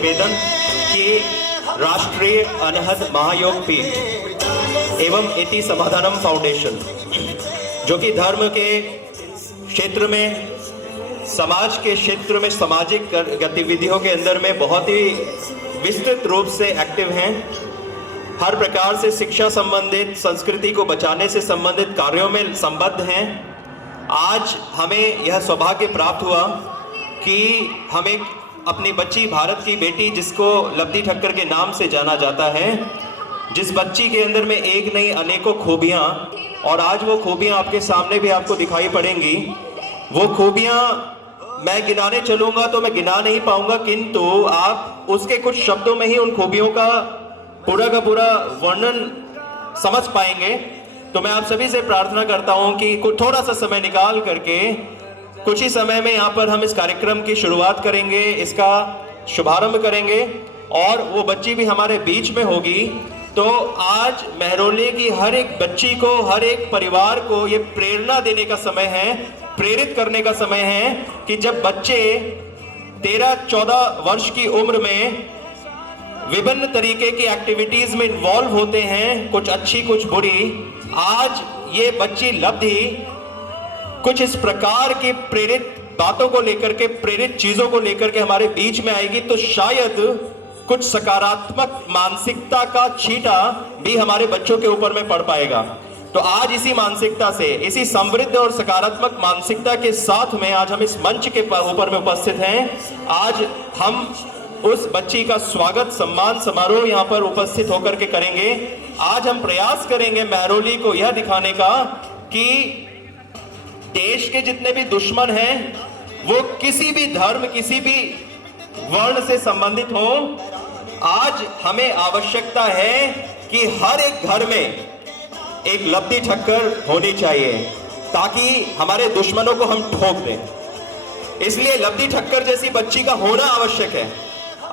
निवेदन कि राष्ट्रीय अनहद महायोग पीठ एवं इति समाधानम फाउंडेशन, जो कि धर्म के क्षेत्र में, समाज के क्षेत्र में, सामाजिक गतिविधियों के अंदर में बहुत ही विस्तृत रूप से एक्टिव हैं, हर प्रकार से शिक्षा संबंधित, संस्कृति को बचाने से संबंधित कार्यों में संबद्ध हैं। आज हमें यह सौभाग्य प्राप्त हुआ कि हम एक अपनी बच्ची, भारत की बेटी, जिसको लब्धि ठक्कर के नाम से जाना जाता है, जिस बच्ची के अंदर में एक नहीं अनेकों खूबियाँ, और आज वो खूबियाँ आपके सामने भी आपको दिखाई पड़ेंगी। वो खूबियाँ मैं गिनाने चलूँगा तो मैं गिना नहीं पाऊँगा, किंतु आप उसके कुछ शब्दों में ही उन खूबियों का पूरा वर्णन समझ पाएंगे। तो मैं आप सभी से प्रार्थना करता हूँ कि कुछ थोड़ा सा समय निकाल करके कुछ ही समय में यहाँ पर हम इस कार्यक्रम की शुरुआत करेंगे, इसका शुभारंभ करेंगे, और वो बच्ची भी हमारे बीच में होगी। तो आज महरौली की हर एक बच्ची को, हर एक परिवार को ये प्रेरणा देने का समय है, प्रेरित करने का समय है कि जब बच्चे 13-14 वर्ष की उम्र में विभिन्न तरीके की एक्टिविटीज में इन्वॉल्व होते हैं, कुछ अच्छी कुछ बुरी, आज ये बच्ची लब्धि कुछ इस प्रकार की प्रेरित बातों को लेकर के, प्रेरित चीजों को लेकर के हमारे बीच में आएगी, तो शायद कुछ सकारात्मक मानसिकता का छींटा भी हमारे बच्चों के ऊपर में पड़ पाएगा। तो आज इसी मानसिकता से, इसी समृद्ध और सकारात्मक मानसिकता के साथ में आज हम इस मंच के ऊपर में उपस्थित हैं। आज हम उस बच्ची का स्वागत सम्मान समारोह यहाँ पर उपस्थित होकर के करेंगे। आज हम प्रयास करेंगे महरौली को यह दिखाने का कि देश के जितने भी दुश्मन हैं वो किसी भी धर्म, किसी भी वर्ण से संबंधित हो, आज हमें आवश्यकता है कि हर एक घर में एक लब्धि ठक्कर होनी चाहिए ताकि हमारे दुश्मनों को हम ठोक दें। इसलिए लब्धि ठक्कर जैसी बच्ची का होना आवश्यक है।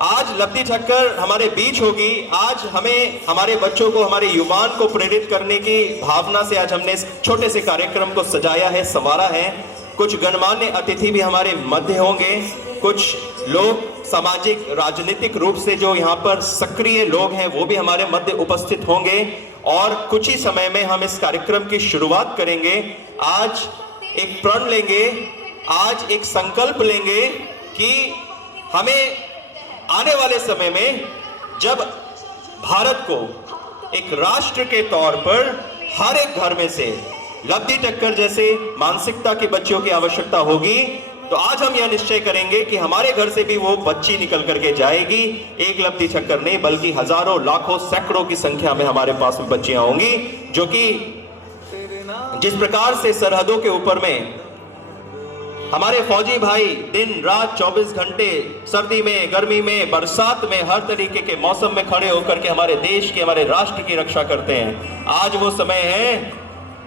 आज लब्धि ठक्कर हमारे बीच होगी। आज हमें हमारे बच्चों को, हमारे युवाओं को प्रेरित करने की भावना से आज हमने इस छोटे से कार्यक्रम को सजाया है, संवारा है। कुछ गणमान्य अतिथि भी हमारे मध्य होंगे, कुछ लोग सामाजिक राजनीतिक रूप से जो यहाँ पर सक्रिय लोग हैं वो भी हमारे मध्य उपस्थित होंगे, और कुछ ही समय में हम इस कार्यक्रम की शुरुआत करेंगे। आज एक प्रण लेंगे, आज एक संकल्प लेंगे कि हमें आने वाले समय में जब भारत को एक राष्ट्र के तौर पर हर एक घर में से लब्धि टक्कर जैसे मानसिकता के बच्चों की आवश्यकता होगी, तो आज हम यह निश्चय करेंगे कि हमारे घर से भी वो बच्ची निकल करके जाएगी। एक लब्धि टक्कर नहीं बल्कि हजारों, लाखों, सैकड़ों की संख्या में हमारे पास में बच्चियां होंगी, जो कि जिस प्रकार से सरहदों के ऊपर में हमारे फौजी भाई दिन रात 24 घंटे सर्दी में, गर्मी में, बरसात में, हर तरीके के मौसम में खड़े होकर के हमारे देश की, हमारे राष्ट्र की रक्षा करते हैं। आज वो समय है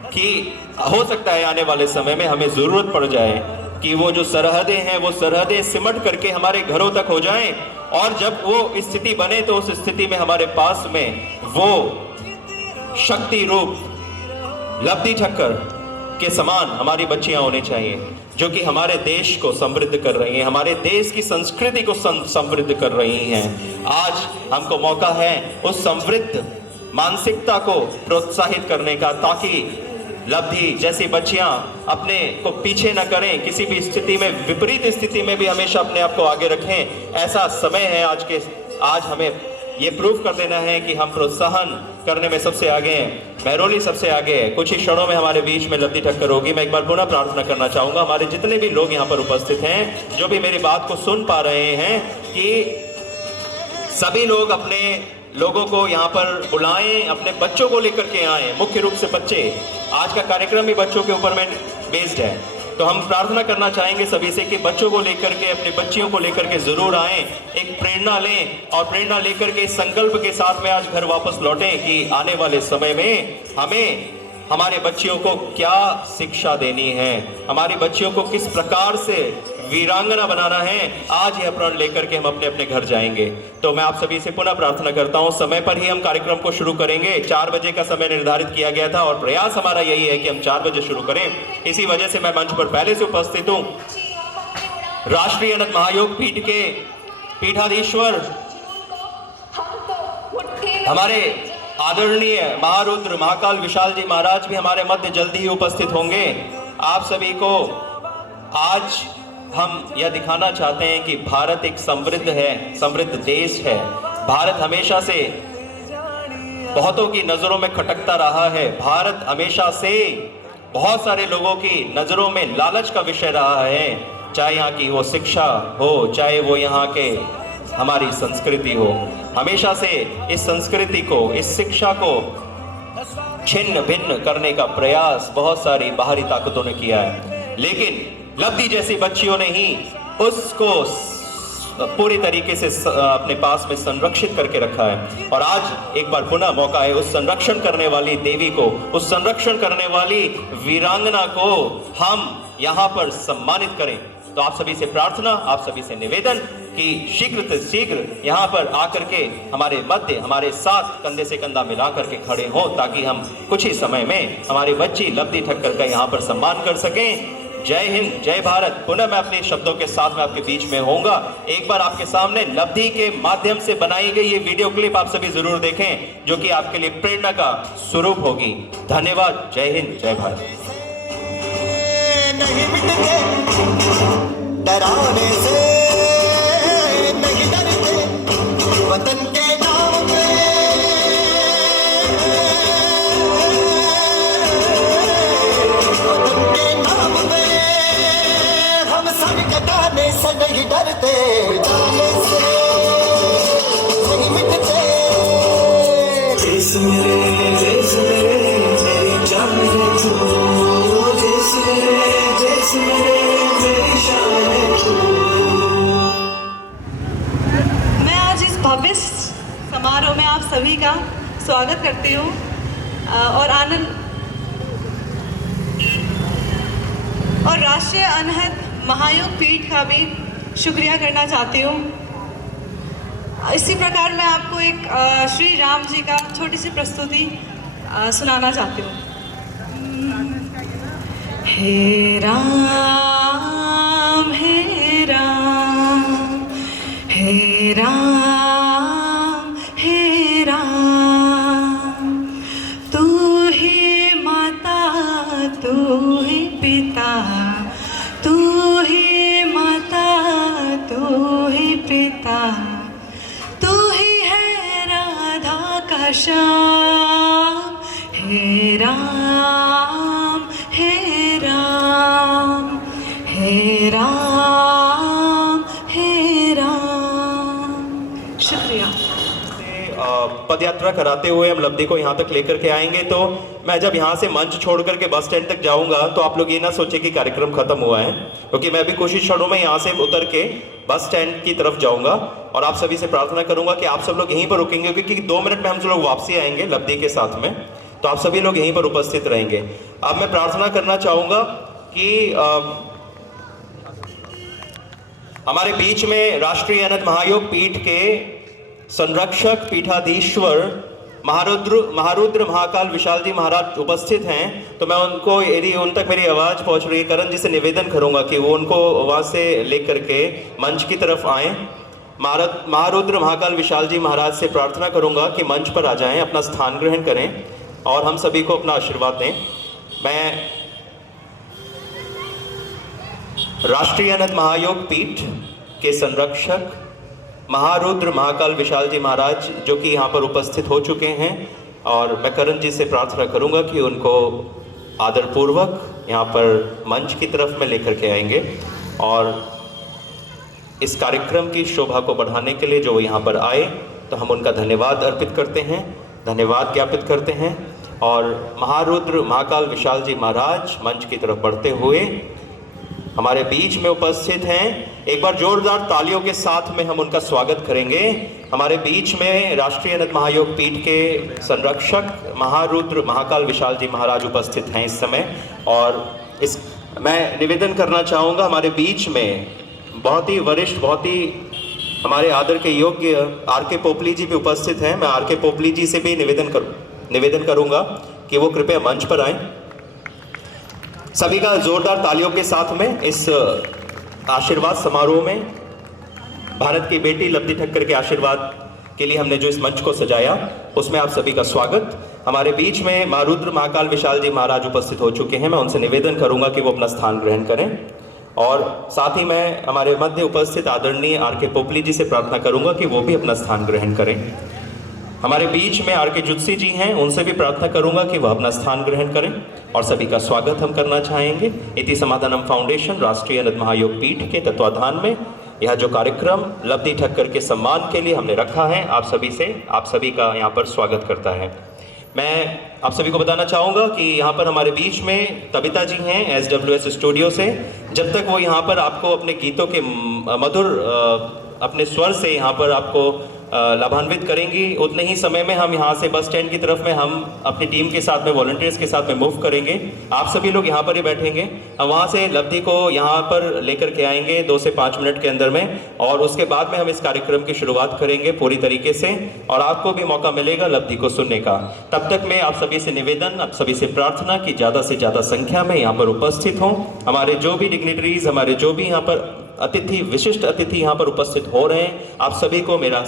कि हो सकता है आने वाले समय में हमें जरूरत पड़ जाए कि वो जो सरहदें हैं वो सरहदें सिमट करके हमारे घरों तक हो जाएं, और जब वो स्थिति बने तो उस स्थिति में हमारे पास में वो शक्ति रूप लब्धि ठक्कर के समान हमारी बच्चियां होनी चाहिए, जो कि हमारे देश को समृद्ध कर रही हैं, हमारे देश की संस्कृति को समृद्ध कर रही हैं। आज हमको मौका है उस समृद्ध मानसिकता को प्रोत्साहित करने का, ताकि लब्धि जैसी बच्चियां अपने को पीछे न करें, किसी भी स्थिति में, विपरीत स्थिति में भी हमेशा अपने आप को आगे रखें। ऐसा समय है आज हमें ये प्रूव कर देना है कि हम प्रोत्साहन करने में सबसे आगे हैं, महरौली सबसे आगे है। कुछ ही क्षणों में हमारे बीच में लब्धि ठक्कर होगी। मैं एक बार पुनः प्रार्थना करना चाहूँगा हमारे जितने भी लोग यहाँ पर उपस्थित हैं, जो भी मेरी बात को सुन पा रहे हैं, कि सभी लोग अपने लोगों को यहाँ पर बुलाएं, अपने बच्चों को लेकर के आएँ, मुख्य रूप से बच्चे। आज का कार्यक्रम भी बच्चों के ऊपर में बेस्ड है, तो हम प्रार्थना करना चाहेंगे सभी से कि बच्चों को लेकर के, अपनी बच्चियों को लेकर के जरूर आएं, एक प्रेरणा लें, और प्रेरणा लेकर के इस संकल्प के साथ में आज घर वापस लौटें कि आने वाले समय में हमें हमारे बच्चियों को क्या शिक्षा देनी है, हमारी बच्चियों को किस प्रकार से वीरांगना बनाना है। आज यह प्रण लेकर के हम अपने अपने घर जाएंगे। तो मैं आप सभी से पुनः प्रार्थना करता हूं, समय पर ही हम कार्यक्रम को शुरू करेंगे। 4 बजे का समय निर्धारित किया गया था और प्रयास हमारा यही है कि हम 4 बजे शुरू करें। इसी वजह से मैं मंच पर पहले से उपस्थित हूं। राष्ट्रीय अनहद महायोग पीठ के पीठाधीश्वर हमारे आदरणीय महारुद्र महाकाल विशाल जी महाराज भी हमारे मध्य जल्दी ही उपस्थित होंगे। आप सभी को आज हम यह दिखाना चाहते हैं कि भारत एक समृद्ध देश है। भारत हमेशा से बहुतों की नजरों में खटकता रहा है। भारत हमेशा से बहुत सारे लोगों की नजरों में लालच का विषय रहा है, चाहे यहाँ की वो शिक्षा हो, चाहे वो यहाँ के हमारी संस्कृति हो। हमेशा से इस संस्कृति को, इस शिक्षा को छिन्न भिन्न करने का प्रयास बहुत सारी बाहरी ताकतों ने किया है, लेकिन लब्धि जैसी बच्चियों ने ही उसको पूरी तरीके से अपने पास में संरक्षित करके रखा है। और आज एक बार पुनः मौका है उस संरक्षण करने वाली देवी को, उस संरक्षण करने वाली वीरांगना को हम यहाँ पर सम्मानित करें। तो आप सभी से प्रार्थना, आप सभी से निवेदन कि शीघ्र से शीघ्र यहाँ पर आकर के हमारे मध्य, हमारे साथ कंधे से कंधा मिला करके खड़े हों, ताकि हम कुछ ही समय में हमारी बच्ची लब्धि ठक्कर का यहाँ पर सम्मान कर सकें। जय हिंद, जय भारत। पुनः मैं अपने शब्दों के साथ में आपके बीच में होऊंगा। एक बार आपके सामने लब्धि के माध्यम से बनाई गई ये वीडियो क्लिप आप सभी जरूर देखें, जो कि आपके लिए प्रेरणा का स्वरूप होगी। धन्यवाद। जय हिंद, जय भारत। नहीं मिटेंगे डराने से, नहीं डरते वतन के नाम पे, वतन के नाम पे हम सब कटाने से नहीं डरते, जाने से नहीं मिटते। देश मेरे, देश मेरे, मेरी जान है तू, देश मेरे, देश मेरे, मेरी शान है तू। मैं आज इस भव्य समारोह में आप सभी का स्वागत करती हूँ और आनंद और राष्ट्रीय अनहद महायोग पीठ का भी शुक्रिया करना चाहती हूँ। इसी प्रकार मैं आपको एक श्री राम जी का छोटी सी प्रस्तुति सुनाना चाहती हूँ। हे राम, हे राम, हे राम, हे राम, तू ही माता, तू ही पिता, तू ही माता, तू ही पिता, तू ही है राधा का श्याम। हे राम, हे राम, हे राम, हे राम। शुक्रिया। पद यात्रा कराते हुए हम लब्धि को यहाँ तक लेकर के आएंगे। तो मैं जब यहाँ से मंच छोड़ करके बस स्टैंड तक जाऊंगा तो आप लोग ये ना सोचे कि कार्यक्रम खत्म हुआ है, क्योंकि मैं भी कुछ ही क्षणों में यहाँ से उतर के बस स्टैंड की तरफ जाऊंगा। और आप सभी से प्रार्थना करूंगा कि आप सब लोग यहीं पर रुकेंगे, क्योंकि 2 मिनट में हम सब लोग वापसी आएंगे लब्धि के साथ में। तो आप सभी लोग यहीं पर उपस्थित रहेंगे। अब मैं प्रार्थना करना चाहूंगा कि हमारे बीच में राष्ट्रीय अनहद महायोग पीठ के संरक्षक पीठाधीश्वर महारुद्र महाकाल विशाल जी महाराज उपस्थित हैं। तो मैं उनको, यदि उन तक मेरी आवाज़ पहुंच रही है, करण जी से निवेदन करूंगा कि वो उनको वहाँ से लेकर के मंच की तरफ आएँ। महारुद्र महाकाल विशाल जी महाराज से प्रार्थना करूंगा कि मंच पर आ जाएं, अपना स्थान ग्रहण करें और हम सभी को अपना आशीर्वाद दें। मैं राष्ट्रीय अनहद महायोग पीठ के संरक्षक महारुद्र महाकाल विशाल जी महाराज, जो कि यहाँ पर उपस्थित हो चुके हैं, और मैं करण जी से प्रार्थना करूंगा कि उनको आदरपूर्वक यहाँ पर मंच की तरफ में लेकर के आएंगे और इस कार्यक्रम की शोभा को बढ़ाने के लिए जो यहाँ पर आए, तो हम उनका धन्यवाद अर्पित करते हैं, धन्यवाद ज्ञापित करते हैं। और महारुद्र महाकाल विशाल जी महाराज मंच की तरफ बढ़ते हुए हमारे बीच में उपस्थित हैं। एक बार जोरदार तालियों के साथ में हम उनका स्वागत करेंगे। हमारे बीच में राष्ट्रीय अनहद महायोग पीठ के संरक्षक महारुद्र महाकाल विशाल जी महाराज उपस्थित हैं इस समय। और मैं निवेदन करना चाहूँगा, हमारे बीच में बहुत ही वरिष्ठ, बहुत ही हमारे आदर के योग्य आर.के. पोपली जी भी उपस्थित हैं। मैं आर.के. पोपली जी से भी निवेदन करूंगा कि वो कृपया मंच पर आएं। सभी का जोरदार तालियों के साथ में इस आशीर्वाद समारोह में भारत की बेटी लब्धि ठक्कर के आशीर्वाद के लिए हमने जो इस मंच को सजाया, उसमें आप सभी का स्वागत। हमारे बीच में महारुद्र महाकाल विशाल जी महाराज उपस्थित हो चुके हैं। मैं उनसे निवेदन करूंगा कि वो अपना स्थान ग्रहण करें, और साथ ही मैं हमारे मध्य उपस्थित आदरणीय आर.के. पोपली जी से प्रार्थना करूंगा कि वो भी अपना स्थान ग्रहण करें। हमारे बीच में आर.के. जुत्सी जी हैं, उनसे भी प्रार्थना करूंगा कि वह अपना स्थान ग्रहण करें, और सभी का स्वागत हम करना चाहेंगे। इति समाधानम फाउंडेशन राष्ट्रीय अनंत महायोग पीठ के तत्वाधान में यह जो कार्यक्रम लब्धि ठक्कर के सम्मान के लिए हमने रखा है, आप सभी का यहाँ पर स्वागत करता है। मैं आप सभी को बताना चाहूँगा कि यहाँ पर हमारे बीच में तबिता जी हैं SWS स्टूडियो से। जब तक वो यहाँ पर आपको अपने गीतों के मधुर अपने स्वर से यहाँ पर आपको लाभान्वित करेंगी, उतने ही समय में हम यहाँ से बस स्टैंड की तरफ में हम अपनी टीम के साथ में वॉलंटियर्स के साथ में मूव करेंगे। आप सभी लोग यहाँ पर ही बैठेंगे, हम वहाँ से लब्धि को यहाँ पर लेकर के आएंगे 2 से 5 मिनट के अंदर में, और उसके बाद में हम इस कार्यक्रम की शुरुआत करेंगे पूरी तरीके से, और आपको भी मौका मिलेगा लब्धि को सुनने का। तब तक मैं आप सभी से निवेदन, आप सभी से प्रार्थना कि ज़्यादा से ज़्यादा संख्या में यहाँ पर उपस्थित हों। हमारे जो भी डिग्निटरीज, हमारे जो भी यहाँ पर अतिथि, विशिष्ट अतिथि यहाँ पर उपस्थित हो रहे हैं, आप सभी को मेरा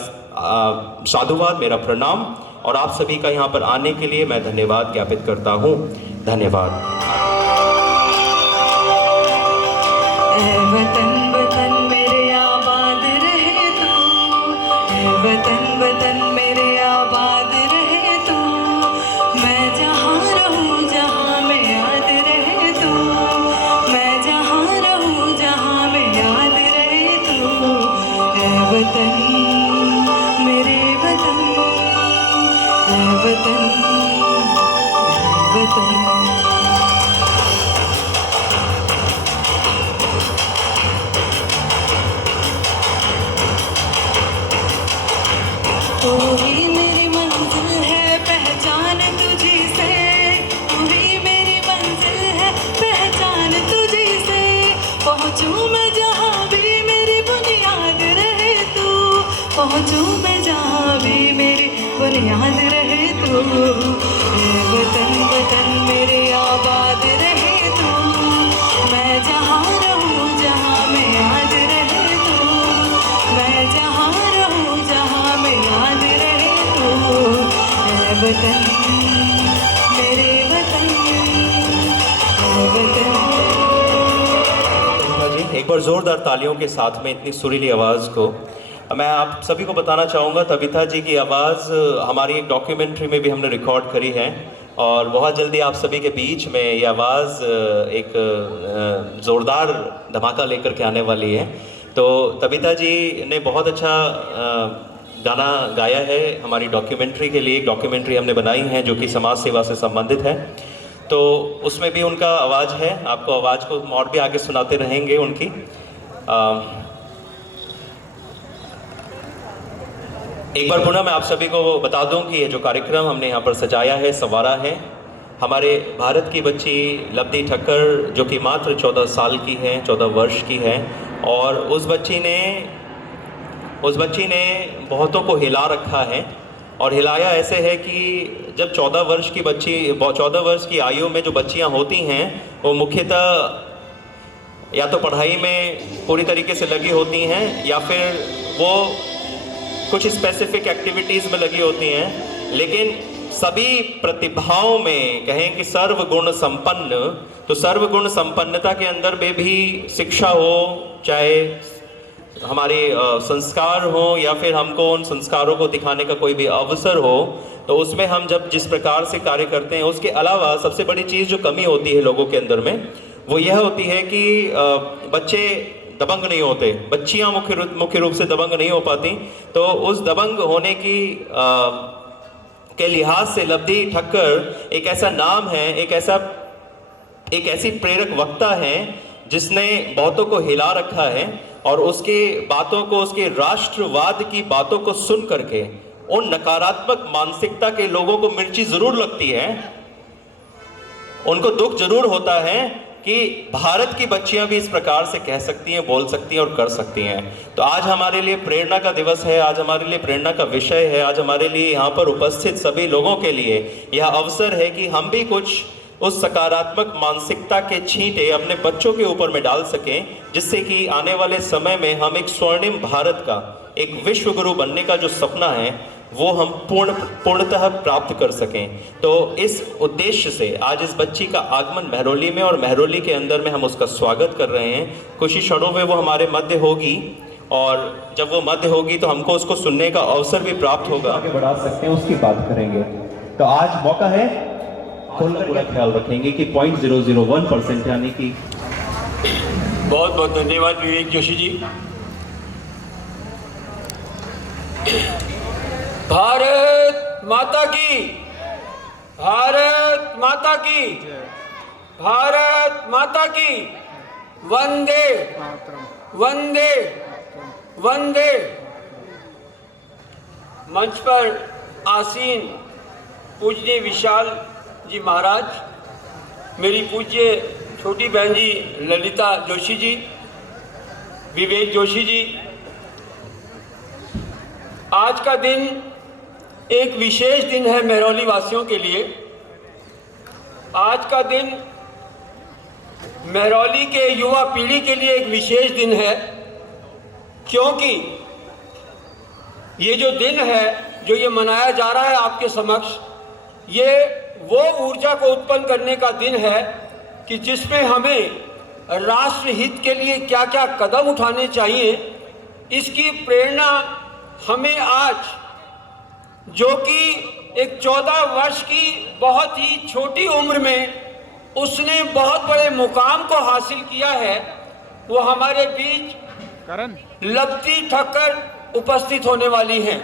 साधुवाद, मेरा प्रणाम, और आप सभी का यहाँ पर आने के लिए मैं धन्यवाद ज्ञापित करता हूँ। धन्यवाद। वतन वतन मेरे आबाद रहे तू, वतन वतन मेरे आबाद रहे तू, मैं जहाँ रहूँ जहाँ में याद रहे तू, मैं जहाँ रहूँ जहाँ में याद रहे तू। वतन मेरे वतन, वतन वतन। तू ही मेरी मंजिल है, पहचान तुझी से, तू ही मेरी मंजिल है, पहचान तुझी से। पहुँचूँ मैं जहाँ भी मेरी बुनियाद रहे तू, पहुँचूँ मैं जहाँ भी मेरी बुनियाद रहे तू। वतन वतन मेरे आबाद रहे तू, मैं जहाँ रहूँ जहाँ में याद रहे तू, मैं जहाँ रहूँ जहाँ में याद रहे तू। वतन मेरे वतन, वतन। जी, एक बार जोरदार तालियों के साथ में इतनी सुरीली आवाज़ को मैं आप सभी को बताना चाहूँगा। तबिता जी की आवाज़ हमारी एक डॉक्यूमेंट्री में भी हमने रिकॉर्ड करी है, और बहुत जल्दी आप सभी के बीच में ये आवाज़ एक ज़ोरदार धमाका लेकर के आने वाली है। तो तबिता जी ने बहुत अच्छा गाना गाया है हमारी डॉक्यूमेंट्री के लिए। डॉक्यूमेंट्री हमने बनाई है जो कि समाज सेवा से संबंधित है, तो उसमें भी उनका आवाज़ है। आपको आवाज़ को और भी आगे सुनाते रहेंगे उनकी। एक बार पुनः मैं आप सभी को बता दूं कि ये जो कार्यक्रम हमने यहाँ पर सजाया है, संवारा है, हमारे भारत की बच्ची लब्धि ठक्कर जो कि मात्र 14 साल की है, 14 वर्ष की है, और उस बच्ची ने बहुतों को हिला रखा है। और हिलाया ऐसे है कि जब 14 वर्ष की आयु में जो बच्चियाँ होती हैं, वो मुख्यतः या तो पढ़ाई में पूरी तरीके से लगी होती हैं, या फिर वो कुछ स्पेसिफिक एक्टिविटीज़ में लगी होती हैं। लेकिन सभी प्रतिभाओं में कहें कि सर्वगुण संपन्न, तो सर्वगुण संपन्नता के अंदर में भी शिक्षा हो, चाहे हमारे संस्कार हो, या फिर हमको उन संस्कारों को दिखाने का कोई भी अवसर हो, तो उसमें हम जब जिस प्रकार से कार्य करते हैं, उसके अलावा सबसे बड़ी चीज़ जो कमी होती है लोगों के अंदर में, वो यह होती है कि बच्चे दबंग नहीं होते, बच्चियां मुख्य रूप से दबंग नहीं हो पाती। तो उस दबंग होने की के लिहाज से लब्धि ठक्कर एक ऐसा नाम है, एक ऐसी प्रेरक वक्ता है जिसने बहुतों को हिला रखा है, और उसकी बातों को, उसके राष्ट्रवाद की बातों को सुन करके उन नकारात्मक मानसिकता के लोगों को मिर्ची जरूर लगती है, उनको दुख जरूर होता है कि भारत की बच्चियां भी इस प्रकार से कह सकती हैं, बोल सकती हैं और कर सकती हैं। तो आज हमारे लिए प्रेरणा का दिवस है, आज हमारे लिए प्रेरणा का विषय है, आज हमारे लिए यहाँ पर उपस्थित सभी लोगों के लिए यह अवसर है कि हम भी कुछ उस सकारात्मक मानसिकता के छींटे अपने बच्चों के ऊपर में डाल सकें, जिससे कि आने वाले समय में हम एक स्वर्णिम भारत का, एक विश्व गुरु बनने का जो सपना है वो हम पूर्णतः प्राप्त कर सकें। तो इस उद्देश्य से आज इस बच्ची का आगमन महरौली में, और महरौली के अंदर में हम उसका स्वागत कर रहे हैं। कुछ ही क्षणों में वो हमारे मध्य होगी, और जब वो मध्य होगी तो हमको उसको सुनने का अवसर भी प्राप्त होगा। आगे बढ़ा सकते हैं, उसकी बात करेंगे। तो आज मौका है, खोलकर पूरा ख्याल रखेंगे कि 0.001% यानी कि बहुत बहुत धन्यवाद विवेक जोशी जी। भारत माता की, भारत माता की, भारत माता की, वंदे वंदे वंदे। मंच पर आसीन पूज्य विशाल जी महाराज, मेरी पूज्य छोटी बहन जी ललिता जोशी जी, विवेक जोशी जी, आज का दिन एक विशेष दिन है महरौली वासियों के लिए। आज का दिन महरौली के युवा पीढ़ी के लिए एक विशेष दिन है, क्योंकि ये जो दिन है, जो ये मनाया जा रहा है आपके समक्ष, ये वो ऊर्जा को उत्पन्न करने का दिन है कि जिसमें हमें राष्ट्र हित के लिए क्या क्या कदम उठाने चाहिए, इसकी प्रेरणा हमें आज, जो कि एक 14 वर्ष की बहुत ही छोटी उम्र में उसने बहुत बड़े मुकाम को हासिल किया है, वो हमारे बीच लपटी ठक्कर उपस्थित होने वाली हैं।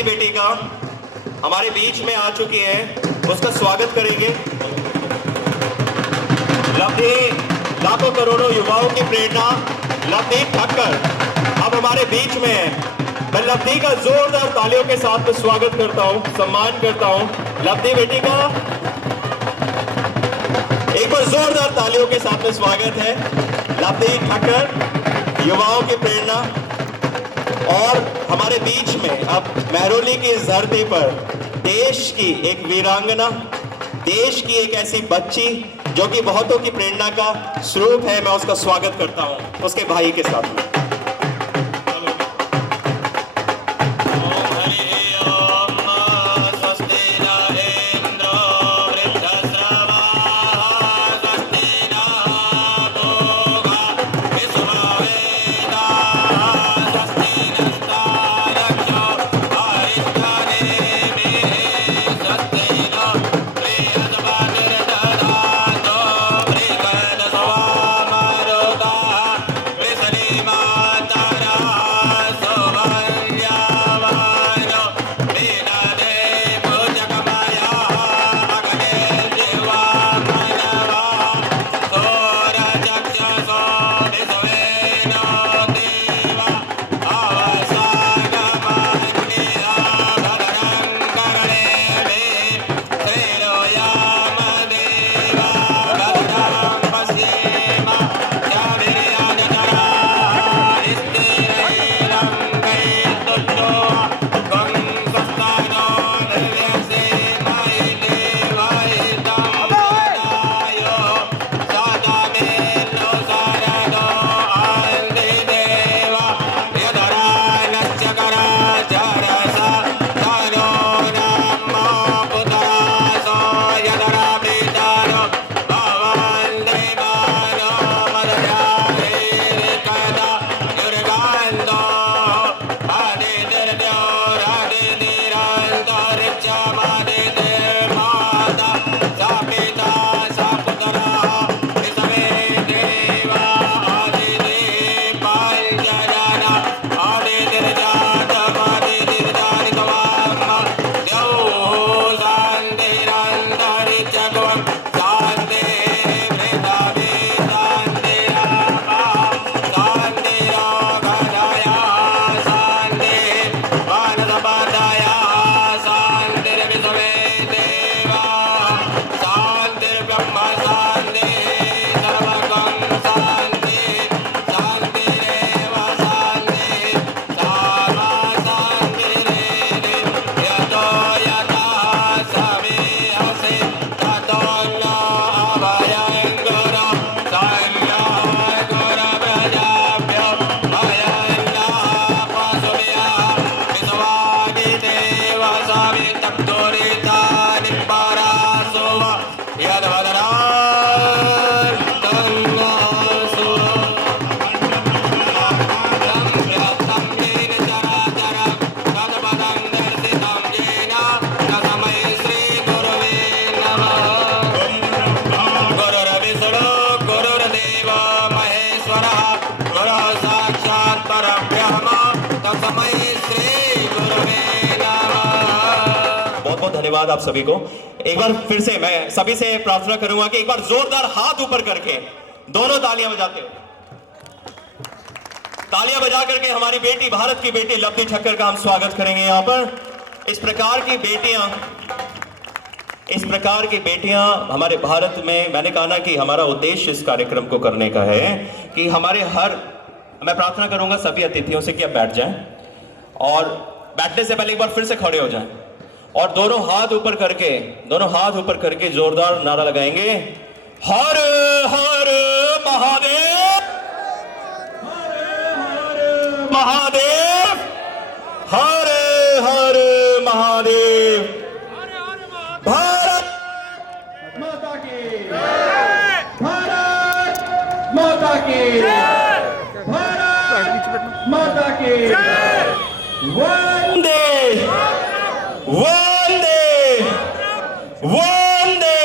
बेटी का हमारे बीच में आ चुकी है, उसका स्वागत करेंगे। लब्धि लाखों करोड़ों युवाओं की प्रेरणा लब्धि ठक्कर अब हमारे बीच में है। मैं लब्धि का जोरदार तालियों के साथ स्वागत करता हूं, सम्मान करता हूं। लब्धि बेटी का एक बार जोरदार तालियों के साथ में स्वागत है। लब्धि ठक्कर युवाओं की प्रेरणा, और हमारे बीच में अब महरौली की इस धरती पर देश की एक वीरांगना, देश की एक ऐसी बच्ची जो कि बहुतों की प्रेरणा का स्रोत है, मैं उसका स्वागत करता हूं उसके भाई के साथ में। Lima धन्यवाद आप सभी को। एक बार फिर से मैं सभी से प्रार्थना करूंगा कि एक बार जोरदार हाथ ऊपर करके दोनों तालियां बजाते हुए, तालियां बजा करके हमारी बेटी, भारत की बेटी लवली ठक्कर का हम स्वागत करेंगे यहां पर। इस प्रकार की बेटियां हमारे भारत में, मैंने कहा ना कि हमारा उद्देश्य इस कार्यक्रम को करने का है कि हमारे मैं प्रार्थना करूंगा सभी अतिथियों से कि आप बैठ जाएं और बैठने से पहले एक बार फिर से खड़े हो जाएं और दोनों हाथ ऊपर करके जोरदार नारा लगाएंगे, हर हर महादेव, महादेव, हर हर महादेव, भारत माता की भारत माता की भारत माता की वंदे वंदे वंदे।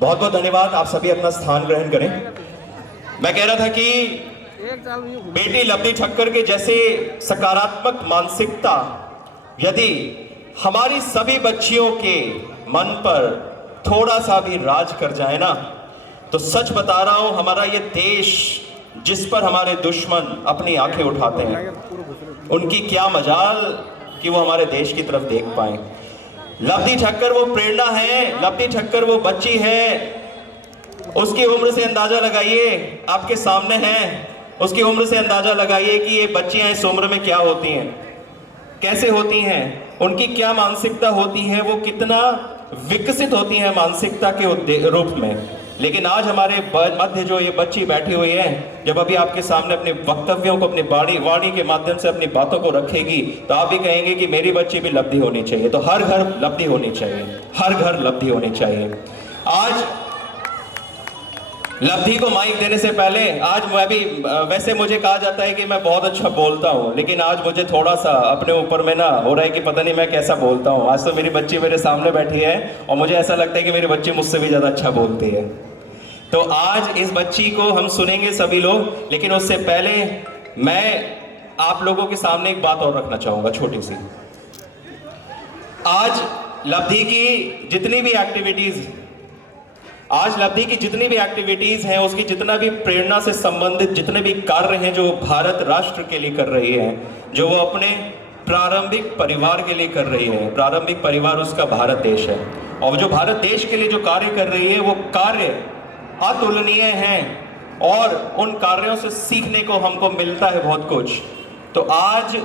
बहुत बहुत धन्यवाद। आप सभी अपना स्थान ग्रहण करें। मैं कह रहा था कि बेटी लवली ठक्कर के जैसे सकारात्मक मानसिकता यदि हमारी सभी बच्चियों के मन पर थोड़ा सा भी राज कर जाए ना, तो सच बता रहा हूं, हमारा ये देश जिस पर हमारे दुश्मन अपनी आंखें उठाते हैं, उनकी क्या मजाल कि वो हमारे देश की तरफ देख पाए। लवली ठक्कर वो प्रेरणा है, लवली ठक्कर वो बच्ची है। उसकी उम्र से अंदाजा लगाइए, आपके सामने है, उसकी उम्र से अंदाजा लगाइए कि ये बच्चियां इस उम्र में क्या होती हैं, कैसे होती हैं, उनकी क्या मानसिकता होती है, वो कितना विकसित होती है मानसिकता के रूप में। लेकिन आज हमारे मध्य जो ये बच्ची बैठी हुई है, जब अभी आपके सामने अपने वक्तव्यों को, अपनी वाणी के माध्यम से अपनी बातों को रखेगी, तो आप भी कहेंगे कि मेरी बच्ची भी लवली होनी चाहिए। तो हर घर लवली होनी चाहिए, हर घर लवली होनी चाहिए। आज लवली को माइक देने से पहले, आज मैं भी, वैसे मुझे कहा जाता है कि मैं बहुत अच्छा बोलता हूं, लेकिन आज मुझे थोड़ा सा अपने ऊपर में ना हो रहा है कि पता नहीं मैं कैसा बोलता हूं। आज तो मेरी बच्ची मेरे सामने बैठी है और मुझे ऐसा लगता है कि मेरी बच्ची मुझसे भी ज्यादा अच्छा बोलती है। तो आज इस बच्ची को हम सुनेंगे सभी लोग, लेकिन उससे पहले मैं आप लोगों के सामने एक बात और रखना चाहूंगा, छोटी सी। आज लवली की जितनी भी एक्टिविटीज हैं, उसकी जितना भी प्रेरणा से संबंधित जितने भी कार्य हैं जो भारत राष्ट्र के लिए कर रही है, जो वो अपने प्रारंभिक परिवार के लिए कर रही है, प्रारंभिक परिवार उसका भारत देश है, और जो भारत देश के लिए जो कार्य कर रही है वो कार्य अतुलनीय हैं और उन कार्यों से सीखने को हमको मिलता है बहुत कुछ। तो आज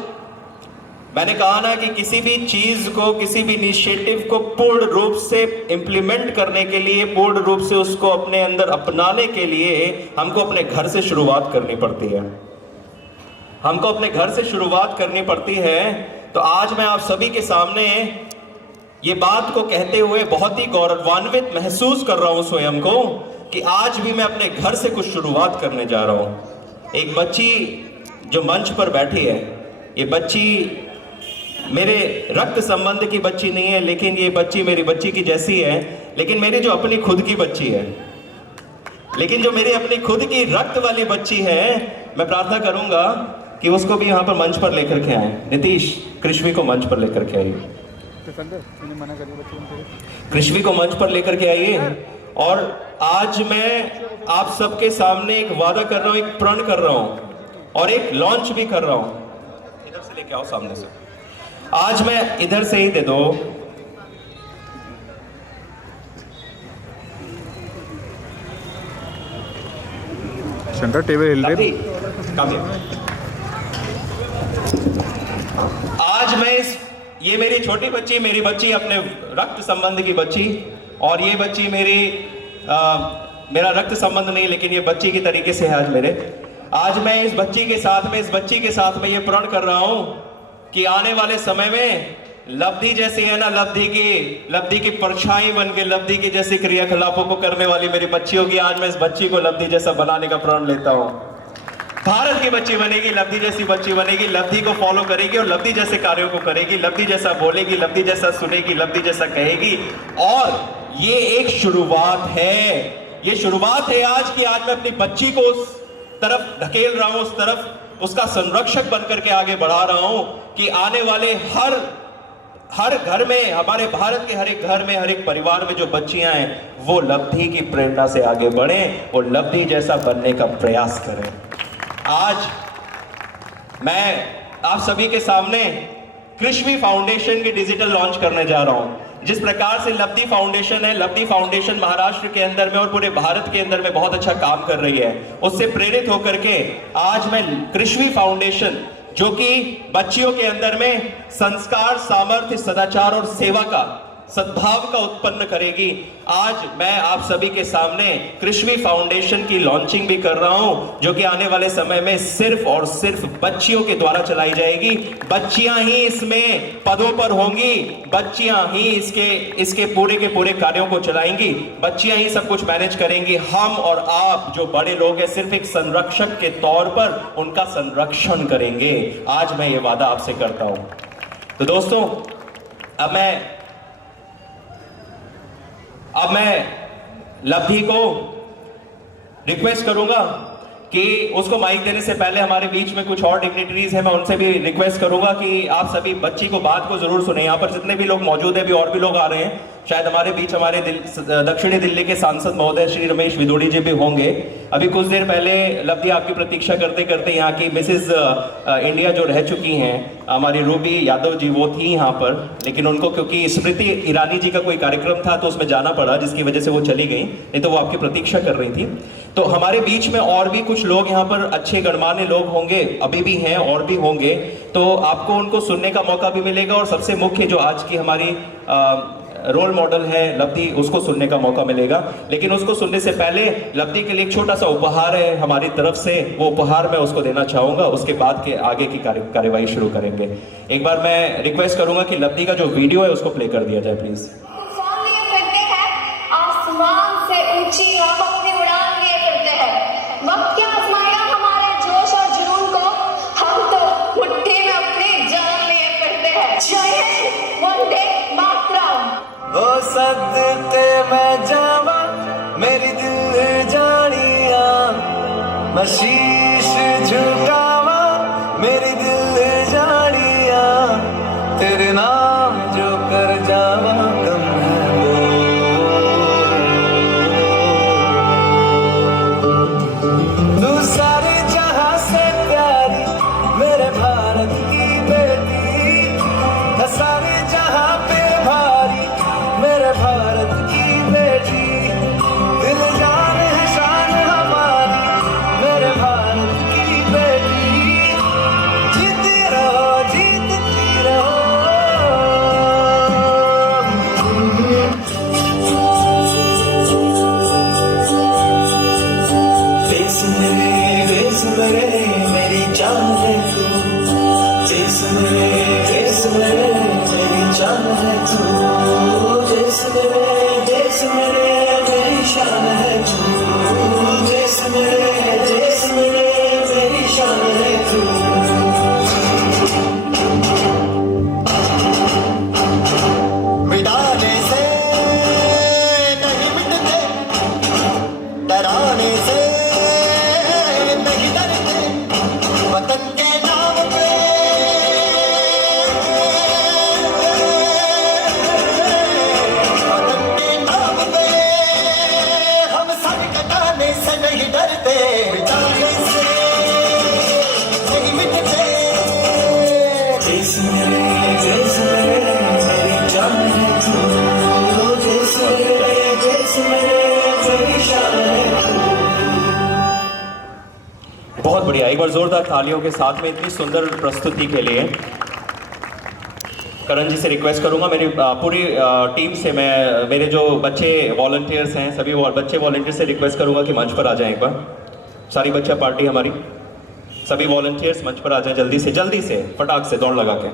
मैंने कहा ना कि किसी भी चीज को, किसी भी इनिशिएटिव को पूर्ण रूप से इंप्लीमेंट करने के लिए, पूर्ण रूप से उसको अपने अंदर अपनाने के लिए हमको अपने घर से शुरुआत करनी पड़ती है, हमको अपने घर से शुरुआत करनी पड़ती है। तो आज मैं आप सभी के सामने ये बात को कहते हुए बहुत ही गौरवान्वित महसूस कर रहा हूं स्वयं को कि आज भी मैं अपने घर से कुछ शुरुआत करने जा रहा हूं। एक बच्ची जो मंच पर बैठी है, ये बच्ची मेरे रक्त संबंध की बच्ची नहीं है, लेकिन ये बच्ची मेरी बच्ची की जैसी है, लेकिन मेरी जो अपनी खुद की बच्ची है, लेकिन जो मेरी अपनी खुद की रक्त वाली बच्ची है, मैं प्रार्थना करूंगा कि उसको भी यहाँ पर मंच पर लेकर के आए। नीतीश, कृष्वी को मंच पर लेकर के आइए, कृष्वी को मंच पर लेकर के आइए। और आज मैं आप सबके सामने एक वादा कर रहा हूं, एक प्रण कर रहा हूं और एक लॉन्च भी कर रहा हूं। इधर से लेके आओ, सामने से। आज मैं इधर से ही दे दो। सेंटर टेबल हिल रही। आज मैं ये मेरी छोटी बच्ची, मेरी बच्ची अपने रक्त संबंध की बच्ची, और ये बच्ची मेरा रक्त संबंध नहीं, लेकिन ये बच्ची की तरीके से है आज मैं इस बच्ची के साथ में ये प्रण कर रहा हूं कि आने वाले समय में लवली जैसी है ना, लवली की परछाई बन के लवली की जैसी क्रियाकलापों को करने वाली मेरी बच्चियों की, आज मैं इस बच्ची को लवली जैसा बनाने का प्रण लेता हूं। भारत की बच्ची बनेगी, लवली जैसी बच्ची बनेगी, लवली को फॉलो करेगी और लवली जैसे कार्यों को करेगी, लवली जैसा बोलेगी, लवली जैसा सुनेगी, लवली जैसा कहेगी। और ये एक शुरुआत है, ये शुरुआत है आज की। आज मैं अपनी बच्ची को उस तरफ ढकेल रहा हूं, उस तरफ उसका संरक्षक बनकर के आगे बढ़ा रहा हूं कि आने वाले हर घर में, हमारे भारत के हर एक घर में, हर एक परिवार में जो बच्चियां हैं वो लब्धि की प्रेरणा से आगे बढ़ें और लब्धि जैसा बनने का प्रयास करें। आज मैं आप सभी के सामने कृष्वी फाउंडेशन की डिजिटल लॉन्च करने जा रहा हूं। जिस प्रकार से लब्धि फाउंडेशन है, लब्धि फाउंडेशन महाराष्ट्र के अंदर में और पूरे भारत के अंदर में बहुत अच्छा काम कर रही है, उससे प्रेरित होकर के आज मैं कृष्वी फाउंडेशन, जो कि बच्चियों के अंदर में संस्कार, सामर्थ्य, सदाचार और सेवा का, सद्भाव का उत्पन्न करेगी, आज मैं आप सभी के सामने कृष्वी फाउंडेशन की लॉन्चिंग भी कर रहा हूं, जो कि आने वाले समय में सिर्फ और सिर्फ बच्चियों के द्वारा चलाई जाएगी। बच्चियां ही इसमें पदों पर होंगी, बच्चियां ही इसके पूरे के पूरे कार्यों को चलाएंगी, बच्चियां ही सब कुछ मैनेज करेंगी। हम और आप जो बड़े लोग हैं सिर्फ एक संरक्षक के तौर पर उनका संरक्षण करेंगे। आज मैं ये वादा आपसे करता हूं। तो दोस्तों, अब मैं लब्धि को रिक्वेस्ट करूंगा कि उसको माइक देने से पहले हमारे बीच में कुछ और डिग्निटरीज हैं, मैं उनसे भी रिक्वेस्ट करूंगा कि आप सभी बच्ची को बात को जरूर सुने। यहाँ पर जितने भी लोग मौजूद हैं, भी और भी लोग आ रहे हैं, शायद हमारे बीच हमारे दक्षिणी दिल्ली के सांसद महोदय श्री रमेश विदोड़ी जी भी होंगे। अभी कुछ देर पहले लब्धि आपकी प्रतीक्षा करते करते यहाँ की मिसेस इंडिया जो रह चुकी हैं, हमारी रूबी यादव जी, वो थी यहाँ पर, लेकिन उनको क्योंकि स्मृति ईरानी जी का कोई कार्यक्रम था तो उसमें जाना पड़ा, जिसकी वजह से वो चली गई, नहीं तो वो आपकी प्रतीक्षा कर रही थी। तो हमारे बीच में और भी कुछ लोग यहाँ पर अच्छे गणमान्य लोग होंगे, अभी भी हैं और भी होंगे, तो आपको उनको सुनने का मौका भी मिलेगा और सबसे मुख्य जो आज की हमारी रोल मॉडल है लब्धि, उसको सुनने का मौका मिलेगा। लेकिन उसको सुनने से पहले लब्धि के लिए एक छोटा सा उपहार है हमारी तरफ से, वो उपहार मैं उसको देना चाहूंगा, उसके बाद के आगे की कार्यवाही शुरू करेंगे। एक बार मैं रिक्वेस्ट करूंगा कि लब्धि का जो वीडियो है उसको प्ले कर दिया जाए प्लीज। आसमान से ऊंची हम अपनी उड़ान लिए करते हैं, वक्त क्या आजमाएगा हमारे जोश और जुनून को, हम तो मुट्ठी में अपनी जान लिए करते हैं। जय हिंद, वंदे मातरम। हो सदते मैं जावा मेरी दिल जानिया, मैं शीश झुकावा मेरी दिल जानिया, तेरे नाम जो कर जावा कम है वो। तू सारे जहां से प्यारी मेरे भारत की बेटी, सारे जहां पे भारी मेरे भारत की बेटी, दिल जान है शान हमारी मेरे भारत की बेटी, जीती रहो जीतती रहो। देश मेरे मेरी जान है तू, देश मेरे मेरी जान है तू, देश मेरे मेरी शान है तू, देश मेरे मेरी शान है तू। मिटाने से नहीं मिटते, डराने से नहीं डरते, वतन के नाम पे से नहीं डरते, मिटाने से नहीं मिटते। देश मेरे मेरी जान है तू, देश मेरे मेरी शान है तू। बहुत बढ़िया, एक बार जोरदार तालियों के साथ में इतनी सुंदर प्रस्तुति के लिए करण जी से रिक्वेस्ट करूंगा, मेरी पूरी टीम से, मैं मेरे जो बच्चे वॉलंटियर्स हैं सभी बच्चे वॉलंटियर से रिक्वेस्ट करूंगा कि मंच पर आ जाएं। एक बार सारी बच्चा पार्टी हमारी, सभी वॉलंटियर्स मंच पर आ जाएं जल्दी से फटाक से दौड़ लगा के।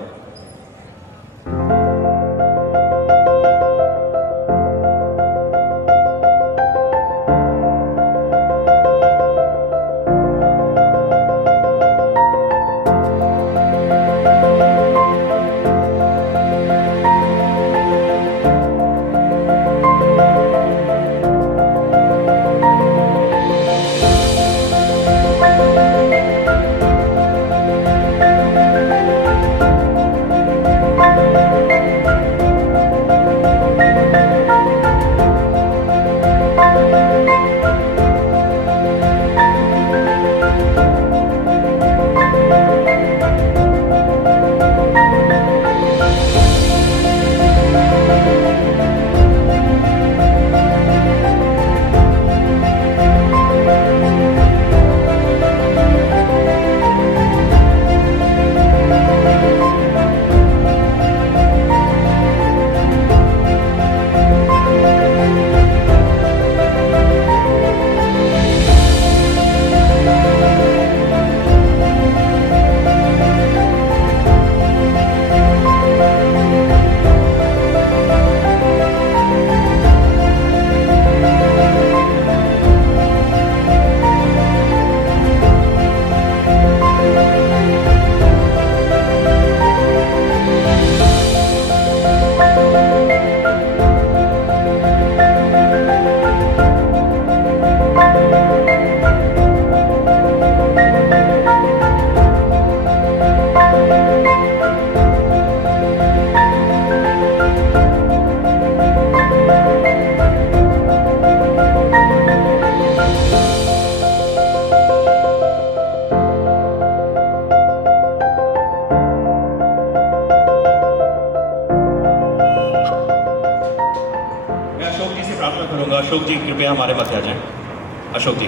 अशोक जी कृपया हमारे मध्य आ जाएं। अशोक जी।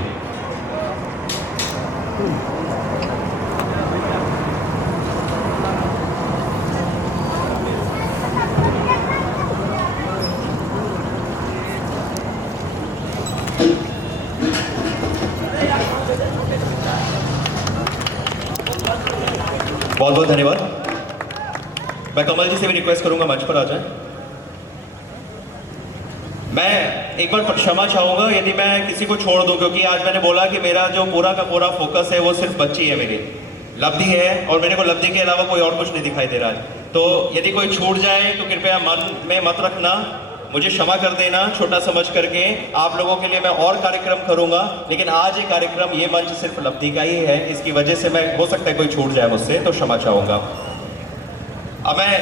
बहुत बहुत धन्यवाद। मैं कमल जी से भी रिक्वेस्ट करूंगा मंच पर आ जाएं। मैं एक बार क्षमा चाहूंगा यदि मैं किसी को छोड़ दूं, क्योंकि आज मैंने बोला कि मेरा जो पूरा का पूरा फोकस है वो सिर्फ बच्ची है, मेरी लब्धि है, और मेरे को लब्धि के अलावा कोई और कुछ नहीं दिखाई दे रहा है। तो यदि कोई छूट जाए तो कृपया मन में मत रखना, मुझे क्षमा कर देना छोटा समझ करके। आप लोगों के लिए मैं और कार्यक्रम करूंगा, लेकिन आज ये कार्यक्रम, ये मंच सिर्फ लब्धि का ही है, इसकी वजह से मैं, हो सकता है कोई छूट जाए मुझसे, तो क्षमा चाहूंगा। अब मैं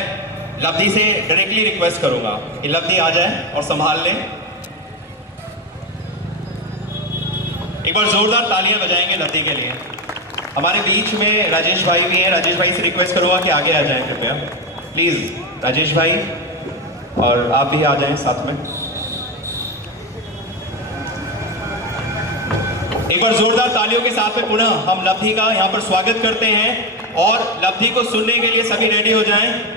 लब्धि से डायरेक्टली रिक्वेस्ट करूंगा कि लब्धि आ जाए और संभाल लें। एक बार जोरदार तालियां बजाएंगे लब्धि के लिए। हमारे बीच में राजेश भाई भी हैं, राजेश भाई से रिक्वेस्ट करूंगा कि आगे आ जाएं कृपया, प्लीज राजेश भाई, और आप भी आ जाएं साथ में। एक बार जोरदार तालियों के साथ में पुनः हम लब्धि का यहां पर स्वागत करते हैं, और लब्धि को सुनने के लिए सभी रेडी हो जाएं।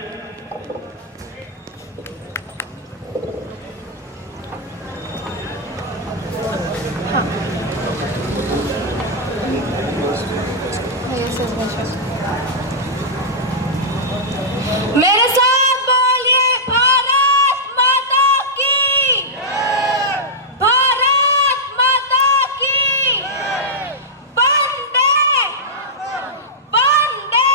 मेरे साथ बोलिए, भारत माता की, भारत माता की, वंदे वंदे।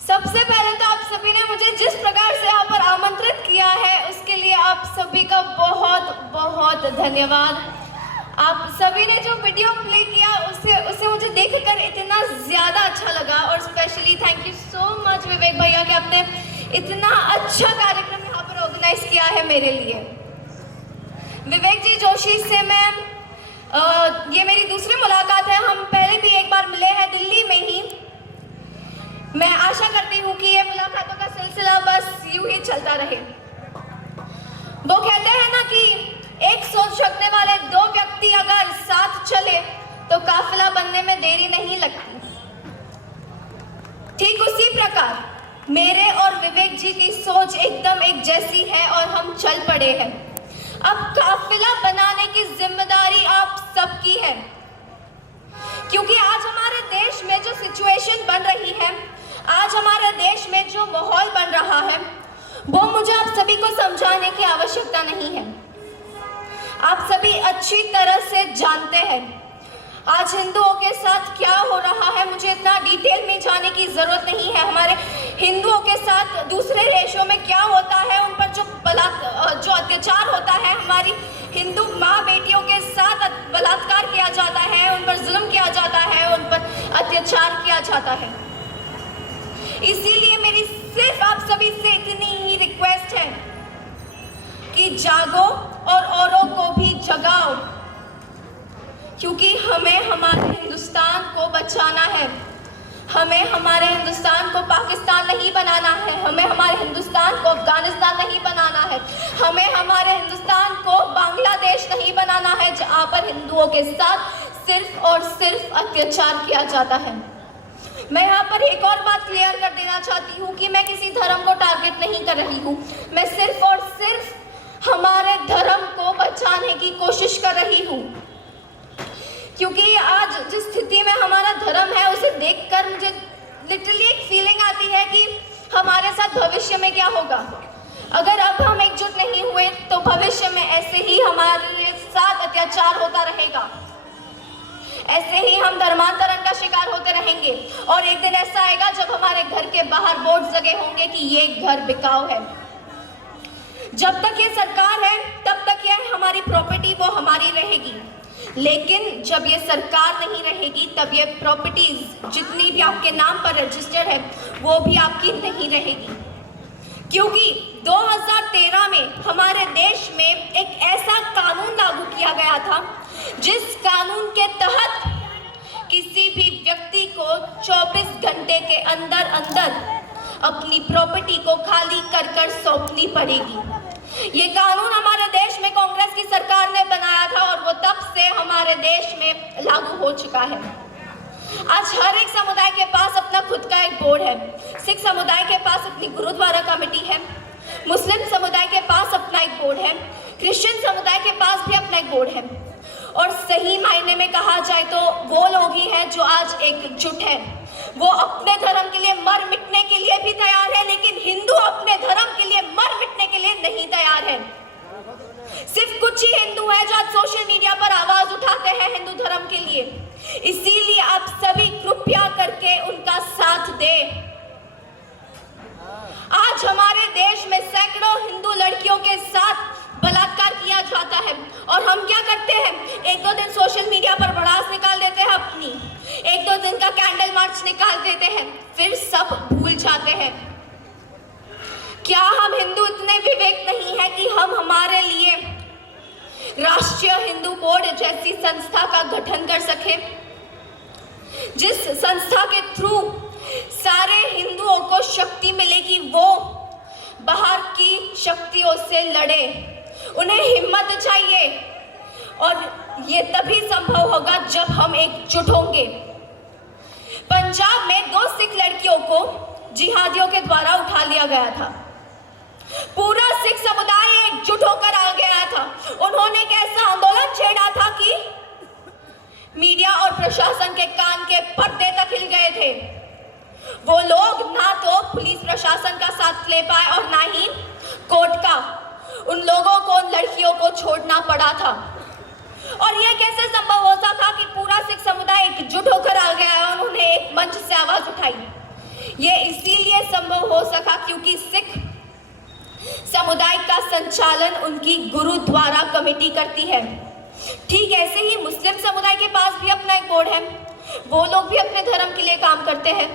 सबसे पहले तो आप सभी ने मुझे जिस प्रकार से यहाँ पर आमंत्रित किया है उसके लिए आप सभी का बहुत बहुत धन्यवाद। आप सभी ने जो वीडियो प्ले किया उसे मुझे देखकर इतना ज़्यादा अच्छा लगा, और specially thank you so much Vivek भैया कि आपने इतना अच्छा कार्यक्रम यहाँ पर ऑर्गेनाइज किया है मेरे लिए। विवेक जी जोशी से मैं ये मेरी दूसरी मुलाकात है, हम पहले भी एक बार मिले हैं दिल्ली में ही। मैं आशा करती हूँ कि ये मुलाकातों का सिलसिला बस यूं ही चलता रहे। वो कहते हैं ना कि एक सोच रखने वाले दो व्यक्ति अगर साथ चले तो काफिला बनने में देरी नहीं लगती। ठीक उसी प्रकार मेरे और विवेक जी की सोच एकदम एक जैसी है और हम चल पड़े हैं। अब काफिला बनाने की जिम्मेदारी आप सबकी है, क्योंकि आज हमारे देश में जो सिचुएशन बन रही है, आज हमारे देश में जो माहौल बन रहा है, वो मुझे आप सभी को समझाने की आवश्यकता नहीं है। आप सभी अच्छी तरह से जानते हैं आज हिंदुओं के साथ क्या हो रहा है। मुझे इतना डिटेल में जाने की जरूरत नहीं है। हमारे हिंदुओं के साथ दूसरे देशों में क्या होता है, उन पर जो अत्याचार होता है, हमारी हिंदू माँ बेटियों के साथ बलात्कार किया जाता है, उन पर जुल्म किया जाता है, उन पर अत्याचार किया जाता है। इसीलिए मेरी सिर्फ आप सभी से इतनी ही रिक्वेस्ट है कि जागो और औरों को भी जगाओ, क्योंकि हमें हमारे हिंदुस्तान को बचाना है। हमें हमारे हिंदुस्तान को पाकिस्तान नहीं बनाना है, हमें हमारे हिंदुस्तान को अफगानिस्तान नहीं बनाना है, हमें हमारे हिंदुस्तान को बांग्लादेश नहीं बनाना है, जहाँ पर हिंदुओं के साथ सिर्फ और सिर्फ अत्याचार किया जाता है। मैं यहाँ पर एक और बात क्लियर कर देना चाहती हूँ कि मैं किसी धर्म को टारगेट नहीं कर रही हूँ। मैं सिर्फ और सिर्फ हमारे धर्म को बचाने की कोशिश कर रही हूँ, क्योंकि आज जिस स्थिति में हमारा धर्म है उसे देखकर मुझे लिटरली एक फीलिंग आती है कि हमारे साथ भविष्य में क्या होगा। अगर अब हम एकजुट नहीं हुए तो भविष्य में ऐसे ही हमारे साथ अत्याचार होता रहेगा, ऐसे ही हम धर्मांतरण का शिकार होते रहेंगे, और एक दिन ऐसा आएगा जब हमारे घर के बाहर बोर्ड लगे होंगे कि ये घर बिकाऊ है। जब तक ये सरकार है तब तक ये हमारी प्रॉपर्टी वो हमारी रहेगी, लेकिन जब ये सरकार नहीं रहेगी तब ये प्रॉपर्टीज जितनी भी आपके नाम पर रजिस्टर्ड है वो भी आपकी नहीं रहेगी। क्योंकि 2013 में हमारे देश में एक ऐसा कानून लागू किया गया था जिस कानून के तहत किसी भी व्यक्ति को 24 घंटे के अंदर अंदर अपनी प्रॉपर्टी को खाली कर सौंपनी पड़ेगी। ये कानून हमारे देश में कांग्रेस की सरकार ने बनाया था और वो तब से हमारे देश में लागू हो चुका है। आज हर एक समुदाय के पास अपना खुद का एक बोर्ड है। सिख समुदाय के पास अपनी गुरुद्वारा कमेटी है, मुस्लिम समुदाय के पास अपना एक बोर्ड है, क्रिश्चियन समुदाय के पास भी अपना एक बोर्ड है। और सही मायने में कहा जाए तो वो लोग ही हैं जो आज एकजुट है। वो अपने धर्म के लिए मर मिटने के लिए भी तैयार है, लेकिन हिंदू अपने धर्म के लिए मर मिटने के लिए नहीं तैयार है। सिर्फ कुछ ही हिंदू हैं जो आज सोशल मीडिया पर आवाज उठाते हैं हिंदू धर्म के लिए। इसीलिए आप सभी कृपया करके उनका साथ दें। आज हमारे देश में सैकड़ों हिंदू लड़कियों के साथ बलात्कार किया जाता है और हम क्या करते हैं, एक दो दिन सोशल मीडिया पर भड़ास निकाल देते हैं अपनी, एक दो दिन का कैंडल मार्च निकाल देते हैं, फिर सब भूल जाते हैं। क्या हम हिंदू इतने विवेक नहीं है कि हम हमारे लिए राष्ट्रीय हिंदू बोर्ड जैसी संस्था का गठन कर सके, जिस संस्था के थ्रू सारे हिंदुओं को शक्ति मिलेगी, वो बाहर की शक्तियों से लड़े। उन्हें हिम्मत चाहिए और ये तभी संभव होगा जब हम एकजुट होंगे। पंजाब में 2 सिख लड़कियों को जिहादियों के द्वारा उठा लिया गया था। पूरा सिख समुदाय एकजुट होकर आ गया था। उन्होंने एक ऐसा आंदोलन छेड़ा था कि मीडिया और प्रशासन के कान के पर्दे तक हिल गए थे। वो लोग ना तो पुलिस प्रशासन का साथ ले पाए और ना ही कोर्ट का। उन लोगों को, उन लड़कियों को छोड़ना पड़ा था। और यह कैसे संभव हो सका कि पूरा सिख समुदाय एकजुट होकर आ गया है और उन्होंने एक मंच से आवाज उठाई। ये इसीलिए संभव हो सका क्योंकि सिख समुदाय का संचालन उनकी गुरुद्वारा कमेटी करती है। ठीक ऐसे ही मुस्लिम समुदाय के पास भी अपना एक बोर्ड है। वो लोग भी अपने धर्म के लिए काम करते हैं,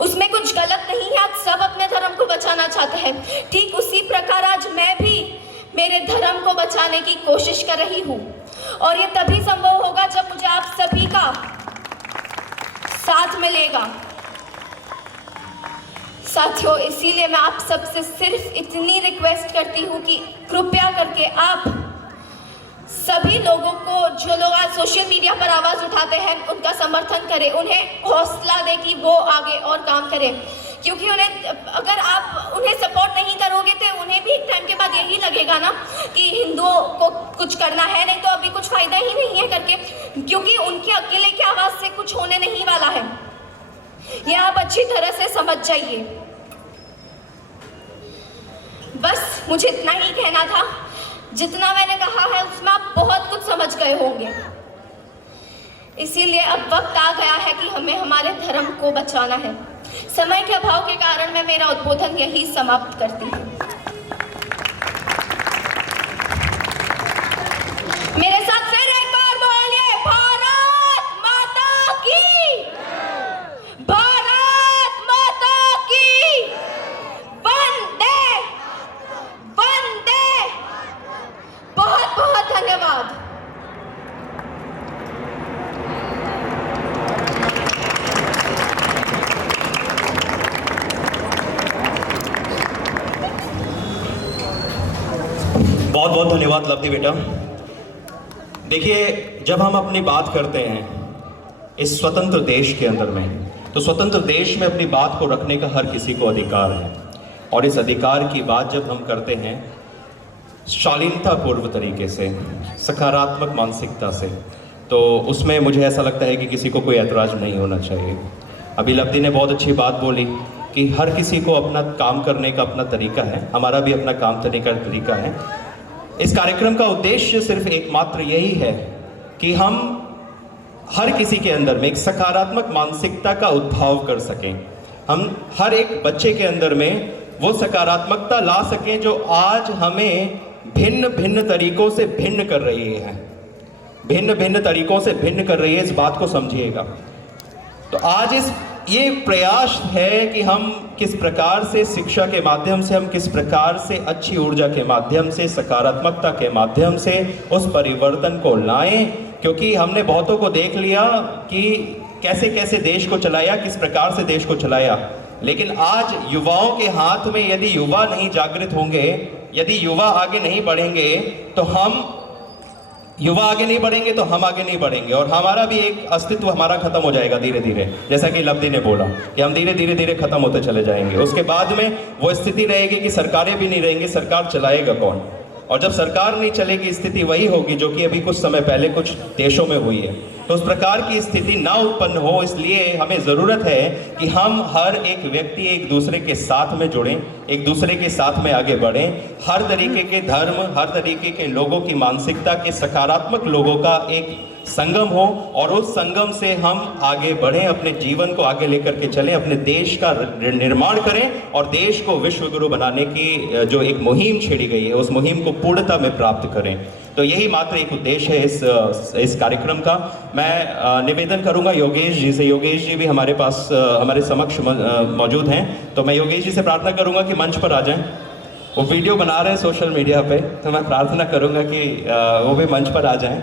उसमें कुछ गलत नहीं है। आप सब अपने धर्म को बचाना चाहते हैं। ठीक उसी प्रकार आज मैं भी मेरे धर्म को बचाने की कोशिश कर रही हूँ और ये तभी संभव होगा जब मुझे आप सभी का साथ मिलेगा। साथियों, इसीलिए मैं आप सबसे सिर्फ इतनी रिक्वेस्ट करती हूँ कि कृपया करके आप सभी लोगों को, जो लोग आज सोशल मीडिया पर आवाज उठाते हैं, उनका समर्थन करें, उन्हें हौसला दें कि वो आगे और काम करें। क्योंकि अगर आप उन्हें सपोर्ट नहीं करोगे तो उन्हें भी एक टाइम के बाद यही लगेगा ना कि हिंदुओं को कुछ करना है, नहीं तो अभी कुछ फायदा ही नहीं है करके, क्योंकि उनके अकेले की आवाज से कुछ होने नहीं वाला है। ये आप अच्छी तरह से समझ जाइए। बस मुझे इतना ही कहना था। जितना मैंने कहा है उसमें आप बहुत कुछ समझ गए होंगे। इसीलिए अब वक्त आ गया है कि हमें हमारे धर्म को बचाना है। समय के अभाव के कारण मैं मेरा उद्बोधन यही समाप्त करती हूँ। मेरे साथ फिर एक बार बोलिए, भारत माता की, भारत माता की, वंदे वंदे। बहुत बहुत धन्यवाद। बहुत बहुत धन्यवाद लवती बेटा। देखिए, जब हम अपनी बात करते हैं इस स्वतंत्र देश के अंदर में, तो स्वतंत्र देश में अपनी बात को रखने का हर किसी को अधिकार है। और इस अधिकार की बात जब हम करते हैं शालीनतापूर्व तरीके से, सकारात्मक मानसिकता से, तो उसमें मुझे ऐसा लगता है कि किसी को कोई ऐतराज़ नहीं होना चाहिए। अभी लवती ने बहुत अच्छी बात बोली कि हर किसी को अपना काम करने का अपना तरीका है, हमारा भी अपना काम करने का तरीका है। इस कार्यक्रम का उद्देश्य सिर्फ एकमात्र यही है कि हम हर किसी के अंदर में एक सकारात्मक मानसिकता का उद्भाव कर सकें। हम हर एक बच्चे के अंदर में वो सकारात्मकता ला सकें जो आज हमें भिन्न भिन्न तरीकों से भिन्न कर रही है, भिन्न भिन्न तरीकों से भिन्न कर रही है। इस बात को समझिएगा। तो आज ये प्रयास है कि हम किस प्रकार से शिक्षा के माध्यम से, हम किस प्रकार से अच्छी ऊर्जा के माध्यम से, सकारात्मकता के माध्यम से उस परिवर्तन को लाएं। क्योंकि हमने बहुतों को देख लिया कि कैसे कैसे देश को चलाया, किस प्रकार से देश को चलाया, लेकिन आज युवाओं के हाथ में यदि युवा नहीं जागृत होंगे यदि युवा आगे नहीं बढ़ेंगे तो हम आगे नहीं बढ़ेंगे और हमारा भी एक अस्तित्व हमारा खत्म हो जाएगा धीरे धीरे। जैसा कि लब्धि ने बोला कि हम धीरे धीरे खत्म होते चले जाएंगे। उसके बाद में वो स्थिति रहेगी कि सरकारें भी नहीं रहेंगी, सरकार चलाएगा कौन? और जब सरकार नहीं चलेगी स्थिति वही होगी जो कि अभी कुछ समय पहले कुछ देशों में हुई है। तो उस प्रकार की स्थिति ना उत्पन्न हो, इसलिए हमें ज़रूरत है कि हम हर एक व्यक्ति एक दूसरे के साथ में जुड़ें, एक दूसरे के साथ में आगे बढ़ें। हर तरीके के धर्म, हर तरीके के लोगों की मानसिकता के सकारात्मक लोगों का एक संगम हो और उस संगम से हम आगे बढ़ें, अपने जीवन को आगे लेकर के चलें, अपने देश का निर्माण करें और देश को विश्व गुरु बनाने की जो एक मुहिम छेड़ी गई है उस मुहिम को पूर्णता में प्राप्त करें। तो यही मात्र एक उद्देश्य है इस कार्यक्रम का। मैं निवेदन करूंगा योगेश जी से। योगेश जी भी हमारे पास हमारे समक्ष मौजूद हैं, तो मैं योगेश जी से प्रार्थना करूंगा कि मंच पर आ जाएं। वो वीडियो बना रहे हैं सोशल मीडिया पे, तो मैं प्रार्थना करूंगा कि वो भी मंच पर आ जाएं।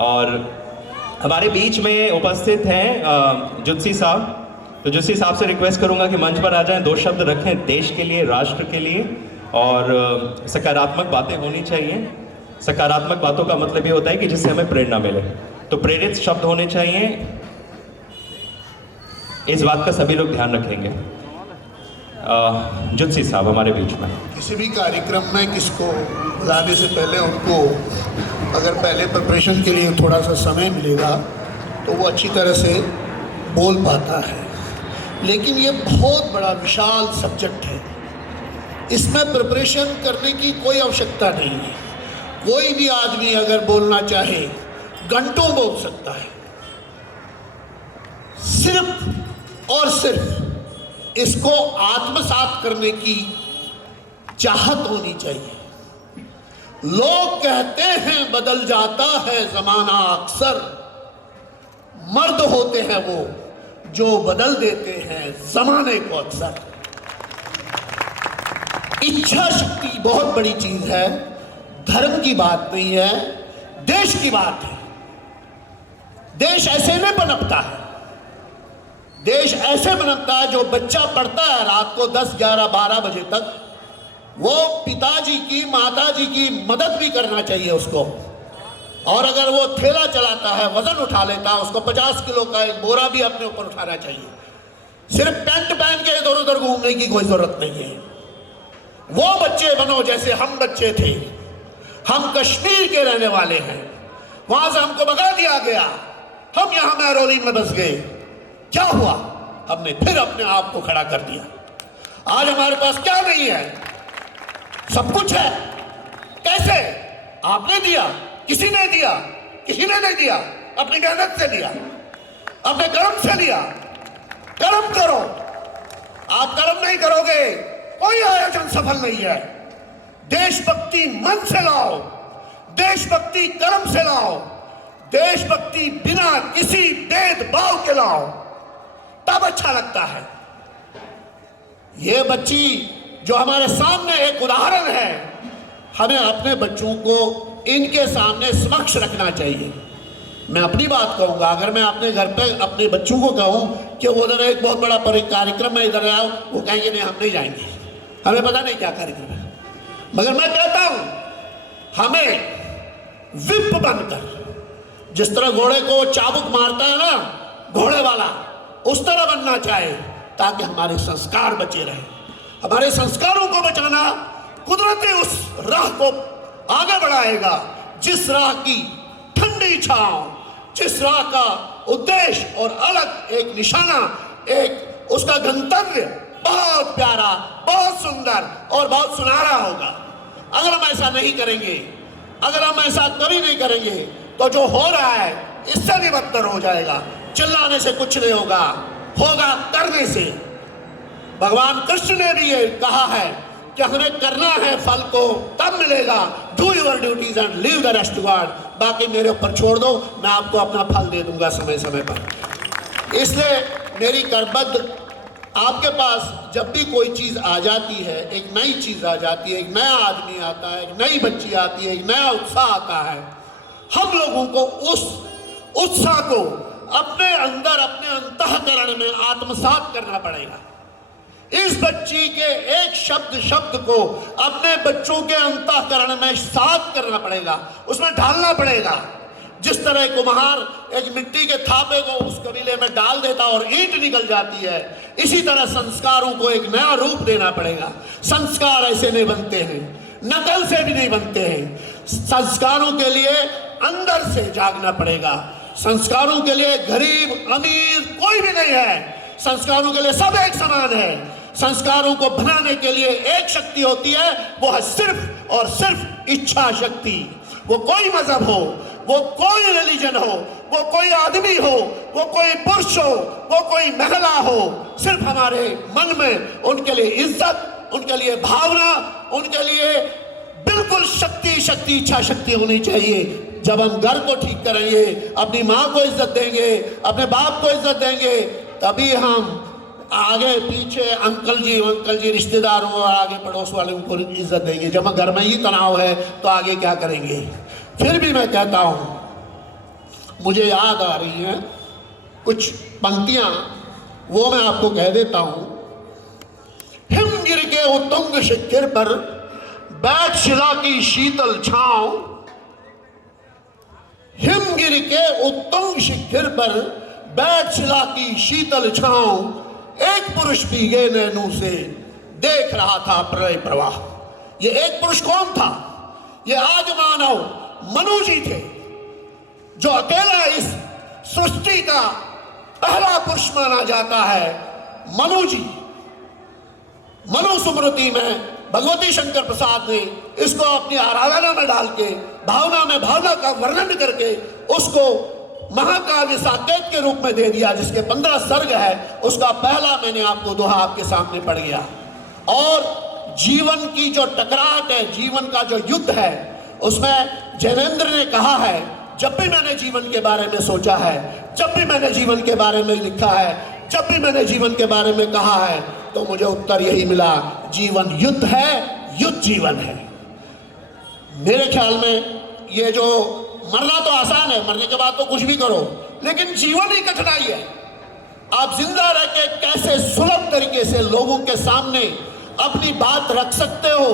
और हमारे बीच में उपस्थित हैं जुत्सी साहब। तो जुत्सी साहब से रिक्वेस्ट करूंगा कि मंच पर आ जाएं, 2 शब्द रखें देश के लिए, राष्ट्र के लिए, और सकारात्मक बातें होनी चाहिए। सकारात्मक बातों का मतलब ये होता है कि जिससे हमें प्रेरणा मिले, तो प्रेरित शब्द होने चाहिए। इस बात का सभी लोग ध्यान रखेंगे। जुत्सी साहब हमारे बीच में। किसी भी कार्यक्रम में किसको बुलाने से पहले उनको अगर पहले प्रिपरेशन के लिए थोड़ा सा समय मिलेगा तो वो अच्छी तरह से बोल पाता है। लेकिन ये बहुत बड़ा विशाल सब्जेक्ट है, इसमें प्रिपरेशन करने की कोई आवश्यकता नहीं है। कोई भी आदमी अगर बोलना चाहे घंटों बोल सकता है। सिर्फ और सिर्फ इसको आत्मसात करने की चाहत होनी चाहिए। लोग कहते हैं बदल जाता है जमाना, अक्सर मर्द होते हैं वो जो बदल देते हैं जमाने को अक्सर। इच्छा शक्ति बहुत बड़ी चीज है, धर्म की बात नहीं है, देश की बात है। देश ऐसे में पनपता है, देश ऐसे बनता है जो बच्चा पढ़ता है रात को 10, 11, 12 बजे तक, वो पिताजी की, माताजी की मदद भी करना चाहिए उसको। और अगर वो ठेला चलाता है, वजन उठा लेता है, उसको 50 किलो का एक बोरा भी अपने ऊपर उठाना चाहिए। सिर्फ पैंट पहन के इधर उधर घूमने की कोई जरूरत नहीं है। वो बच्चे बनो जैसे हम बच्चे थे। हम कश्मीर के रहने वाले हैं, वहां से हमको भगा दिया गया, हम यहां महरौली में बस गए। क्या हुआ? हमने फिर अपने आप को खड़ा कर दिया। आज हमारे पास क्या नहीं है? सब कुछ है। कैसे? आपने दिया? किसी ने दिया? किसी ने नहीं दिया। अपनी मेहनत से दिया, अपने कर्म से लिया। कर्म करो। आप कर्म नहीं करोगे कोई आयोजन सफल नहीं है। देशभक्ति मन से लाओ, देशभक्ति कर्म से लाओ, देशभक्ति बिना किसी भेदभाव के लाओ, तब अच्छा लगता है। ये बच्ची जो हमारे सामने एक उदाहरण है, हमें अपने बच्चों को इनके सामने समक्ष रखना चाहिए। मैं अपनी बात कहूंगा, अगर मैं अपने घर पे अपने बच्चों को कहूं कि वो उधर एक बहुत बड़ा कार्यक्रम है, इधर आओ, वो कहेंगे नहीं हम नहीं जाएंगे, हमें पता नहीं क्या कार्यक्रम है। मगर मैं कहता हूं हमें विप बनकर, जिस तरह घोड़े को चाबुक मारता है ना घोड़े वाला, उस तरह बनना चाहे ताकि हमारे संस्कार बचे रहे। हमारे संस्कारों को बचाना कुदरती उस राह को आगे बढ़ाएगा जिस राह की ठंडी छांव, जिस राह का उद्देश्य और अलग एक निशाना, एक उसका गंतव्य बहुत प्यारा, बहुत सुंदर और बहुत सुनहरा होगा। अगर हम ऐसा नहीं करेंगे, अगर हम ऐसा कभी नहीं करेंगे, तो जो हो रहा है इससे भी बदतर हो जाएगा। चिल्लाने से कुछ नहीं होगा, होगा करने से। भगवान कृष्ण ने भी ये कहा है कि हमें करना है, फल को तब मिलेगा। Do your duties and leave the rest to God. बाकी मेरे ऊपर छोड़ दो, मैं आपको अपना फल दे दूंगा समय समय पर। इसलिए मेरी करबद्ध आपके पास जब भी कोई चीज आ जाती है, एक नई चीज आ जाती है, एक नया आदमी आता है, एक नई बच्ची आती है, एक नया उत्साह आता है, हम लोगों को उस उत्साह को अपने अंदर, अपने अंतःकरण में आत्मसात करना पड़ेगा। इस बच्ची के एक शब्द शब्द को अपने बच्चों के अंतःकरण में साफ करना पड़ेगा, उसमें ढालना पड़ेगा। जिस तरह कुम्हार एक मिट्टी के थापे को उस कबीले में डाल देता और ईंट निकल जाती है, इसी तरह संस्कारों को एक नया रूप देना पड़ेगा। संस्कार ऐसे नहीं बनते हैं, नकल से भी नहीं बनते हैं। संस्कारों के लिए अंदर से जागना पड़ेगा। संस्कारों के लिए गरीब अमीर कोई भी नहीं है, संस्कारों के लिए सब एक समान है। संस्कारों को बनाने के लिए एक शक्ति होती है, वो है सिर्फ और सिर्फ इच्छा शक्ति। वो कोई मजहब हो, वो कोई रिलीजन हो, वो कोई आदमी हो, वो कोई पुरुष हो, वो कोई महिला हो, सिर्फ हमारे मन में उनके लिए इज्जत, उनके लिए भावना, उनके लिए बिल्कुल शक्ति शक्ति इच्छा शक्ति होनी चाहिए। जब हम घर को ठीक करेंगे, अपनी माँ को इज्जत देंगे, अपने बाप को इज्जत देंगे, तभी हम आगे पीछे अंकल जी रिश्तेदारों और आगे पड़ोस वालों को इज्जत देंगे। जब घर में ही तनाव है तो आगे क्या करेंगे। फिर भी मैं कहता हूँ, मुझे याद आ रही हैं कुछ पंक्तियाँ, वो मैं आपको कह देता हूँ। हिमगिर के उत्तुंग शिखर पर बैठ शिला की शीतल छांव, हिमगिर के उत्तुंग शिखर पर बैठ शिला की शीतल छांव, एक पुरुष भीगे नैनों से देख रहा था प्रलय प्रवाह। ये एक पुरुष कौन था? ये आदि मानव मनु जी थे, जो अकेला इस सृष्टि का पहला पुरुष माना जाता है। मनु जी, मनु स्मृति में भगवती शंकर प्रसाद ने इसको अपनी आराधना में डाल के, भावना में भावना का वर्णन करके उसको महाकाव्य साकेत के रूप में दे दिया, जिसके 15 सर्ग है। उसका पहला मैंने आपको दोहा आपके सामने पढ़ गया। और जीवन की जो टकराहट है, जीवन का जो युद्ध है, उसमें जैनेंद्र ने कहा है, जब भी मैंने जीवन के बारे में सोचा है, जब भी मैंने जीवन के बारे में लिखा है, जब भी मैंने जीवन के बारे में कहा है, तो मुझे उत्तर यही मिला, जीवन युद्ध है, युद्ध जीवन है। मेरे ख्याल में ये जो मरना तो आसान है, मरने के बाद तो कुछ भी करो, लेकिन जीवन ही कठिनाई है। आप जिंदा रह के कैसे सुलभ तरीके से लोगों के सामने अपनी बात रख सकते हो,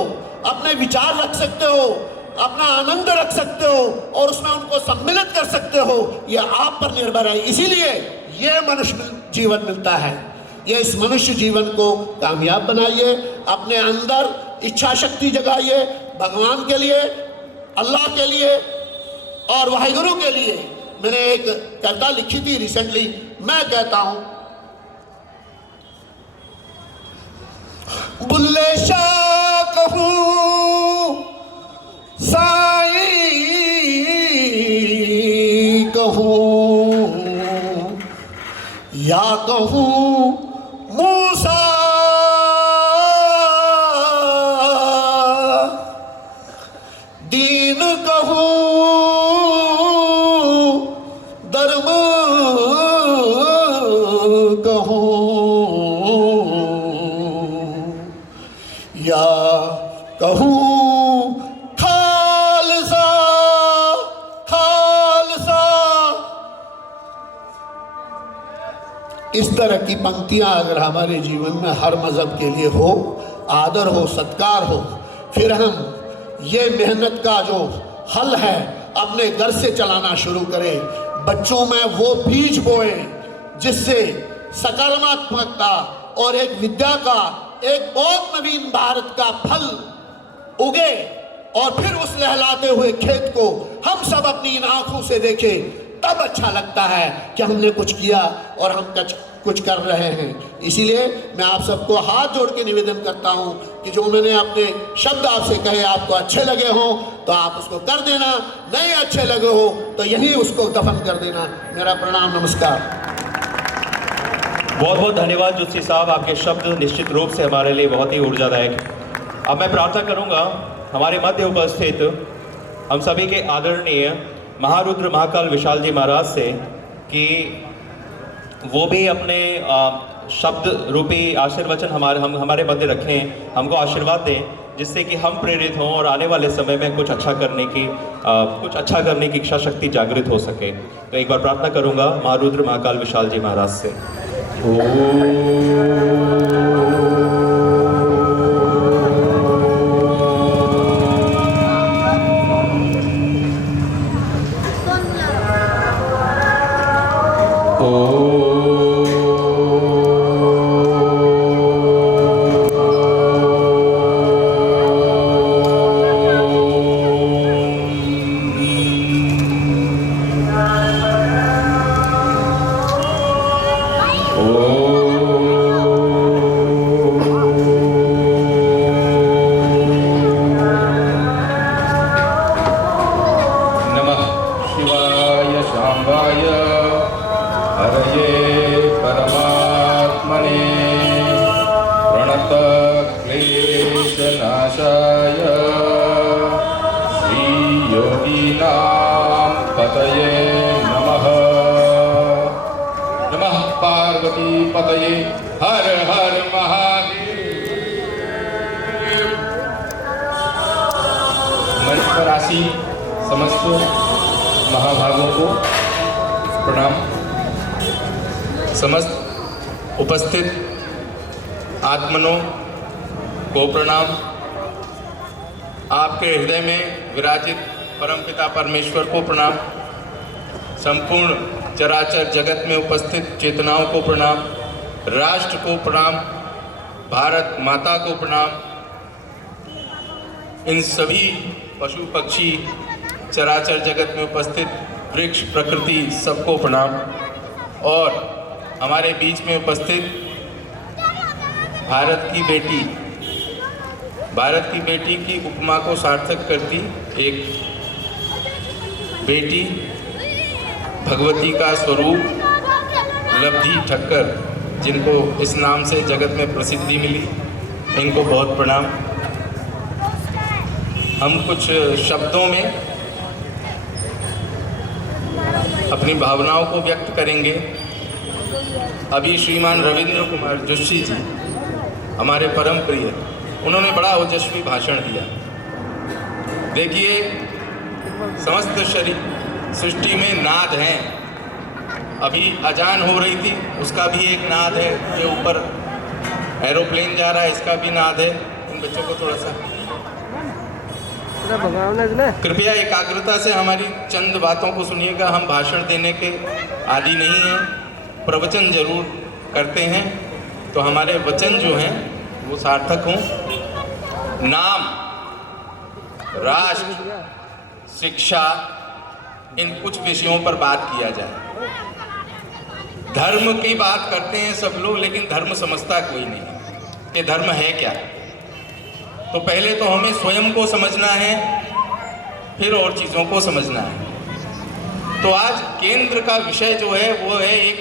अपने विचार रख सकते हो, अपना आनंद रख सकते हो और उसमें उनको सम्मिलित कर सकते हो, यह आप पर निर्भर है। इसीलिए यह मनुष्य जीवन मिलता है। ये इस मनुष्य जीवन को कामयाब बनाइए, अपने अंदर इच्छा शक्ति जगाइए, भगवान के लिए, अल्लाह के लिए और वाहिगुरु के लिए। मैंने एक कविता लिखी थी रिसेंटली, मैं कहता हूं, बुल्ले शाह कहूं, साईं कहूं, या कहूं मूसा, दीन कहूं, धर्म कहूं, या कहूं खालसा, खालसा। इस तरह की पंक्तियां अगर हमारे जीवन में हर मजहब के लिए हो, आदर हो, सत्कार हो, फिर हम ये मेहनत का जो हल है अपने घर से चलाना शुरू करें। बच्चों में वो बीज बोए जिससे सकारात्मकता और एक विद्या का एक बहुत नवीन भारत का फल उगे, और फिर उस लहलाते हुए खेत को हम सब अपनी इन आंखों से देखें। तब अच्छा लगता है कि हमने कुछ किया और हम कुछ कर रहे हैं। इसीलिए मैं आप सबको हाथ जोड़ के निवेदन करता हूं कि जो मैंने अपने शब्द आपसे कहे आपको अच्छे लगे हों तो आप उसको कर देना, नहीं अच्छे लगे हो तो यही उसको दफन कर देना। मेरा प्रणाम, नमस्कार। बहुत बहुत धन्यवाद जोशी साहब, आपके शब्द निश्चित रूप से हमारे लिए बहुत ही ऊर्जादायक। अब मैं प्रार्थना करूंगा हमारे मध्य उपस्थित हम सभी के आदरणीय महारुद्र महाकाल विशाल जी महाराज से कि वो भी अपने शब्द रूपी आशीर्वचन हमारे मध्य रखें, हमको आशीर्वाद दें, जिससे कि हम प्रेरित हों और आने वाले समय में कुछ अच्छा करने की इच्छा शक्ति जागृत हो सके। तो एक बार प्रार्थना करूंगा महारुद्र महाकाल विशाल जी महाराज से। ओम विनाशाय श्रीयोगीनां पतये नमः। नमः पार्वती पतये हर हर महादेव। मंच पर आसीन समस्त महाभागों को प्रणाम। समस्त उपस्थित आत्मनों को प्रणाम। आपके हृदय में विराजित परमपिता परमेश्वर को प्रणाम। संपूर्ण चराचर जगत में उपस्थित चेतनाओं को प्रणाम। राष्ट्र को प्रणाम। भारत माता को प्रणाम। इन सभी पशु पक्षी चराचर जगत में उपस्थित वृक्ष प्रकृति सबको प्रणाम। और हमारे बीच में उपस्थित भारत की बेटी की उपमा को सार्थक करती एक बेटी भगवती का स्वरूप लब्धि ठक्कर, जिनको इस नाम से जगत में प्रसिद्धि मिली, इनको बहुत प्रणाम। हम कुछ शब्दों में अपनी भावनाओं को व्यक्त करेंगे। अभी श्रीमान रविंद्र कुमार जोशी जी, हमारे परम प्रिय, उन्होंने बड़ा ओजस्वी भाषण दिया। देखिए, समस्त सृष्टि में नाद हैं। अभी अजान हो रही थी, उसका भी एक नाद है। ये ऊपर एरोप्लेन जा रहा है, इसका भी नाद है। इन बच्चों को थोड़ा सा कृपया एकाग्रता से हमारी चंद बातों को सुनिएगा। हम भाषण देने के आदी नहीं हैं, प्रवचन जरूर करते हैं, तो हमारे वचन जो हैं वो सार्थक हों। नाम, राष्ट्र, शिक्षा, इन कुछ विषयों पर बात किया जाए। धर्म की बात करते हैं सब लोग, लेकिन धर्म समझता कोई नहीं कि धर्म है क्या। तो पहले तो हमें स्वयं को समझना है, फिर और चीज़ों को समझना है। तो आज केंद्र का विषय जो है वो है एक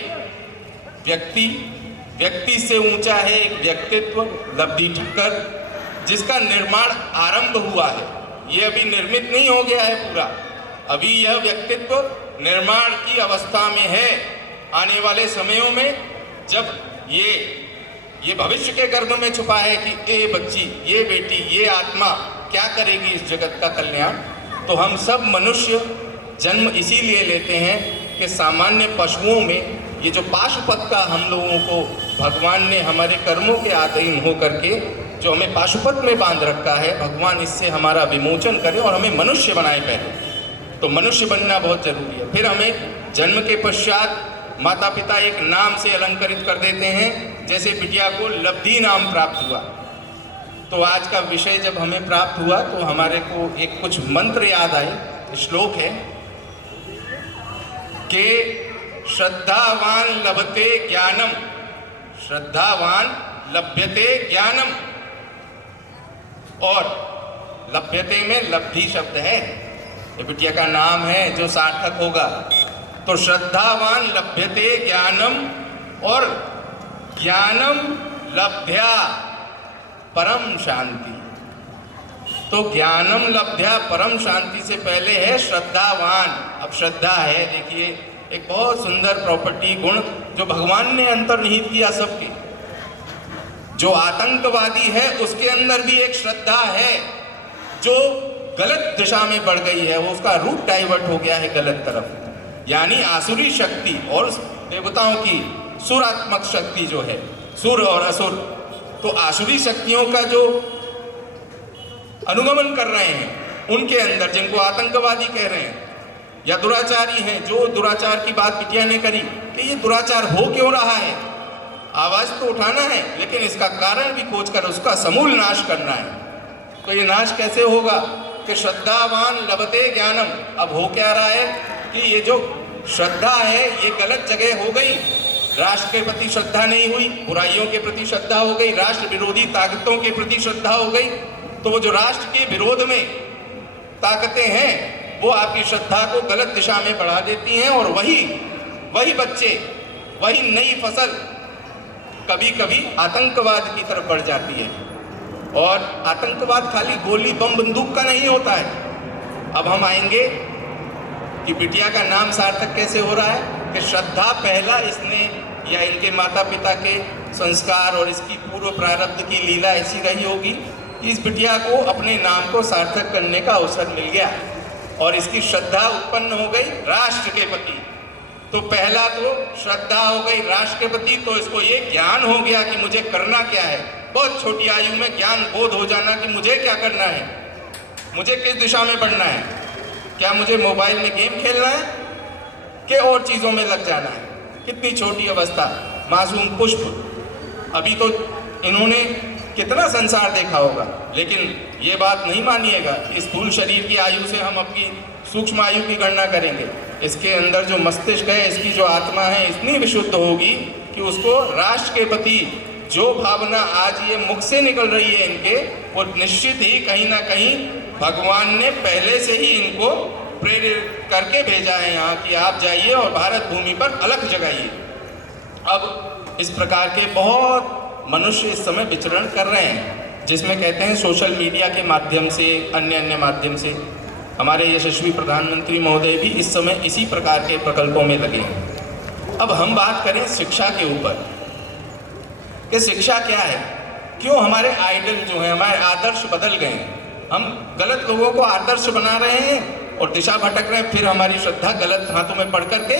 व्यक्ति से ऊंचा है एक व्यक्तित्व, लब्धि ठक्कर, जिसका निर्माण आरंभ हुआ है। ये अभी निर्मित नहीं हो गया है पूरा, अभी यह व्यक्तित्व निर्माण की अवस्था में है। आने वाले समयों में जब ये भविष्य के गर्भ में छुपा है कि ये बच्ची, ये बेटी, ये आत्मा क्या करेगी इस जगत का कल्याण, तो हम सब मनुष्य जन्म इसीलिए लेते हैं कि सामान्य पशुओं में ये जो पाशुपत का हम लोगों को भगवान ने हमारे कर्मों के अधीन हो करके जो हमें पाशुपत में बांध रखा है, भगवान इससे हमारा विमोचन करे और हमें मनुष्य बनाए पहले। तो मनुष्य बनना बहुत जरूरी है। फिर हमें जन्म के पश्चात माता पिता एक नाम से अलंकृत कर देते हैं, जैसे बिटिया को लब्धि नाम प्राप्त हुआ। तो आज का विषय जब हमें प्राप्त हुआ तो हमारे को एक कुछ मंत्र याद आए। श्लोक है कि श्रद्धावान लभते ज्ञानम, श्रद्धावान लभ्यते ज्ञानम, और लभ्यते में लब्धि शब्द है, ये बिटिया का नाम है जो सार्थक होगा। तो श्रद्धावान लभ्यते ज्ञानम, और ज्ञानम लभ्या परम शांति। तो ज्ञानम लभ्या परम शांति से पहले है श्रद्धावान। अब श्रद्धा है, देखिए, एक बहुत सुंदर प्रॉपर्टी, गुण जो भगवान ने अंतर्निहित किया सबके। जो आतंकवादी है उसके अंदर भी एक श्रद्धा है जो गलत दिशा में बढ़ गई है, वो उसका रूट डाइवर्ट हो गया है गलत तरफ, यानी आसुरी शक्ति और देवताओं की सुरात्मक शक्ति जो है, सुर और असुर। तो आसुरी शक्तियों का जो अनुगमन कर रहे हैं उनके अंदर, जिनको आतंकवादी कह रहे हैं या दुराचारी हैं, जो दुराचार की बात बिटिया ने करी कि ये दुराचार हो क्यों रहा है, आवाज तो उठाना है, लेकिन इसका कारण भी खोज कर उसका समूल नाश करना है। तो ये नाश कैसे होगा कि श्रद्धावान लभते ज्ञानम। अब हो क्या रहा है कि ये जो श्रद्धा है ये गलत जगह हो गई, राष्ट्र के प्रति श्रद्धा नहीं हुई, बुराइयों के प्रति श्रद्धा हो गई, राष्ट्र विरोधी ताकतों के प्रति श्रद्धा हो गई। तो वो जो राष्ट्र के विरोध में ताकतें हैं वो आपकी श्रद्धा को गलत दिशा में बढ़ा देती हैं, और वही बच्चे, वही नई फसल कभी कभी आतंकवाद की तरफ बढ़ जाती है। और आतंकवाद खाली गोली बम बंदूक का नहीं होता है। अब हम आएंगे कि बिटिया का नाम सार्थक कैसे हो रहा है कि श्रद्धा पहला इसने या इनके माता पिता के संस्कार और इसकी पूर्व प्रारब्ध की लीला ऐसी रही होगी कि इस बिटिया को अपने नाम को सार्थक करने का अवसर मिल गया और इसकी श्रद्धा उत्पन्न हो गई राष्ट्र के प्रति। तो पहला तो श्रद्धा हो गई राष्ट्र के प्रति, तो इसको ये ज्ञान हो गया कि मुझे करना क्या है। बहुत छोटी आयु में ज्ञान बोध हो जाना कि मुझे क्या करना है, मुझे किस दिशा में बढ़ना है, क्या मुझे मोबाइल में गेम खेलना है कि और चीज़ों में लग जाना है। कितनी छोटी अवस्था, मासूम पुष्प। अभी तो इन्होंने कितना संसार देखा होगा, लेकिन ये बात नहीं मानिएगा इस स्थूल शरीर की आयु से हम अपनी सूक्ष्म आयु की गणना करेंगे। इसके अंदर जो मस्तिष्क है, इसकी जो आत्मा है, इतनी विशुद्ध होगी कि उसको राष्ट्र के प्रति जो भावना आज ये मुख से निकल रही है इनके, वो निश्चित ही कहीं ना कहीं भगवान ने पहले से ही इनको प्रेरित करके भेजा है यहाँ कि आप जाइए और भारत भूमि पर अलख जगाइए। अब इस प्रकार के बहुत मनुष्य इस समय विचरण कर रहे हैं, जिसमें कहते हैं सोशल मीडिया के माध्यम से, अन्य माध्यम से। हमारे यशस्वी प्रधानमंत्री महोदय भी इस समय इसी प्रकार के प्रकल्पों में लगे हैं। अब हम बात करें शिक्षा के ऊपर कि शिक्षा क्या है, क्यों हमारे आइडल जो हैं, हमारे आदर्श बदल गए हैं। हम गलत लोगों को आदर्श बना रहे हैं और दिशा भटक रहे हैं, फिर हमारी श्रद्धा गलत हाथों में पड़ करके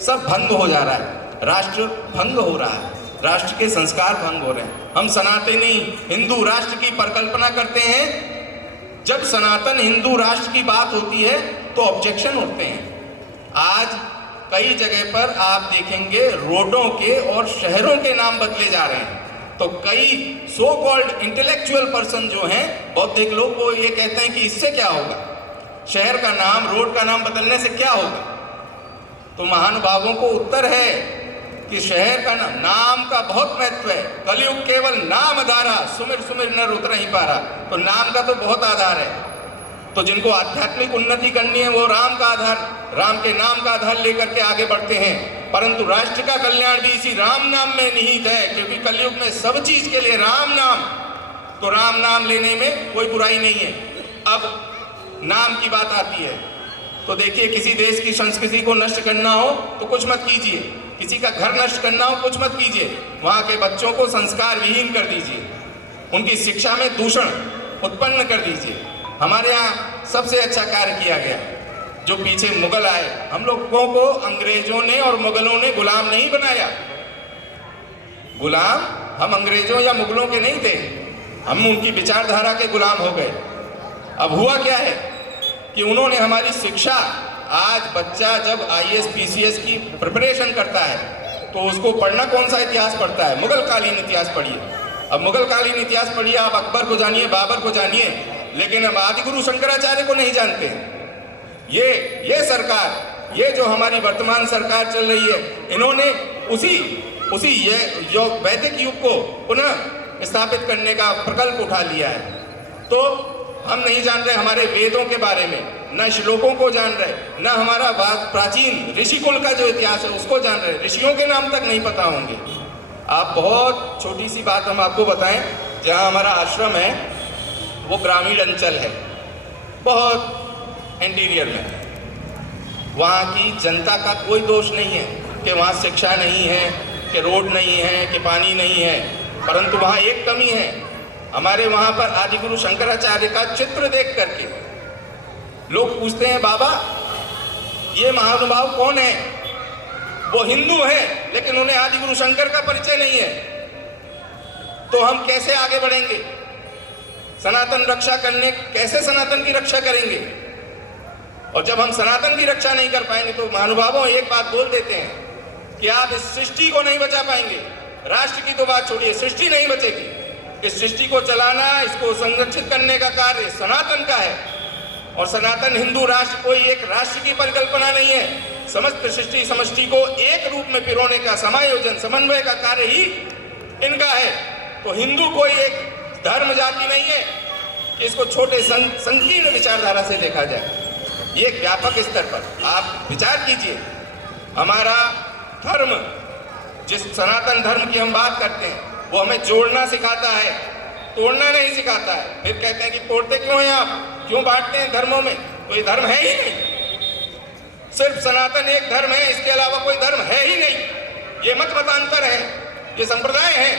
सब भंग हो जा रहा है, राष्ट्र भंग हो रहा है, राष्ट्र के संस्कार भंग हो रहे हैं। हम सनातनी हिंदू राष्ट्र की परिकल्पना करते हैं, जब सनातन हिंदू राष्ट्र की बात होती है तो ऑब्जेक्शन होते हैं। आज कई जगह पर आप देखेंगे रोडों के और शहरों के नाम बदले जा रहे हैं। तो कई सो कॉल्ड इंटेलेक्चुअल पर्सन जो हैं, बौद्धिक लोग, वो ये कहते हैं कि इससे क्या होगा, शहर का नाम, रोड का नाम बदलने से क्या होगा। तो महानुभावों को उत्तर है कि शहर का नाम का बहुत महत्व है। कलयुग केवल नाम आधारा, सुमिर सुमिर नर उतर ही पारा। तो नाम का तो बहुत आधार है। तो जिनको आध्यात्मिक उन्नति करनी है वो राम का आधार, राम के नाम का आधार लेकर के आगे बढ़ते हैं। परंतु राष्ट्र का कल्याण भी इसी राम नाम में निहित है, क्योंकि कलयुग में सब चीज के लिए राम नाम, तो राम नाम लेने में कोई बुराई नहीं है। अब नाम की बात आती है तो देखिए, किसी देश की संस्कृति को नष्ट करना हो तो कुछ मत कीजिए, किसी का घर नष्ट करना हो कुछ मत कीजिए, वहाँ के बच्चों को संस्कार विहीन कर दीजिए, उनकी शिक्षा में दूषण उत्पन्न कर दीजिए। हमारे यहाँ सबसे अच्छा कार्य किया गया, जो पीछे मुगल आए, हम लोगों को अंग्रेजों ने और मुगलों ने गुलाम नहीं बनाया। गुलाम हम अंग्रेजों या मुगलों के नहीं थे, हम उनकी विचारधारा के गुलाम हो गए। अब हुआ क्या है कि उन्होंने हमारी शिक्षा, आज बच्चा जब IAS PCS की प्रिपरेशन करता है तो उसको पढ़ना कौन सा इतिहास पढ़ता है, मुगल कालीन इतिहास पढ़िए। अब मुगल कालीन इतिहास पढ़िए, आप अकबर को जानिए, बाबर को जानिए, लेकिन अब आदिगुरु शंकराचार्य को नहीं जानते। ये सरकार, ये जो हमारी वर्तमान सरकार चल रही है, इन्होंने उसी ये जो वैदिक युग को पुनः स्थापित करने का प्रकल्प उठा लिया है। तो हम नहीं जान रहे हमारे वेदों के बारे में, न श्लोकों को जान रहे, न हमारा प्राचीन ऋषिकुल का जो इतिहास है उसको जान रहे, ऋषियों के नाम तक नहीं पता होंगे। आप बहुत छोटी सी बात हम आपको बताएं, जहां हमारा आश्रम है वो ग्रामीण अंचल है, बहुत इंटीरियर में। वहाँ की जनता का कोई दोष नहीं है कि वहाँ शिक्षा नहीं है, कि रोड नहीं है, कि पानी नहीं है, परंतु वहाँ एक कमी है। हमारे वहाँ पर आदिगुरु शंकराचार्य का चित्र देख करके लोग पूछते हैं, बाबा ये महानुभाव कौन है? वो हिंदू हैं, लेकिन उन्हें आदिगुरु शंकर का परिचय नहीं है। तो हम कैसे आगे बढ़ेंगे? सनातन रक्षा करने, कैसे सनातन की रक्षा करेंगे? और जब हम सनातन की रक्षा नहीं कर पाएंगे तो महानुभावों एक बात बोल देते हैं कि आप इस सृष्टि को नहीं बचा पाएंगे। राष्ट्र की तो बात छोड़िए, सृष्टि नहीं बचेगी। इस सृष्टि को चलाना, इसको संरक्षित करने का कार्य सनातन का है। और सनातन हिंदू राष्ट्र कोई एक राष्ट्र की परिकल्पना नहीं है, समस्त सृष्टि समष्टि को एक रूप में पिरोने का समायोजन, समन्वय का कार्य ही इनका है। तो हिंदू कोई एक धर्म जाति नहीं है कि इसको छोटे संकीर्ण विचारधारा से देखा जाए। ये एक व्यापक स्तर पर आप विचार कीजिए। हमारा धर्म, जिस सनातन धर्म की हम बात करते हैं, वो हमें जोड़ना सिखाता है, तोड़ना नहीं सिखाता है। फिर कहते हैं कि तोड़ते क्यों हैं आप, क्यों बांटते हैं धर्मों में, तो ये धर्म है ही नहीं। सिर्फ सनातन एक धर्म है, इसके अलावा कोई धर्म है ही नहीं। ये मत मतांतर है, ये संप्रदाय है,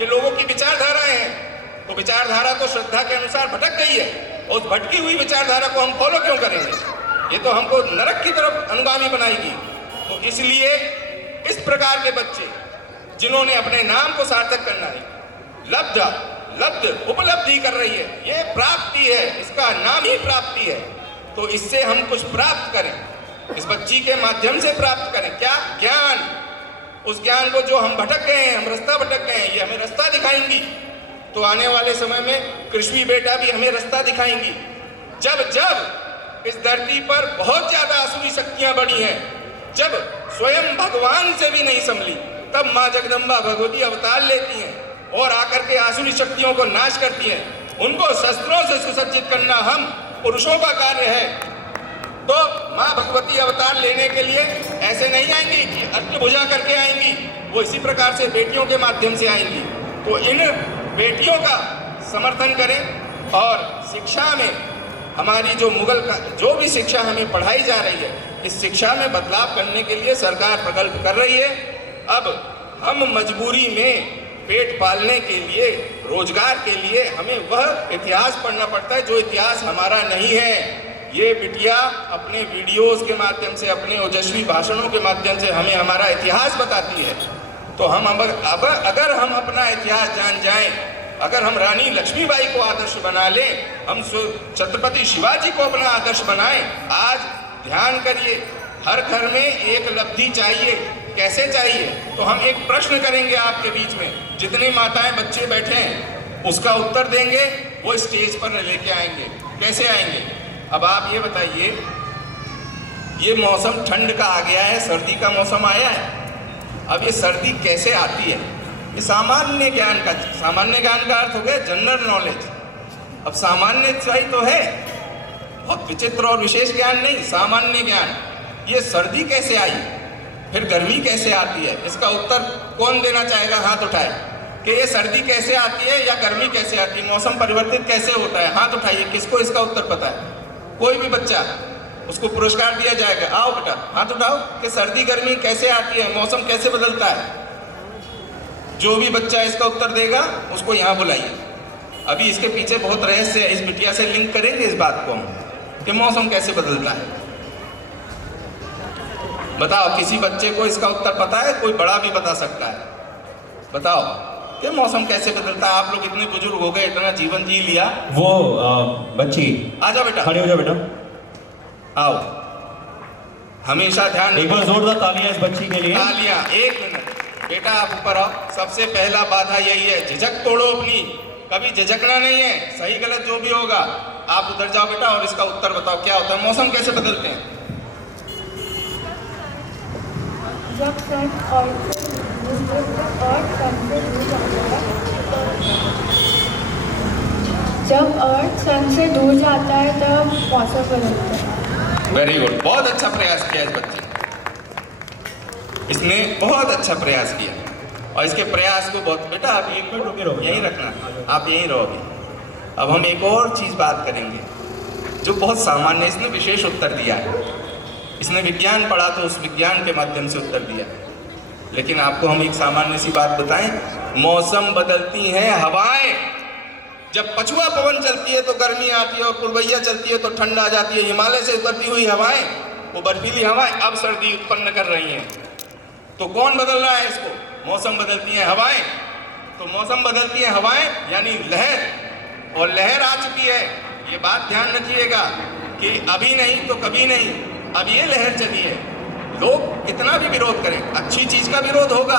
ये लोगों की विचारधाराएं हैं। तो विचारधारा तो श्रद्धा के अनुसार भटक गई है, और उस भटकी हुई विचारधारा को हम फॉलो क्यों करेंगे? ये तो हमको नरक की तरफ अनुगामी बनाएगी। तो इसलिए इस प्रकार के बच्चे जिन्होंने अपने नाम को सार्थक करना है, लब्ध उपलब्धि कर रही है, ये प्राप्ति है, इसका नाम ही प्राप्ति है। तो इससे हम कुछ प्राप्त करें, इस बच्ची के माध्यम से प्राप्त करें। क्या? ज्ञान। उस ज्ञान को जो हम भटक गए हैं, हम रास्ता भटक गए हैं, ये हमें रास्ता दिखाएंगी। तो आने वाले समय में कृष्वी बेटा भी हमें रास्ता दिखाएंगी। जब जब इस धरती पर बहुत ज्यादा आसुरी शक्तियां बढ़ी हैं, जब स्वयं भगवान से भी नहीं संभली, तब माँ जगदम्बा भगवती अवतार लेती हैं और आकर के आसुरी शक्तियों को नाश करती हैं। उनको शस्त्रों से सुसज्जित करना हम पुरुषों का कार्य है। तो माँ भगवती अवतार लेने के लिए ऐसे नहीं आएंगी कि अष्टभुजा करके आएंगी, वो इसी प्रकार से बेटियों के माध्यम से आएंगी। तो इन बेटियों का समर्थन करें, और शिक्षा में हमारी जो मुगल का जो भी शिक्षा हमें पढ़ाई जा रही है, इस शिक्षा में बदलाव करने के लिए सरकार प्रकल्प कर रही है। अब हम मजबूरी में पेट पालने के लिए, रोजगार के लिए हमें वह इतिहास पढ़ना पड़ता है जो इतिहास हमारा नहीं है। ये बिटिया अपने वीडियोस के माध्यम से, अपने ओजस्वी भाषणों के माध्यम से हमें हमारा इतिहास बताती है। तो हम अगर हम अपना इतिहास जान जाएं, अगर हम रानी लक्ष्मीबाई को आदर्श बना लें, हम छत्रपति शिवाजी को अपना आदर्श बनाएं। आज ध्यान करिए, हर घर में एक लब्धि चाहिए। कैसे चाहिए? तो हम एक प्रश्न करेंगे आपके बीच में, जितनी माताएं बच्चे बैठे हैं उसका उत्तर देंगे, वो स्टेज पर लेके आएंगे। कैसे आएंगे? अब आप ये बताइए, ये मौसम ठंड का आ गया है, सर्दी का मौसम आया है। अब ये सर्दी कैसे आती है? ये सामान्य ज्ञान का अर्थ हो गया जनरल नॉलेज। अब सामान्य सही तो है, बहुत विचित्र और विशेष ज्ञान नहीं, सामान्य ज्ञान। ये सर्दी कैसे आई, फिर गर्मी कैसे आती है, इसका उत्तर कौन देना चाहेगा? हाथ उठाए कि ये सर्दी कैसे आती है या गर्मी कैसे आती है, मौसम परिवर्तित कैसे होता है। हाथ उठाइए, किसको इसका उत्तर पता है? कोई भी बच्चा, उसको पुरस्कार दिया जाएगा। आओ बेटा, हाथ उठाओ कि सर्दी गर्मी कैसे आती है, मौसम कैसे बदलता है। जो भी बच्चा इसका उत्तर देगा उसको यहाँ बुलाइए। अभी इसके पीछे बहुत रहस्य है, इस बिटिया से लिंक करेंगे इस बात को हम कि मौसम कैसे बदलता है। बताओ, किसी बच्चे को इसका उत्तर पता है? कोई बड़ा भी बता सकता है। बताओ कि मौसम कैसे बदलता है। आप लोग इतने बुजुर्ग हो गए, इतना जीवन जी लिया। वो बच्ची आ जाओ बेटा, खड़े हो जाओ बेटा, आओ। हमेशा ध्यान, एक बार जोरदार तालियां इस बच्ची के लिए। तालियां। एक मिनट बेटा, आप ऊपर आओ। सबसे पहला बाधा यही है, झिझक तोड़ो अपनी, कभी झिझकना नहीं है। सही गलत जो भी होगा, आप उधर जाओ बेटा और इसका उत्तर बताओ क्या होता है। मौसम कैसे बदलते हैं? जब सन अर्थ सन से दूर जाता है तब मौसम बदलता है। वेरी गुड, बहुत अच्छा प्रयास किया इस बच्चे, इसने बहुत अच्छा प्रयास किया। और इसके प्रयास को बहुत, बेटा आप 1 मिनट रुके रहो, यहीं रखना, आप यहीं रहोगे। अब हम एक और चीज बात करेंगे जो बहुत सामान्य, इसने विशेष उत्तर दिया है। इसने विज्ञान पढ़ा तो उस विज्ञान के माध्यम से उत्तर दिया। लेकिन आपको हम एक सामान्य सी बात बताएं, मौसम बदलती हैं हवाएं। जब पछुआ पवन चलती है तो गर्मी आती है, और पुरवैया चलती है तो ठंड आ जाती है। हिमालय से उतरती हुई हवाएं, वो बर्फीली हवाएं अब सर्दी उत्पन्न कर रही हैं। तो कौन बदल रहा है इसको? मौसम बदलती हैं हवाएं। तो मौसम बदलती हैं हवाएं यानी लहर, और लहर आ चुकी है। ये बात ध्यान रखिएगा कि अभी नहीं तो कभी नहीं, अब ये लहर चली है। लोग कितना भी विरोध करें, अच्छी चीज का विरोध होगा,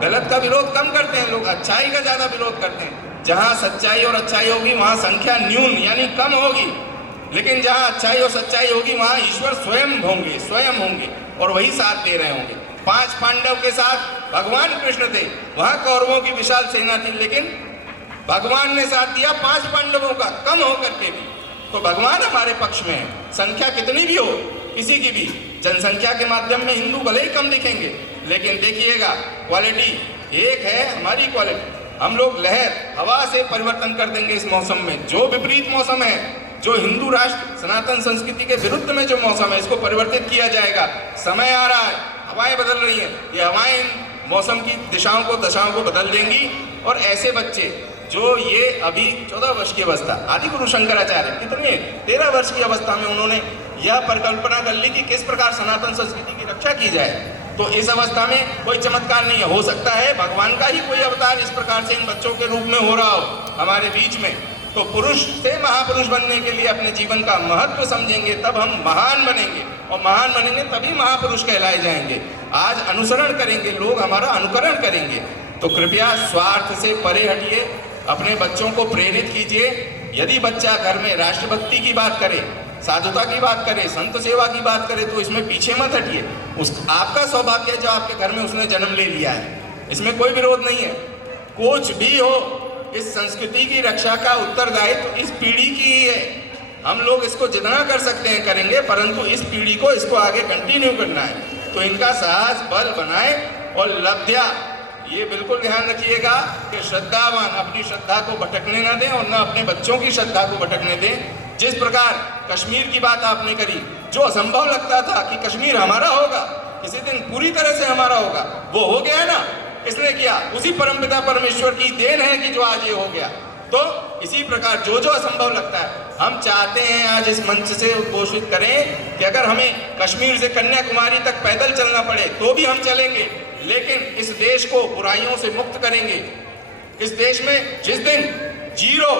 गलत का विरोध कम करते हैं लोग, अच्छाई का ज्यादा विरोध करते हैं। जहां सच्चाई और अच्छाई होगी वहां संख्या न्यून यानी कम होगी, लेकिन जहां अच्छाई और सच्चाई होगी वहां ईश्वर स्वयं होंगे और वही साथ दे रहे होंगे। 5 पांडव के साथ भगवान कृष्ण थे, वहां कौरवों की विशाल सेना थी, लेकिन भगवान ने साथ दिया 5 पांडवों का, कम होकर के भी। तो भगवान हमारे पक्ष में है। संख्या कितनी भी हो, किसी की भी, जनसंख्या के माध्यम में हिंदू भले ही कम दिखेंगे, लेकिन देखिएगा क्वालिटी एक है, हमारी क्वालिटी। हम लोग लहर हवा से परिवर्तन कर देंगे इस मौसम में। जो विपरीत मौसम है, जो हिंदू राष्ट्र सनातन संस्कृति के विरुद्ध में जो मौसम है, इसको परिवर्तित किया जाएगा। समय आ रहा है, हवाएं बदल रही हैं, ये हवाएं इन मौसम की दिशाओं को दशाओं को बदल देंगी। और ऐसे बच्चे जो ये अभी 14 वर्ष की अवस्था, आदि गुरु शंकराचार्य कितने 13 वर्ष की अवस्था में उन्होंने यह परिकल्पना कर ली कि किस प्रकार सनातन संस्कृति की रक्षा की जाए। तो इस अवस्था में कोई चमत्कार नहीं है, हो सकता है भगवान का ही कोई अवतार इस प्रकार से इन बच्चों के रूप में हो रहा हो हमारे बीच में। तो पुरुष से महापुरुष बनने के लिए अपने जीवन का महत्व समझेंगे, तब हम महान बनेंगे, और महान बनेंगे तभी महापुरुष कहलाए जाएंगे। आज अनुसरण करेंगे लोग, हमारा अनुकरण करेंगे। तो कृपया स्वार्थ से परे हटिए, अपने बच्चों को प्रेरित कीजिए। यदि बच्चा घर में राष्ट्रभक्ति की बात करे, साधुता की बात करे, संत सेवा की बात करे, तो इसमें पीछे मत हटिए। आपका सौभाग्य है जो आपके घर में उसने जन्म ले लिया है, इसमें कोई विरोध नहीं है। कुछ भी हो, इस संस्कृति की रक्षा का उत्तरदायित्व तो इस पीढ़ी की ही है। हम लोग इसको जितना कर सकते हैं करेंगे, परंतु इस पीढ़ी को इसको आगे कंटिन्यू करना है। तो इनका साहस बल बनाए और लब्ध्या, ये बिल्कुल ध्यान रखिएगा कि श्रद्धावान अपनी श्रद्धा को भटकने ना दें और न अपने बच्चों की श्रद्धा को भटकने दें। जिस प्रकार कश्मीर की बात आपने करी, जो असंभव लगता था कि कश्मीर हमारा होगा, किसी दिन पूरी तरह से हमारा होगा, वो हो गया ना। किसने किया? उसी परमपिता परमेश्वर की देन है कि जो आज ये हो गया। तो इसी प्रकार जो जो असंभव लगता है, हम चाहते हैं आज इस मंच से उद्घोषित करें कि अगर हमें कश्मीर से कन्याकुमारी तक पैदल चलना पड़े तो भी हम चलेंगे, लेकिन इस देश को बुराइयों से मुक्त करेंगे। इस देश में जिस दिन जीरो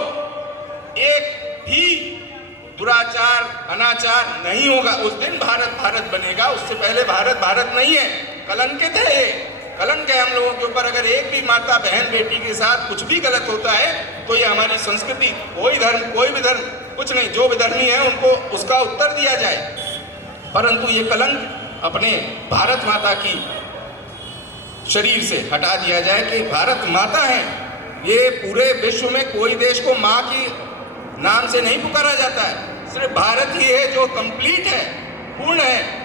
एक भी दुराचार अनाचार नहीं होगा, उस दिन भारत भारत बनेगा। उससे पहले भारत भारत नहीं है, कलंकित है ये, कलंक है हम लोगों के ऊपर। अगर एक भी माता बहन बेटी के साथ कुछ भी गलत होता है तो ये हमारी संस्कृति, कोई धर्म कोई भी धर्म कुछ नहीं, जो विधर्मी है उनको उसका उत्तर दिया जाए। परंतु ये कलंक अपने भारत माता की शरीर से हटा दिया जाए कि भारत माता है। ये पूरे विश्व में कोई देश को माँ की नाम से नहीं पुकारा जाता है, सिर्फ भारत ही है जो कंप्लीट है, पूर्ण है,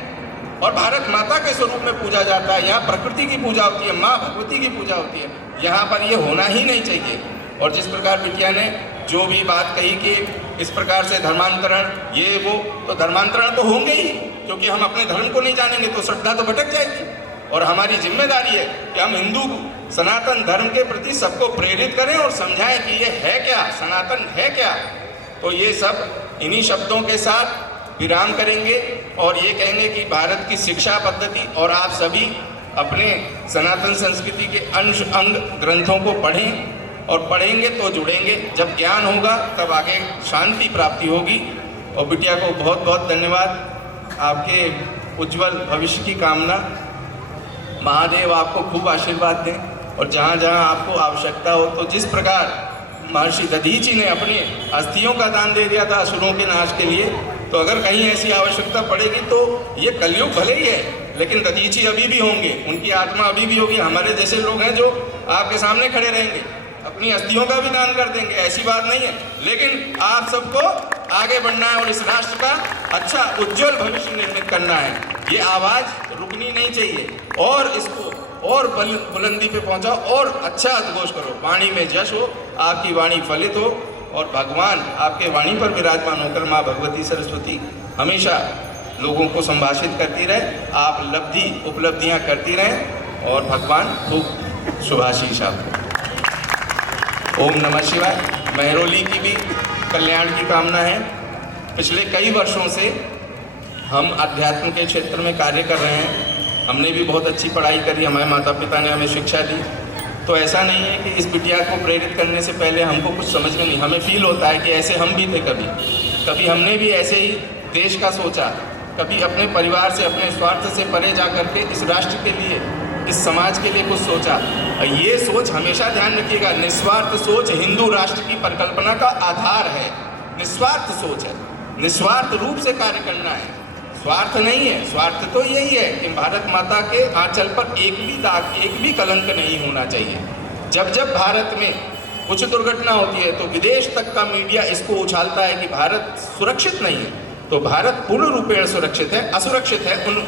और भारत माता के स्वरूप में पूजा जाता है। यहाँ प्रकृति की पूजा होती है, माँ भगवती की पूजा होती है। यहाँ पर ये होना ही नहीं चाहिए। और जिस प्रकार बिटिया ने जो भी बात कही कि इस प्रकार से धर्मांतरण ये वो, तो धर्मांतरण तो होंगे ही, क्योंकि हम अपने धर्म को नहीं जानेंगे तो श्रद्धा तो भटक जाएगी। और हमारी जिम्मेदारी है कि हम हिंदू सनातन धर्म के प्रति सबको प्रेरित करें और समझाएं कि ये है क्या, सनातन है क्या। तो ये सब इन्हीं शब्दों के साथ विराम करेंगे और ये कहेंगे कि भारत की शिक्षा पद्धति और आप सभी अपने सनातन संस्कृति के अंश अंग ग्रंथों को पढ़ें, और पढ़ेंगे तो जुड़ेंगे। जब ज्ञान होगा तब आगे शांति प्राप्ति होगी। और बिटिया को बहुत बहुत धन्यवाद, आपके उज्जवल भविष्य की कामना। महादेव आपको खूब आशीर्वाद दें, और जहाँ जहाँ आपको आवश्यकता हो, तो जिस प्रकार महर्षि दधीचि ने अपनी अस्थियों का दान दे दिया था असुरों के नाश के लिए, तो अगर कहीं ऐसी आवश्यकता पड़ेगी तो ये कलयुग भले ही है, लेकिन दधीचि अभी भी होंगे, उनकी आत्मा अभी भी होगी। हमारे जैसे लोग हैं जो आपके सामने खड़े रहेंगे, अपनी अस्थियों का भी दान कर देंगे, ऐसी बात नहीं है। लेकिन आप सबको आगे बढ़ना है और इस राष्ट्र का अच्छा उज्जवल भविष्य निर्मित करना है। ये आवाज़ रुकनी नहीं चाहिए, और इसको और बुलंदी पे पहुंचाओ और अच्छा उद्घोष करो। वाणी में जश हो, आपकी वाणी फलित हो, और भगवान आपके वाणी पर विराजमान होकर माँ भगवती सरस्वती हमेशा लोगों को संभाषित करती रहे, आप लब्धि उपलब्धियां करती रहें, और भगवान खूब शुभाशीष आपको। ओम नमः शिवाय। महरौली की भी कल्याण की कामना है। पिछले कई वर्षों से हम अध्यात्म के क्षेत्र में कार्य कर रहे हैं। हमने भी बहुत अच्छी पढ़ाई करी, हमारे माता पिता ने हमें शिक्षा दी। तो ऐसा नहीं है कि इस बिटिया को प्रेरित करने से पहले हमको कुछ समझ में नहीं, हमें फील होता है कि ऐसे हम भी थे। कभी हमने भी ऐसे ही देश का सोचा, कभी अपने परिवार से अपने स्वार्थ से परे जा करके इस राष्ट्र के लिए, इस समाज के लिए कुछ सोचा। ये सोच हमेशा ध्यान रखिएगा, निस्वार्थ सोच हिंदू राष्ट्र की परिकल्पना का आधार है। निस्वार्थ सोच है, निस्वार्थ रूप से कार्य करना है, स्वार्थ नहीं है। स्वार्थ तो यही है कि भारत माता के आंचल पर एक भी दाग, एक भी कलंक नहीं होना चाहिए। जब जब भारत में कुछ दुर्घटना होती है तो विदेश तक का मीडिया इसको उछालता है कि भारत सुरक्षित नहीं है। तो भारत पूर्ण रूपेण सुरक्षित है। असुरक्षित है उन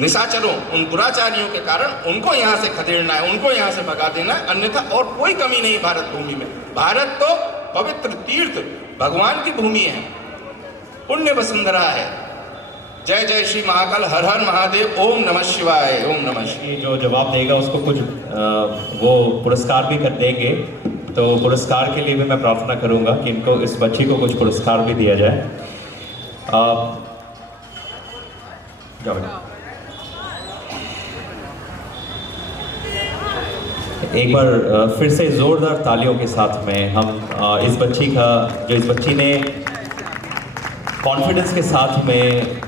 निशाचरों, उन दुराचारियों के कारण उनको यहाँ से खदेड़ना है, उनको यहाँ से भगा देना है, अन्यथा और कोई कमी नहीं भारत भूमि में। भारत तो पवित्र तीर्थ भगवान की भूमि है, पुण्य वसुंधरा है। जय जय श्री महाकाल, हर हर महादेव, ओम नमः शिवाय, ओम नमः शिवाय। जो जवाब देगा उसको कुछ वो पुरस्कार भी कर देंगे, तो पुरस्कार के लिए भी मैं प्रार्थना करूंगा कि इनको, इस बच्ची को कुछ पुरस्कार भी दिया जाए। जाओ। एक बार फिर से जोरदार तालियों के साथ में हम इस बच्ची का, जो इस बच्ची ने कॉन्फिडेंस के साथ में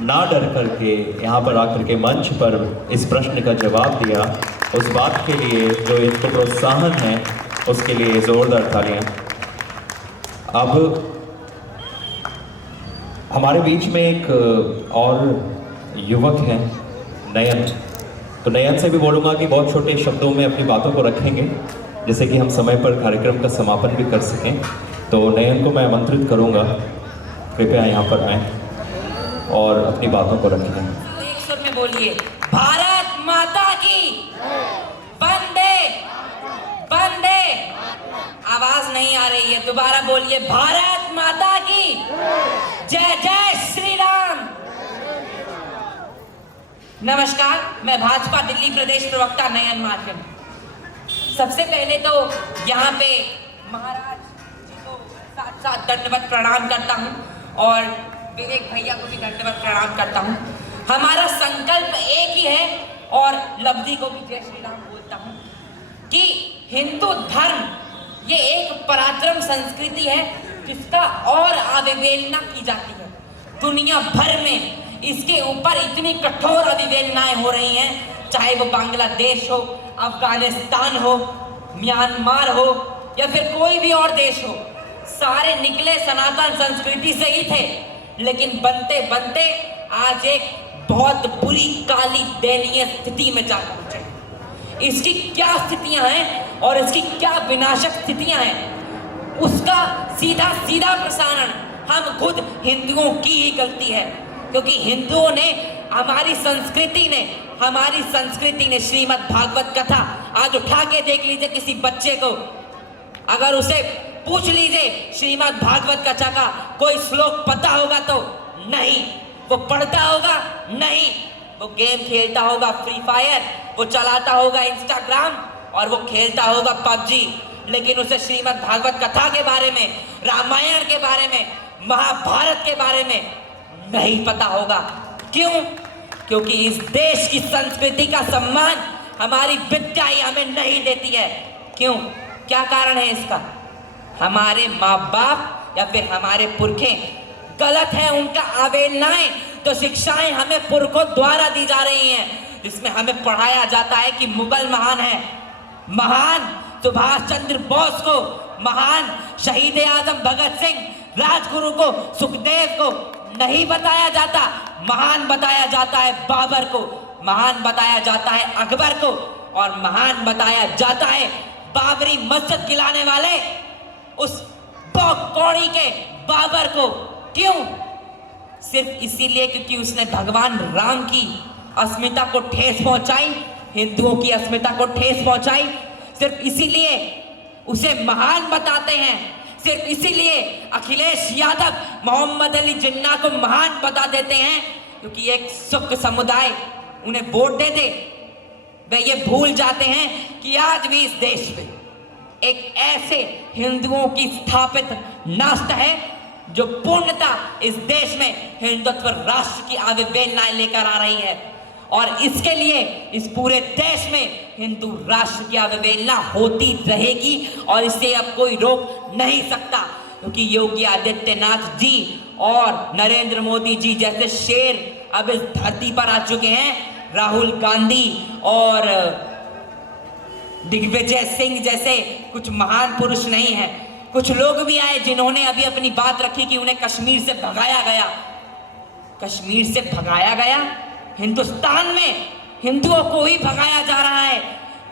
ना डर करके यहाँ पर आकर के मंच पर इस प्रश्न का जवाब दिया, उस बात के लिए जो इनको प्रोत्साहन है, उसके लिए जोरदार तालियां। अब हमारे बीच में एक और युवक हैं, नयन। तो नयन से भी बोलूँगा कि बहुत छोटे शब्दों में अपनी बातों को रखेंगे, जैसे कि हम समय पर कार्यक्रम का समापन भी कर सकें। तो नयन को मैं आमंत्रित करूँगा, कृपया यहाँ पर आएँ और अपनी बातों को रखें। एक सुर में बोलिए, भारत माता की वंदे वंदे। आवाज नहीं आ रही है, दोबारा बोलिए, भारत माता की जय जय श्री राम। नमस्कार, मैं भाजपा दिल्ली प्रदेश प्रवक्ता नयन मार्कंड। सबसे पहले तो यहाँ पे महाराज जी को साथ साथ दंडवत प्रणाम करता हूँ और विवेक भैया को भी दंडवत प्रणाम करता हूँ। हमारा संकल्प एक ही है और लब्धि को भी जय श्री राम बोलता हूँ कि हिंदू धर्म ये एक पराक्रम संस्कृति है जिसका और अवहेलना की जाती है। दुनिया भर में इसके ऊपर इतनी कठोर अवहेलनाएं हो रही हैं, चाहे वो बांग्लादेश हो, अफगानिस्तान हो, म्यांमार हो या फिर कोई भी और देश हो। सारे निकले सनातन संस्कृति से ही थे, लेकिन बनते बनते आज एक बहुत बुरी काली दयनीय स्थिति में जा पहुंचे। इसकी क्या स्थितियां हैं और इसकी क्या विनाशक स्थितियां हैं, उसका सीधा सीधा प्रसारण हम खुद हिंदुओं की ही गलती है। क्योंकि हिंदुओं ने, हमारी संस्कृति ने श्रीमद् भागवत कथा आज उठा के देख लीजिए किसी बच्चे को, अगर उसे पूछ लीजिए श्रीमद् भागवत कथा का कोई श्लोक पता होगा तो नहीं, वो पढ़ता होगा नहीं, वो गेम खेलता होगा फ्री फायर, वो चलाता होगा इंस्टाग्राम और वो खेलता होगा पबजी, लेकिन उसे श्रीमद् भागवत कथा के बारे में, रामायण के बारे में, महाभारत के बारे में नहीं पता होगा। क्यों? क्योंकि इस देश की संस्कृति का सम्मान हमारी विद्या ही हमें नहीं देती है। क्यों? क्या कारण है इसका? हमारे माँ बाप या फिर हमारे पुरखे गलत है, उनका अवहेलनाएं तो शिक्षाएं हमें पुरखों द्वारा दी जा रही हैं, जिसमें हमें पढ़ाया जाता है कि मुगल महान है, महान सुभाष चंद्र बोस को, महान शहीद आजम भगत सिंह, राजगुरु को, सुखदेव को नहीं बताया जाता। महान बताया जाता है बाबर को, महान बताया जाता है अकबर को और महान बताया जाता है बाबरी मस्जिद गिराने वाले उस कौड़ी के बाबर को। क्यों? सिर्फ इसीलिए क्योंकि उसने भगवान राम की अस्मिता को ठेस पहुंचाई, हिंदुओं की अस्मिता को ठेस पहुंचाई। सिर्फ इसीलिए उसे महान बताते हैं, सिर्फ इसीलिए अखिलेश यादव, मोहम्मद अली जिन्ना को महान बता देते हैं, क्योंकि एक सुख समुदाय उन्हें वोट दे दे। वे ये भूल जाते हैं कि आज भी इस देश में एक ऐसे हिंदुओं की स्थापित नास्त है जो पूर्णतः इस देश में हिंदुत्व राष्ट्र की अवहेलनाएं लेकर आ रही है, और इसके लिए इस पूरे देश में हिंदू राष्ट्र की अवहेलना होती रहेगी और इसे अब कोई रोक नहीं सकता, क्योंकि योगी आदित्यनाथ जी और नरेंद्र मोदी जी जैसे शेर अब इस धरती पर आ चुके हैं। राहुल गांधी और दिग्विजय सिंह जैसे कुछ महान पुरुष नहीं हैं। कुछ लोग भी आए जिन्होंने अभी अपनी बात रखी कि उन्हें कश्मीर से भगाया गया। कश्मीर से भगाया गया? हिंदुस्तान में हिंदुओं को ही भगाया जा रहा है।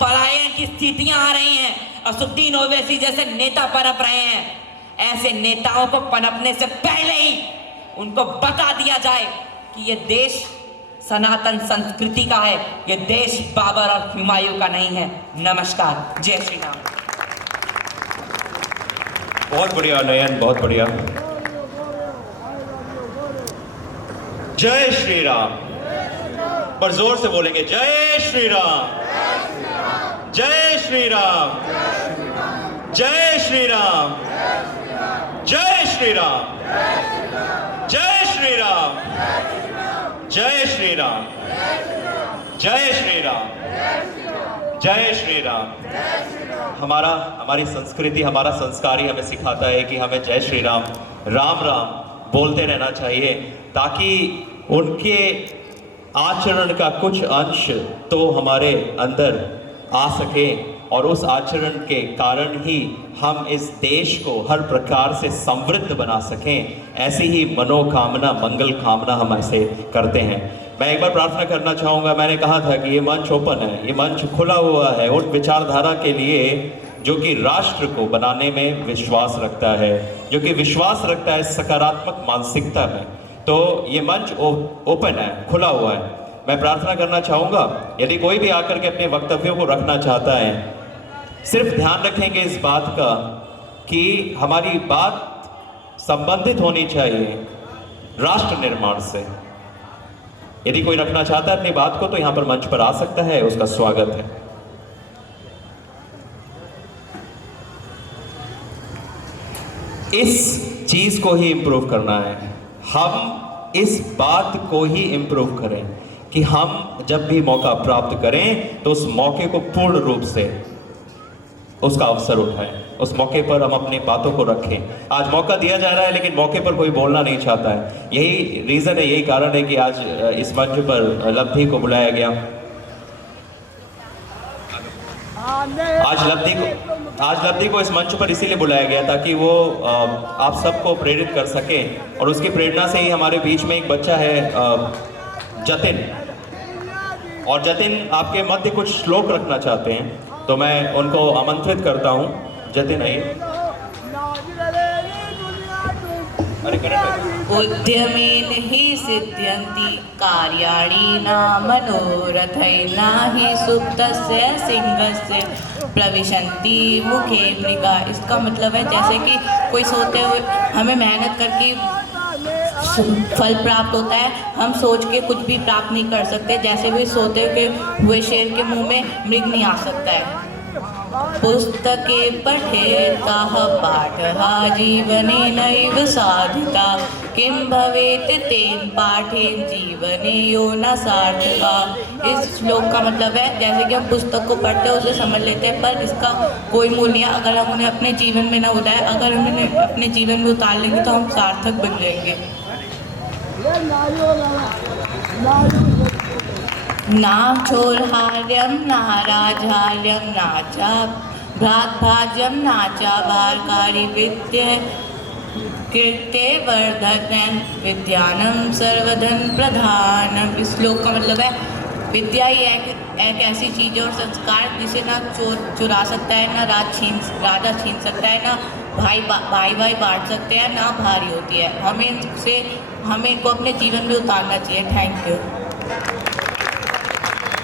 पलायन की स्थितियां आ रही हैं, असुद्दीन ओवैसी जैसे नेता पनप रहे हैं। ऐसे नेताओं को पनपने से पहले ही उनको बता दिया जाए कि ये देश सनातन संस्कृति का है। ये देश बाबर और हुमायूं का नहीं है। नमस्कार, जय श्री राम। बहुत बढ़िया नयन, बहुत बढ़िया। जय श्री राम। पर जोर से बोलेंगे, जय श्री राम, जय श्री राम, जय श्री राम, जय श्री राम, जय श्री राम, जय श्री राम, जय श्री राम, जय श्री राम। हमारी संस्कृति, हमारा संस्कार ही हमें सिखाता है कि हमें जय श्री राम, राम राम बोलते रहना चाहिए, ताकि उनके आचरण का कुछ अंश तो हमारे अंदर आ सके और उस आचरण के कारण ही हम इस देश को हर प्रकार से समृद्ध बना सकें। ऐसी ही मनोकामना, मंगल कामना हम ऐसे करते हैं। मैं एक बार प्रार्थना करना चाहूँगा। मैंने कहा था कि ये मंच ओपन है, ये मंच खुला हुआ है उन विचारधारा के लिए जो कि राष्ट्र को बनाने में विश्वास रखता है, जो कि विश्वास रखता है सकारात्मक मानसिकता में। तो ये मंच ओपन है, खुला हुआ है। मैं प्रार्थना करना चाहूँगा, यदि कोई भी आकर के अपने वक्तव्यों को रखना चाहता है, सिर्फ ध्यान रखेंगे इस बात का कि हमारी बात संबंधित होनी चाहिए राष्ट्र निर्माण से। यदि कोई रखना चाहता है अपनी बात को तो यहाँ पर मंच पर आ सकता है, उसका स्वागत है। इस चीज को ही इंप्रूव करना है। हम इस बात को ही इंप्रूव करें कि हम जब भी मौका प्राप्त करें तो उस मौके को पूर्ण रूप से उसका अवसर उठाएं, उस मौके पर हम अपनी बातों को रखें। आज मौका दिया जा रहा है लेकिन मौके पर कोई बोलना नहीं चाहता है। यही रीजन है, यही कारण है कि आज इस मंच पर लब्धि को बुलाया गया। आज लब्धि को इस मंच पर इसीलिए बुलाया गया ताकि वो आप सबको प्रेरित कर सके। और उसकी प्रेरणा से ही हमारे बीच में एक बच्चा है जतिन, और जतिन आपके मध्य कुछ श्लोक रखना चाहते हैं, तो मैं उनको आमंत्रित करता हूं। जतिन आइए। उद्यमेन हि सिद्ध्यन्ति कार्याणि न मनोरथैर्न हि सुप्तस्य सिंहस्य प्रविशन्ति मुखे मृगा। इसका मतलब है जैसे कि कोई सोते हुए हमें मेहनत करके फल प्राप्त होता है, हम सोच के कुछ भी प्राप्त नहीं कर सकते। जैसे भी सोते हुए शेर के मुंह में मृग नहीं आ सकता है। पुस्तके पठेताः पाठः जीवने नैव साधिता किं भवेत् तेन पाठेन जीवने यो न सार्थकः। इस श्लोक का मतलब है जैसे कि हम पुस्तक को पढ़ते हैं, उसे समझ लेते हैं, पर इसका कोई मूल्य नहीं है अगर हम उन्हें अपने जीवन में न उतारें। अगर हम उन्हें अपने जीवन में उतार लेंगे तो हम सार्थक बन जाएंगे। ना चोरहार्यम ना राजहार्यम ना चा भ्रातभाज्यम ना चा बालकारी विद्य कीर्ते वर्धन विद्यानम सर्वधन प्रधानम। इस श्लोक का मतलब है विद्या ही एक ऐसी चीज़ और संस्कार जिसे ना चोर चुरा सकता है, ना राजा छीन सकता है, ना भाई बांट सकते हैं, ना भारी होती है। हमें इनको अपने जीवन में उतारना चाहिए। Thank you.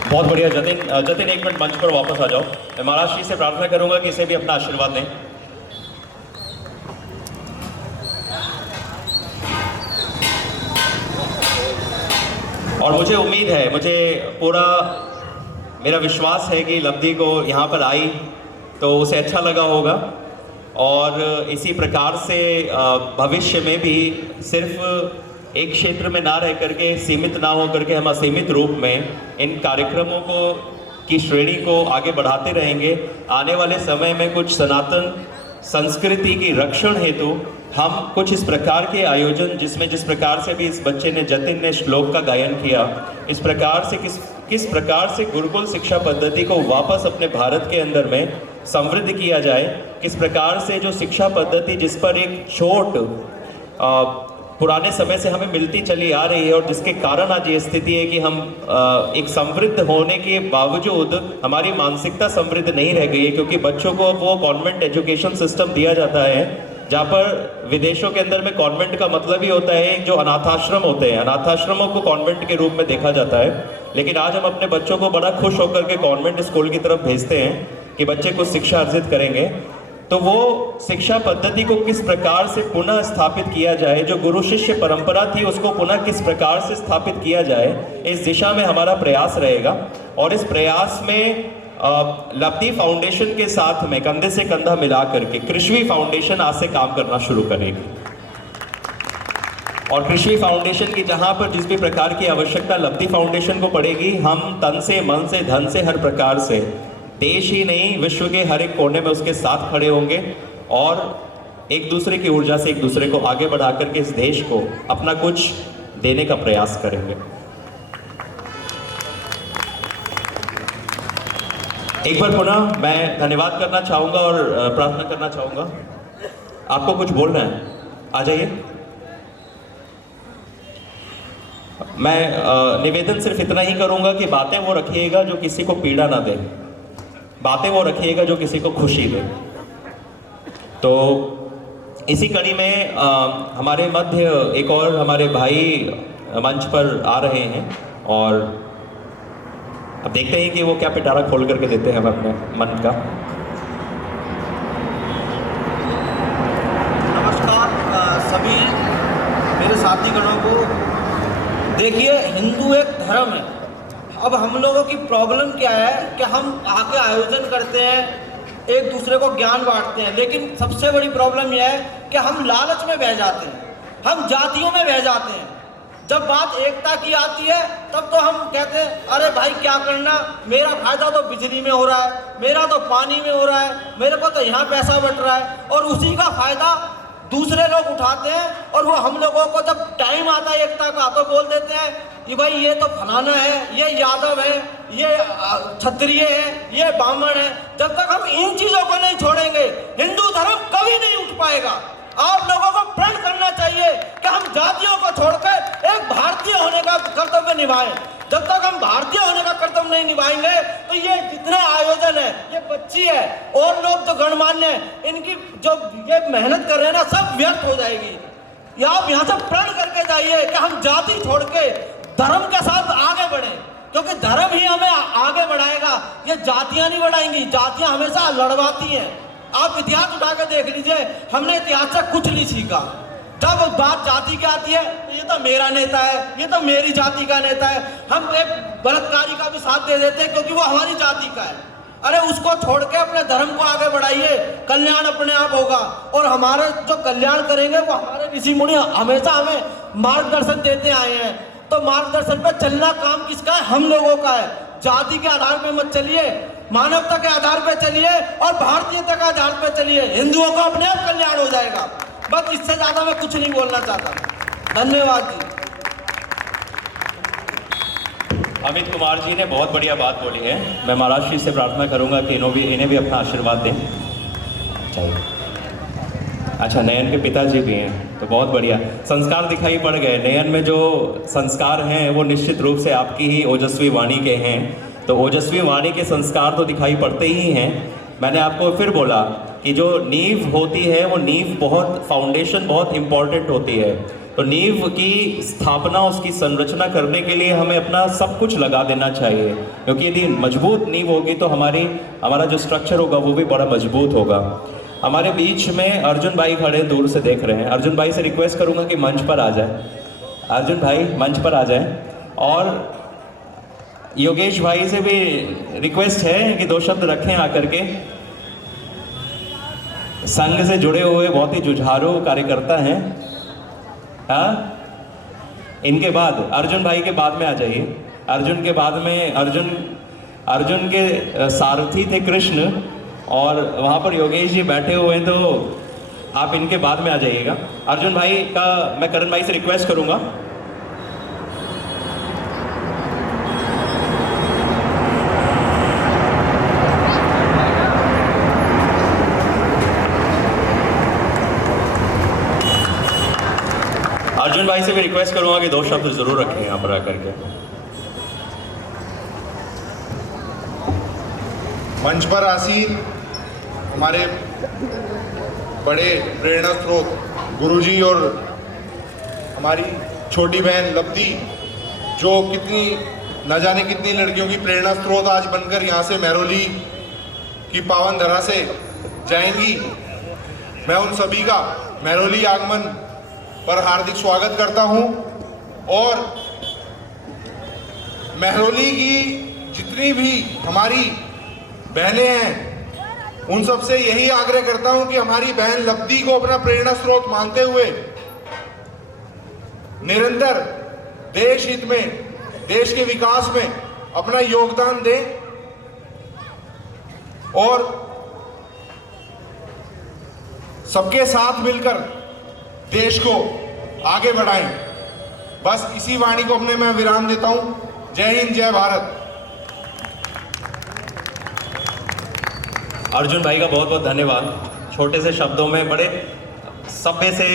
बहुत बढ़िया जतिन एक मिनट मंच पर वापस आ जाओ। मैं महाराज जी से प्रार्थना करूंगा कि इसे भी अपना आशीर्वाद दें। और मुझे उम्मीद है, मुझे पूरा मेरा विश्वास है कि लब्धि को यहाँ पर आई तो उसे अच्छा लगा होगा, और इसी प्रकार से भविष्य में भी सिर्फ एक क्षेत्र में ना रह करके, सीमित ना हो करके, हम असीमित रूप में इन कार्यक्रमों की श्रेणी को आगे बढ़ाते रहेंगे। आने वाले समय में कुछ सनातन संस्कृति की रक्षण हेतु हम कुछ इस प्रकार के आयोजन, जिसमें जिस प्रकार से भी इस बच्चे ने, जतिन ने श्लोक का गायन किया, इस प्रकार से किस प्रकार से गुरुकुल शिक्षा पद्धति को वापस अपने भारत के अंदर में समृद्ध किया जाए, किस प्रकार से जो शिक्षा पद्धति जिस पर एक चोट पुराने समय से हमें मिलती चली आ रही है और जिसके कारण आज ये स्थिति है कि हम एक समृद्ध होने के बावजूद हमारी मानसिकता समृद्ध नहीं रह गई है, क्योंकि बच्चों को अब वो कॉन्वेंट एजुकेशन सिस्टम दिया जाता है जहाँ पर विदेशों के अंदर में कॉन्वेंट का मतलब ही होता है जो अनाथाश्रम होते हैं, अनाथाश्रमों को कॉन्वेंट के रूप में देखा जाता है। लेकिन आज हम अपने बच्चों को बड़ा खुश होकर के कॉन्वेंट स्कूल की तरफ भेजते हैं कि बच्चे कुछ शिक्षा अर्जित करेंगे। तो वो शिक्षा पद्धति को किस प्रकार से पुनः स्थापित किया जाए, जो गुरु शिष्य परंपरा थी उसको पुनः किस प्रकार से स्थापित किया जाए, इस दिशा में हमारा प्रयास रहेगा। और इस प्रयास में लब्धि फाउंडेशन के साथ में कंधे से कंधा मिला करके कृष्वी फाउंडेशन आज से काम करना शुरू करेगी। और कृष्वी फाउंडेशन की जहां पर जिस भी प्रकार की आवश्यकता लब्धि फाउंडेशन को पड़ेगी, हम तन से, मन से, धन से, हर प्रकार से, देश ही नहीं विश्व के हर एक कोने में उसके साथ खड़े होंगे और एक दूसरे की ऊर्जा से एक दूसरे को आगे बढ़ा करके इस देश को अपना कुछ देने का प्रयास करेंगे। एक बार पुनः मैं धन्यवाद करना चाहूंगा और प्रार्थना करना चाहूंगा। आपको कुछ बोलना है, आ जाइए। मैं निवेदन सिर्फ इतना ही करूंगा कि बातें वो रखिएगा जो किसी को पीड़ा ना दे, बातें वो रखिएगा जो किसी को खुशी दे। तो इसी कड़ी में हमारे मध्य एक और हमारे भाई मंच पर आ रहे हैं और अब देखते हैं कि वो क्या पिटारा खोल करके देते हैं हम अपने मन का। नमस्कार सभी मेरे साथीगणों को। देखिए, हिंदू एक धर्म है। अब हम लोगों की प्रॉब्लम क्या है कि हम आके आयोजन करते हैं, एक दूसरे को ज्ञान बांटते हैं, लेकिन सबसे बड़ी प्रॉब्लम यह है कि हम लालच में बह जाते हैं, हम जातियों में बह जाते हैं। जब बात एकता की आती है तब तो हम कहते हैं अरे भाई क्या करना, मेरा फायदा तो बिजली में हो रहा है, मेरा तो पानी में हो रहा है, मेरे को तो यहाँ पैसा बट रहा है, और उसी का फायदा दूसरे लोग उठाते हैं। और वो हम लोगों को जब टाइम आता है एकता का तो बोल देते हैं कि भाई ये तो फलाना है, ये यादव है, ये क्षत्रिय है, ये ब्राह्मण है। जब तक हम इन चीजों को नहीं छोड़ेंगे हिंदू धर्म कभी नहीं उठ पाएगा। आप लोगों को प्रण करना चाहिए कि हम जातियों को छोड़कर एक भारतीय होने का कर्तव्य निभाएं। जब तक हम भारतीय होने का कर्तव्य नहीं निभाएंगे तो ये जितने आयोजन है, ये बच्ची है और लोग जो गणमान्य है, इनकी जो ये मेहनत कर रहे हैं ना, सब व्यर्थ हो जाएगी। आप यहाँ से प्रण करके जाइए कि हम जाति छोड़ के धर्म के साथ आगे बढ़े, क्योंकि धर्म ही हमें आगे बढ़ाएगा। ये जातियां नहीं बढ़ाएंगी, जातियां हमेशा लड़वाती हैं। आप इतिहास उठा कर देख लीजिए, हमने इतिहास से कुछ नहीं सीखा। जब बात जाति की आती है, ये तो मेरा नेता है, ये तो मेरी जाति का नेता है, हम एक बलात्कारी का भी साथ दे देते हैं क्योंकि वो हमारी जाति का है। अरे उसको छोड़ के अपने धर्म को आगे बढ़ाइए, कल्याण अपने आप होगा। और हमारे जो कल्याण करेंगे वो हमारे ऋषि मुनि हमेशा हमें मार्गदर्शन देते आए हैं। तो मार्गदर्शन पर चलना काम किसका है? हम लोगों का है। जाति के आधार पे मत चलिए, मानवता के आधार पे चलिए और भारतीयता के आधार पे चलिए। हिंदुओं का अपने आप कल्याण हो जाएगा। बस इससे ज्यादा मैं कुछ नहीं बोलना चाहता। धन्यवाद जी। अमित कुमार जी ने बहुत बढ़िया बात बोली है। मैं महाराज जी से प्रार्थना करूंगा कि इन्हें भी अपना आशीर्वाद दें। अच्छा, नयन के पिताजी भी हैं, तो बहुत बढ़िया संस्कार दिखाई पड़ गए। नयन में जो संस्कार हैं वो निश्चित रूप से आपकी ही ओजस्वी वाणी के हैं। तो ओजस्वी वाणी के संस्कार तो दिखाई पड़ते ही हैं। मैंने आपको फिर बोला कि जो नींव होती है वो नींव बहुत, फाउंडेशन बहुत इम्पॉर्टेंट होती है। तो नींव की स्थापना, उसकी संरचना करने के लिए हमें अपना सब कुछ लगा देना चाहिए, क्योंकि यदि मजबूत नींव होगी तो हमारा जो स्ट्रक्चर होगा वो भी बड़ा मजबूत होगा। हमारे बीच में अर्जुन भाई खड़े, दूर से देख रहे हैं। अर्जुन भाई से रिक्वेस्ट करूंगा कि मंच पर आ जाए। अर्जुन भाई मंच पर आ जाए। और योगेश भाई से भी रिक्वेस्ट है कि 2 शब्द रखें आकर के। संघ से जुड़े हुए बहुत ही जुझारू कार्यकर्ता हैं। हाँ, इनके बाद अर्जुन भाई के बाद में आ जाइए। अर्जुन के बाद में अर्जुन के सारथी थे कृष्ण, और वहाँ पर योगेश जी बैठे हुए हैं, तो आप इनके बाद में आ जाइएगा। अर्जुन भाई का मैं करण भाई से रिक्वेस्ट करूँगा। अर्जुन भाई से भी रिक्वेस्ट करूँगा कि 2 शब्द जरूर रखें यहाँ पर आकर के। मंच पर आसीन हमारे बड़े प्रेरणा स्रोत गुरुजी और हमारी छोटी बहन लब्धि, जो कितनी न जाने कितनी लड़कियों की प्रेरणा स्रोत आज बनकर यहाँ से महरौली की पावन धरा से जाएंगी, मैं उन सभी का महरौली आगमन पर हार्दिक स्वागत करता हूँ। और महरौली की जितनी भी हमारी बहनें हैं उन सबसे यही आग्रह करता हूँ कि हमारी बहन लब्धि को अपना प्रेरणा स्रोत मानते हुए निरंतर देश हित में, देश के विकास में अपना योगदान दें और सबके साथ मिलकर देश को आगे बढ़ाएं। बस इसी वाणी को अपने मैं विराम देता हूं। जय हिंद, जय भारत। अर्जुन भाई का बहुत बहुत धन्यवाद। छोटे से शब्दों में बड़े सभ्य से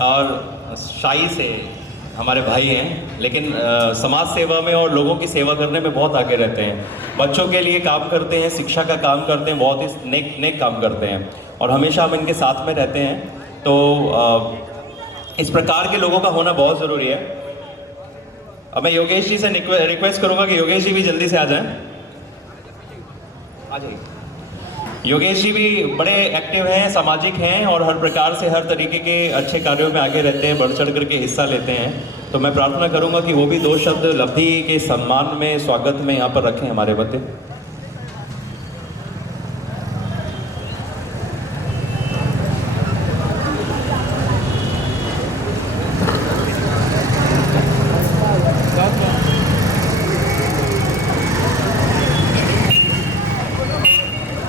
और शाही से हमारे भाई हैं, लेकिन समाज सेवा में और लोगों की सेवा करने में बहुत आगे रहते हैं। बच्चों के लिए काम करते हैं, शिक्षा का काम करते हैं, बहुत ही नेक काम करते हैं और हमेशा हम इनके साथ में रहते हैं। तो इस प्रकार के लोगों का होना बहुत ज़रूरी है। अब मैं योगेश जी से रिक्वेस्ट करूंगा कि योगेश जी भी जल्दी से आ जाएं। आ जाइए। योगेश जी भी बड़े एक्टिव हैं, सामाजिक हैं और हर प्रकार से हर तरीके के अच्छे कार्यों में आगे रहते हैं, बढ़ चढ़ करके हिस्सा लेते हैं। तो मैं प्रार्थना करूंगा कि वो भी 2 शब्द लब्धि के सम्मान में, स्वागत में यहाँ पर रखें हमारे बच्चे।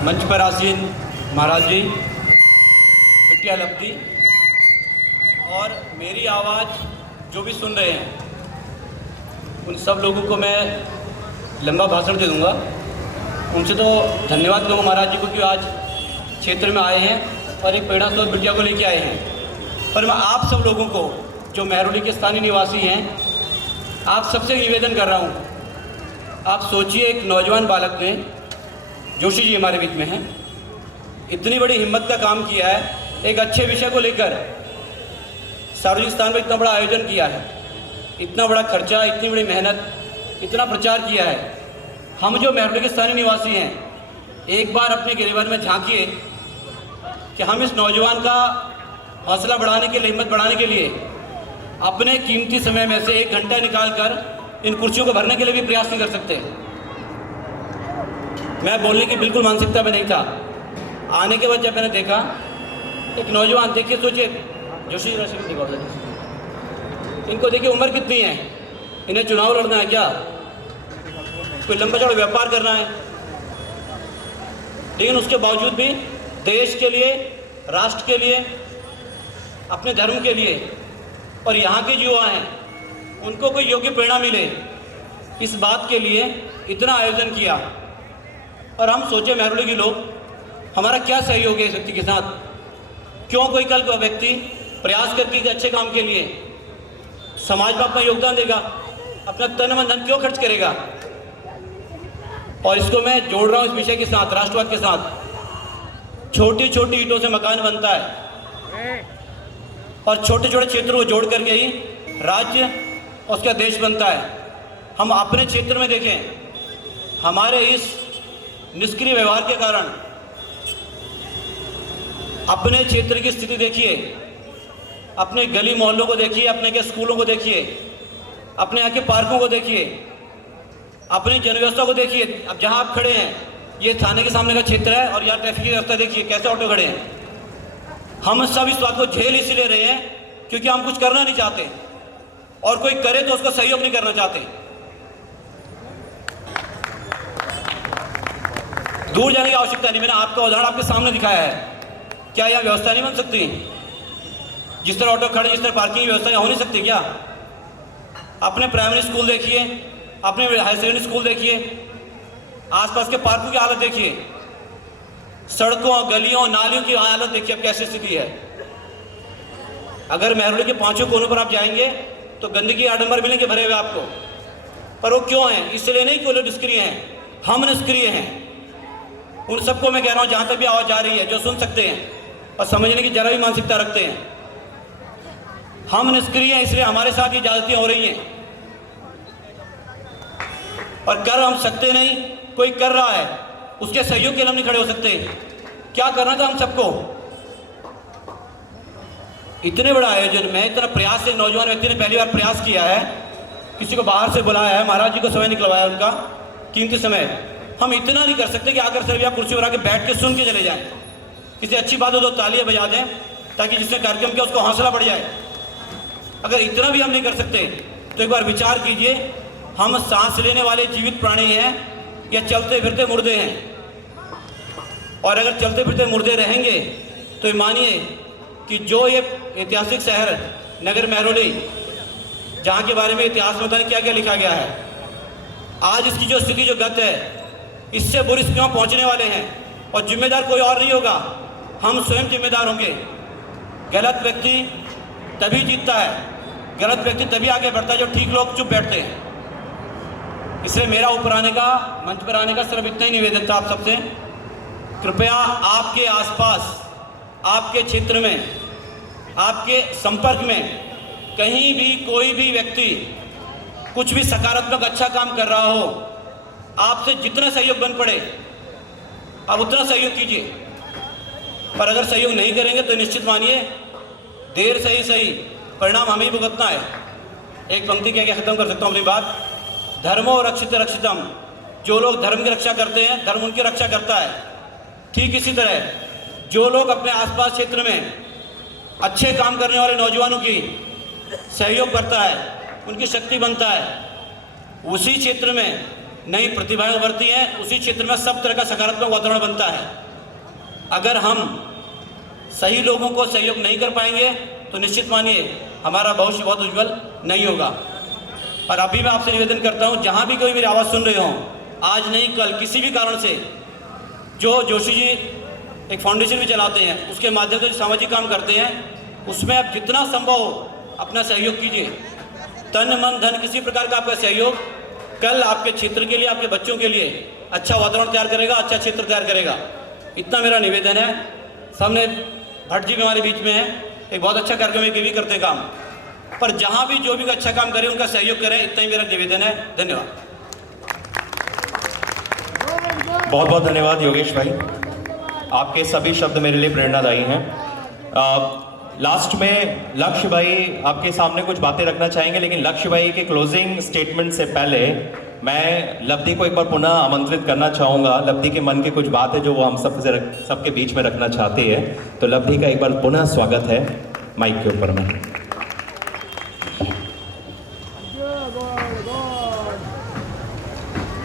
मंच पर आसीन महाराज जी, बिटिया लब्धि और मेरी आवाज़ जो भी सुन रहे हैं उन सब लोगों को मैं लंबा भाषण दे दूंगा। उनसे तो धन्यवाद करूँगा महाराज जी को कि आज क्षेत्र में आए हैं और एक प्रेरणा स्रोत बिटिया को लेके आए हैं। पर मैं आप सब लोगों को जो महरौली के स्थानीय निवासी हैं, आप सबसे निवेदन कर रहा हूँ, आप सोचिए एक नौजवान बालक ने, जोशी जी हमारे बीच में हैं, इतनी बड़ी हिम्मत का काम किया है, एक अच्छे विषय को लेकर सार्वजनिक स्थान पर इतना बड़ा आयोजन किया है, इतना बड़ा खर्चा, इतनी बड़ी मेहनत, इतना प्रचार किया है। हम जो महरौली के स्थानीय निवासी हैं, एक बार अपने गिरेबान में झांकिए कि हम इस नौजवान का हौसला बढ़ाने के लिए, हिम्मत बढ़ाने के लिए अपने कीमती समय में से 1 घंटा निकाल कर इन कुर्सियों को भरने के लिए भी प्रयास नहीं कर सकते। मैं बोलने की बिल्कुल मानसिकता में नहीं था। आने के बाद जब मैंने देखा एक नौजवान, देखिए सोचिए, जोशी देखो, इनको देखिए उम्र कितनी है, इन्हें चुनाव लड़ना है क्या, कोई लंबा चौड़ा व्यापार करना है, लेकिन उसके बावजूद भी देश के लिए, राष्ट्र के लिए, अपने धर्म के लिए और यहाँ के जो युवा हैं उनको कोई योग्य प्रेरणा मिले, इस बात के लिए इतना आयोजन किया। और हम सोचे महरौली के लोग, हमारा क्या सहयोग है इस व्यक्ति के साथ, क्यों कोई कल का व्यक्ति प्रयास करके अच्छे काम के लिए समाज में अपना योगदान देगा, अपना तन मन धन क्यों खर्च करेगा। और इसको मैं जोड़ रहा हूँ इस विषय के साथ, राष्ट्रवाद के साथ। छोटी छोटी ईंटों से मकान बनता है और छोटे छोटे क्षेत्रों को जोड़ करके ही राज्य और उसका देश बनता है। हम अपने क्षेत्र में देखें, हमारे इस निष्क्रिय व्यवहार के कारण अपने क्षेत्र की स्थिति देखिए, अपने गली मोहल्लों को देखिए, अपने के स्कूलों को देखिए, अपने यहाँ के पार्कों को देखिए, अपनी जनव्यवस्था को देखिए। अब जहाँ आप खड़े हैं, ये थाने के सामने का क्षेत्र है और यहाँ ट्रैफिक की व्यवस्था देखिए, कैसे ऑटो खड़े हैं। हम सब इस बात को झेल इसलिए रहे हैं क्योंकि हम कुछ करना नहीं चाहते और कोई करे तो उसका सहयोग नहीं करना चाहते। दूर जाने की आवश्यकता नहीं। मैंने आपका उदाहरण आपके सामने दिखाया है। क्या यह व्यवस्था नहीं बन सकती? जिस तरह ऑटो खड़े, जिस तरह पार्किंग की व्यवस्था हो नहीं सकती क्या? अपने प्राइमरी स्कूल देखिए, अपने हाई सेकेंडरी स्कूल देखिए, आसपास के पार्कों की हालत देखिए, सड़कों, गलियों, नालियों की हालत देखिए, अब कैसी स्थिति है। अगर महरौली के 5 कोनों पर आप जाएंगे तो गंदगी, आडंबर मिलेंगे भरे हुए आपको। पर वो क्यों हैं? इसलिए नहीं कि वो लोग निष्क्रिय हैं, हम निष्क्रिय हैं। उन सबको मैं कह रहा हूँ, जहाँ तक भी आवाज़ जा रही है, जो सुन सकते हैं, और समझने की जरा भी मानसिकता रखते हैं। हम निष्क्रिय हैं, इसलिए हमारे साथ ये ज्यादतियां हो रही हैं और कर हम सकते नहीं। कोई कर रहा है, उसके सहयोग के लिए हम नहीं खड़े हो सकते। क्या करना था हम सबको? इतने बड़ा आयोजन में इतना प्रयास, एक नौजवान व्यक्ति ने पहली बार प्रयास किया है, किसी को बाहर से बुलाया है, महाराज जी को समय निकलवाया, उनका कीमती समय। हम इतना नहीं कर सकते कि आकर सिर्फ यहाँ कुर्सी पर आके बैठ के सुन के चले जाएं। किसी अच्छी बात हो तो तालियां बजा दें ताकि जिसने कार्यक्रम किया उसको हौसला बढ़ जाए। अगर इतना भी हम नहीं कर सकते तो एक बार विचार कीजिए, हम सांस लेने वाले जीवित प्राणी हैं या चलते फिरते मुर्दे हैं? और अगर चलते फिरते मुर्दे रहेंगे तो मानिए कि जो ये ऐतिहासिक शहर नगर महरौली, जहाँ के बारे में इतिहास में क्या क्या लिखा गया है, आज इसकी जो स्थिति, जो गत है, इससे बुरी स्थितियों में पहुँचने वाले हैं और जिम्मेदार कोई और नहीं होगा, हम स्वयं जिम्मेदार होंगे। गलत व्यक्ति तभी जीतता है, गलत व्यक्ति तभी आगे बढ़ता है जो ठीक लोग चुप बैठते हैं। इसलिए मेरा ऊपर आने का, मंच पर आने का सिर्फ इतना ही निवेदन था आप सबसे, कृपया आपके आसपास, आपके क्षेत्र में, आपके संपर्क में कहीं भी कोई भी व्यक्ति कुछ भी सकारात्मक अच्छा काम कर रहा हो, आपसे जितना सहयोग बन पड़े आप उतना सहयोग कीजिए। पर अगर सहयोग नहीं करेंगे तो निश्चित मानिए देर से ही सही परिणाम हमें ही भुगतना है। एक पंक्ति कह के खत्म कर सकता हूँ अपनी बात, धर्मो रक्षित रक्षितम। जो लोग धर्म की रक्षा करते हैं, धर्म उनकी रक्षा करता है। ठीक इसी तरह जो लोग अपने आसपास क्षेत्र में अच्छे काम करने वाले नौजवानों की सहयोग करता है, उनकी शक्ति बनता है, उसी क्षेत्र में नई प्रतिभाएं उभरती हैं, उसी क्षेत्र में सब तरह का सकारात्मक वातावरण बनता है। अगर हम सही लोगों को सहयोग नहीं कर पाएंगे तो निश्चित मानिए हमारा भविष्य बहुत उज्जवल नहीं होगा। और अभी मैं आपसे निवेदन करता हूं, जहां भी कोई मेरी आवाज़ सुन रहे हों, आज नहीं कल किसी भी कारण से, जो जोशी जी एक फाउंडेशन भी चलाते हैं, उसके माध्यम से जो सामाजिक काम करते हैं, उसमें आप जितना संभव हो अपना सहयोग कीजिए। तन मन धन किसी प्रकार का आपका सहयोग कल आपके क्षेत्र के लिए, आपके बच्चों के लिए अच्छा वातावरण तैयार करेगा, अच्छा क्षेत्र तैयार करेगा। इतना मेरा निवेदन है। सामने भट्ट जी भी हमारे बीच में है, एक बहुत अच्छा कार्यक्रम है, भी करते हैं काम, पर जहां भी जो भी अच्छा काम करे उनका सहयोग करें, इतना ही मेरा निवेदन है। धन्यवाद। बहुत बहुत धन्यवाद योगेश भाई, आपके सभी शब्द मेरे लिए प्रेरणादायी हैं। लास्ट में लक्ष्य भाई आपके सामने कुछ बातें रखना चाहेंगे, लेकिन लक्ष्य भाई के क्लोजिंग स्टेटमेंट से पहले मैं लब्धि को एक बार पुनः आमंत्रित करना चाहूँगा। लब्धि के मन की कुछ बात है जो वो हम सबके बीच में रखना चाहते हैं, तो लब्धि का एक बार पुनः स्वागत है माइक के ऊपर में।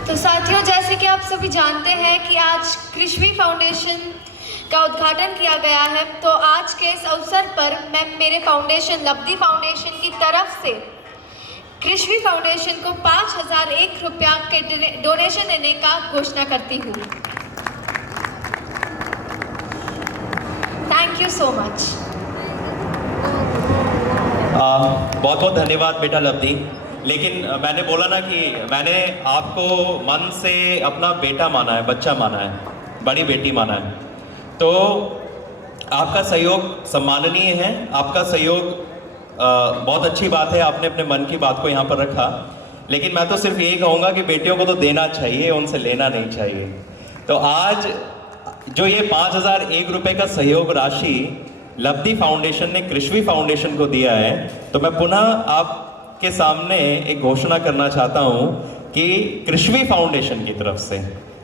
तो साथियों, जैसे कि आप सभी जानते हैं कि आज कृष्वी फाउंडेशन का उद्घाटन किया गया है, तो आज के इस अवसर पर मैं मेरे फाउंडेशन लब्धि फाउंडेशन की तरफ से कृष्वी फाउंडेशन को 5001 रुपया के डोनेशन देने का घोषणा करती हूँ। Thank you so much. बहुत बहुत धन्यवाद बेटा लब्धि। लेकिन मैंने बोला ना कि मैंने आपको मन से अपना बेटा माना है, बच्चा माना है, बड़ी बेटी माना है, तो आपका सहयोग सम्माननीय है। आपका सहयोग बहुत अच्छी बात है, आपने अपने मन की बात को यहाँ पर रखा। लेकिन मैं तो सिर्फ यही कहूँगा कि बेटियों को तो देना चाहिए, उनसे लेना नहीं चाहिए। तो आज जो ये 5001 रुपये का सहयोग राशि लब्धि फाउंडेशन ने कृष्वी फाउंडेशन को दिया है, तो मैं पुनः आपके सामने एक घोषणा करना चाहता हूँ कि कृष्वी फाउंडेशन की तरफ से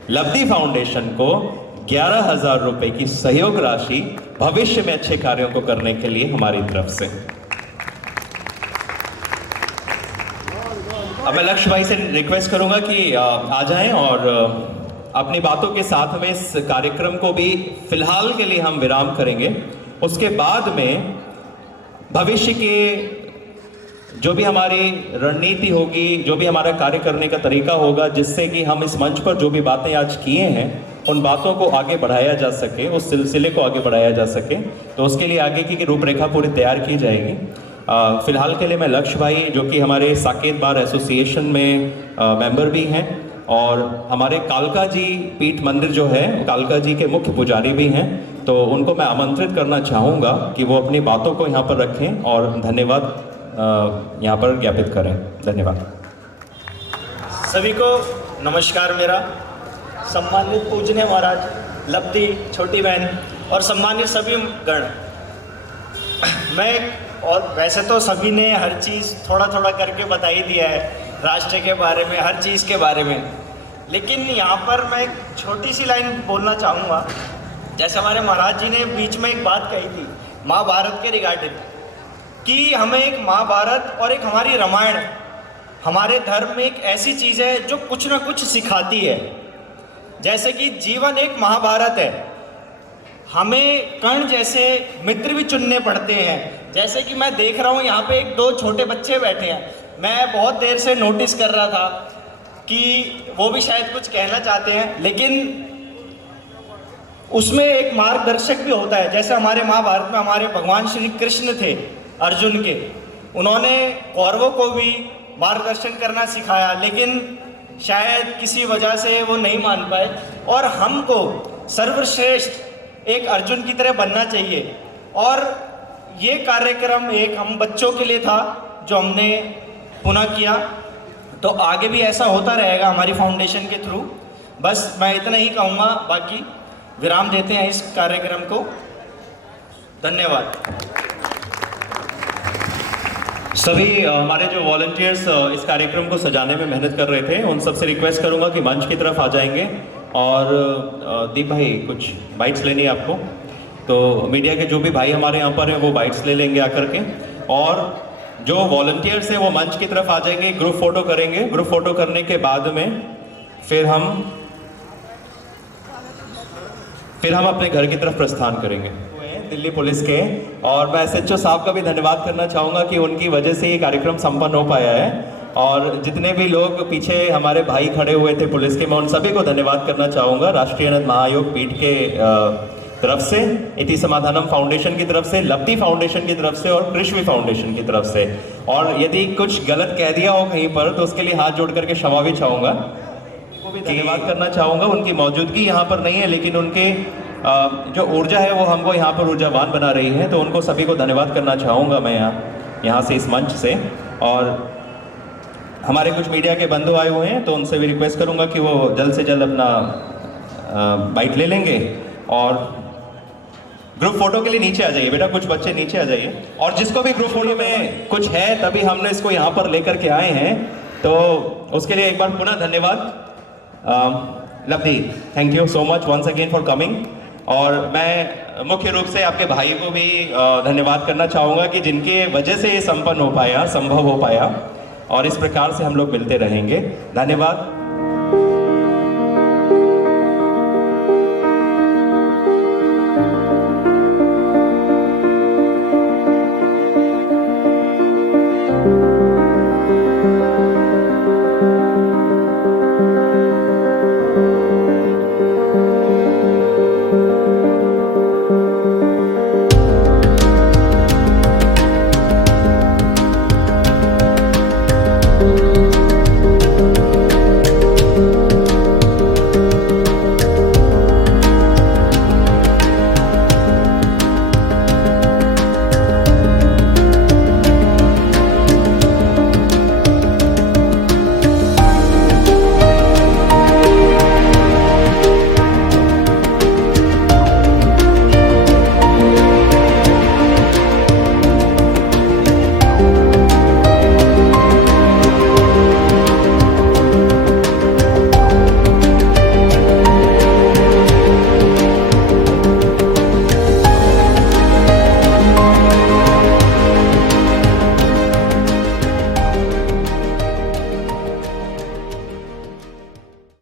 लब्धि फाउंडेशन को 11,000 रुपये की सहयोग राशि भविष्य में अच्छे कार्यों को करने के लिए हमारी तरफ से। अब मैं लक्ष्य भाई से रिक्वेस्ट करूंगा कि आ जाएं और अपनी बातों के साथ में इस कार्यक्रम को भी फिलहाल के लिए हम विराम करेंगे। उसके बाद में भविष्य के जो भी हमारी रणनीति होगी, जो भी हमारा कार्य करने का तरीका होगा, जिससे कि हम इस मंच पर जो भी बातें आज किए हैं उन बातों को आगे बढ़ाया जा सके, उस सिलसिले को आगे बढ़ाया जा सके, तो उसके लिए आगे की रूपरेखा पूरी तैयार की जाएगी। फिलहाल के लिए मैं लक्ष्य भाई, जो कि हमारे साकेत बार एसोसिएशन में मेंबर भी हैं और हमारे कालका जी पीठ मंदिर जो है, कालका जी के मुख्य पुजारी भी हैं, तो उनको मैं आमंत्रित करना चाहूँगा कि वो अपनी बातों को यहाँ पर रखें और धन्यवाद यहाँ पर ज्ञापित करें। धन्यवाद। सभी को नमस्कार मेरा। सम्मानित पूजनीय महाराज, लब्धि, छोटी बहन और सम्मानित सभी गण, मैं और वैसे तो सभी ने हर चीज़ थोड़ा थोड़ा करके बता ही दिया है, राष्ट्र के बारे में, हर चीज़ के बारे में, लेकिन यहाँ पर मैं एक छोटी सी लाइन बोलना चाहूँगा। जैसे हमारे महाराज जी ने बीच में एक बात कही थी महाभारत के रिगार्डिंग, कि हमें एक महाभारत और एक हमारी रामायण हमारे धर्म में एक ऐसी चीज़ है जो कुछ ना कुछ सिखाती है। जैसे कि जीवन एक महाभारत है, हमें कर्ण जैसे मित्र भी चुनने पड़ते हैं। जैसे कि मैं देख रहा हूँ यहाँ पे एक दो छोटे बच्चे बैठे हैं, मैं बहुत देर से नोटिस कर रहा था कि वो भी शायद कुछ कहना चाहते हैं, लेकिन उसमें एक मार्गदर्शक भी होता है। जैसे हमारे महाभारत में हमारे भगवान श्री कृष्ण थे अर्जुन के, उन्होंने कौरवों को भी मार्गदर्शन करना सिखाया, लेकिन शायद किसी वजह से वो नहीं मान पाए। और हमको सर्वश्रेष्ठ एक अर्जुन की तरह बनना चाहिए। और ये कार्यक्रम एक हम बच्चों के लिए था जो हमने पुनः किया, तो आगे भी ऐसा होता रहेगा हमारी फाउंडेशन के थ्रू। बस मैं इतना ही कहूँगा, बाकी विराम देते हैं इस कार्यक्रम को। धन्यवाद। सभी हमारे जो वॉलंटियर्स इस कार्यक्रम को सजाने में मेहनत कर रहे थे, उन सबसे रिक्वेस्ट करूंगा कि मंच की तरफ आ जाएंगे। और दीप भाई, कुछ बाइट्स लेनी है आपको, तो मीडिया के जो भी भाई हमारे यहाँ पर हैं वो बाइट्स ले लेंगे आकर के। और जो वॉलंटियर्स हैं वो मंच की तरफ आ जाएंगे, ग्रुप फोटो करेंगे। ग्रुप फोटो करने के बाद में फिर हम अपने घर की तरफ प्रस्थान करेंगे दिल्ली पुलिस के। और मैं SHO साहब का भी धन्यवाद करना चाहूँगा कि उनकी वजह से ये कार्यक्रम संपन्न हो पाया है। और जितने भी लोग पीछे हमारे भाई खड़े हुए थे पुलिस के, मैं उन सभी को धन्यवाद करना चाहूँगा। राष्ट्रीय अनंत महायोग पीठ के तरफ से, इति समाधानम फाउंडेशन की तरफ से, लब्धि फाउंडेशन की तरफ से और कृष्वी फाउंडेशन की तरफ से। और यदि कुछ गलत कह दिया हो कहीं पर तो उसके लिए हाथ जोड़ करके क्षमा भी चाहूँगा। उनको भी धन्यवाद करना चाहूँगा। उनकी मौजूदगी यहाँ पर नहीं है, लेकिन उनके जो ऊर्जा है वो हमको यहाँ पर ऊर्जावान बना रही है, तो उनको सभी को धन्यवाद करना चाहूँगा मैं यहाँ से, इस मंच से। और हमारे कुछ मीडिया के बंधु आए हुए हैं, तो उनसे भी रिक्वेस्ट करूँगा कि वो जल्द से जल्द अपना बाइट ले लेंगे। और ग्रुप फोटो के लिए नीचे आ जाइए बेटा, कुछ बच्चे नीचे आ जाइए। और जिसको भी ग्रुप फोटो में कुछ है, तभी हमने इसको यहाँ पर लेकर के आए हैं, तो उसके लिए एक बार पुनः धन्यवाद। Lovely, thank you so much once again for coming. और मैं मुख्य रूप से आपके भाई को भी धन्यवाद करना चाहूँगा कि जिनके वजह से ये संपन्न हो पाया, संभव हो पाया, और इस प्रकार से हम लोग मिलते रहेंगे। धन्यवाद।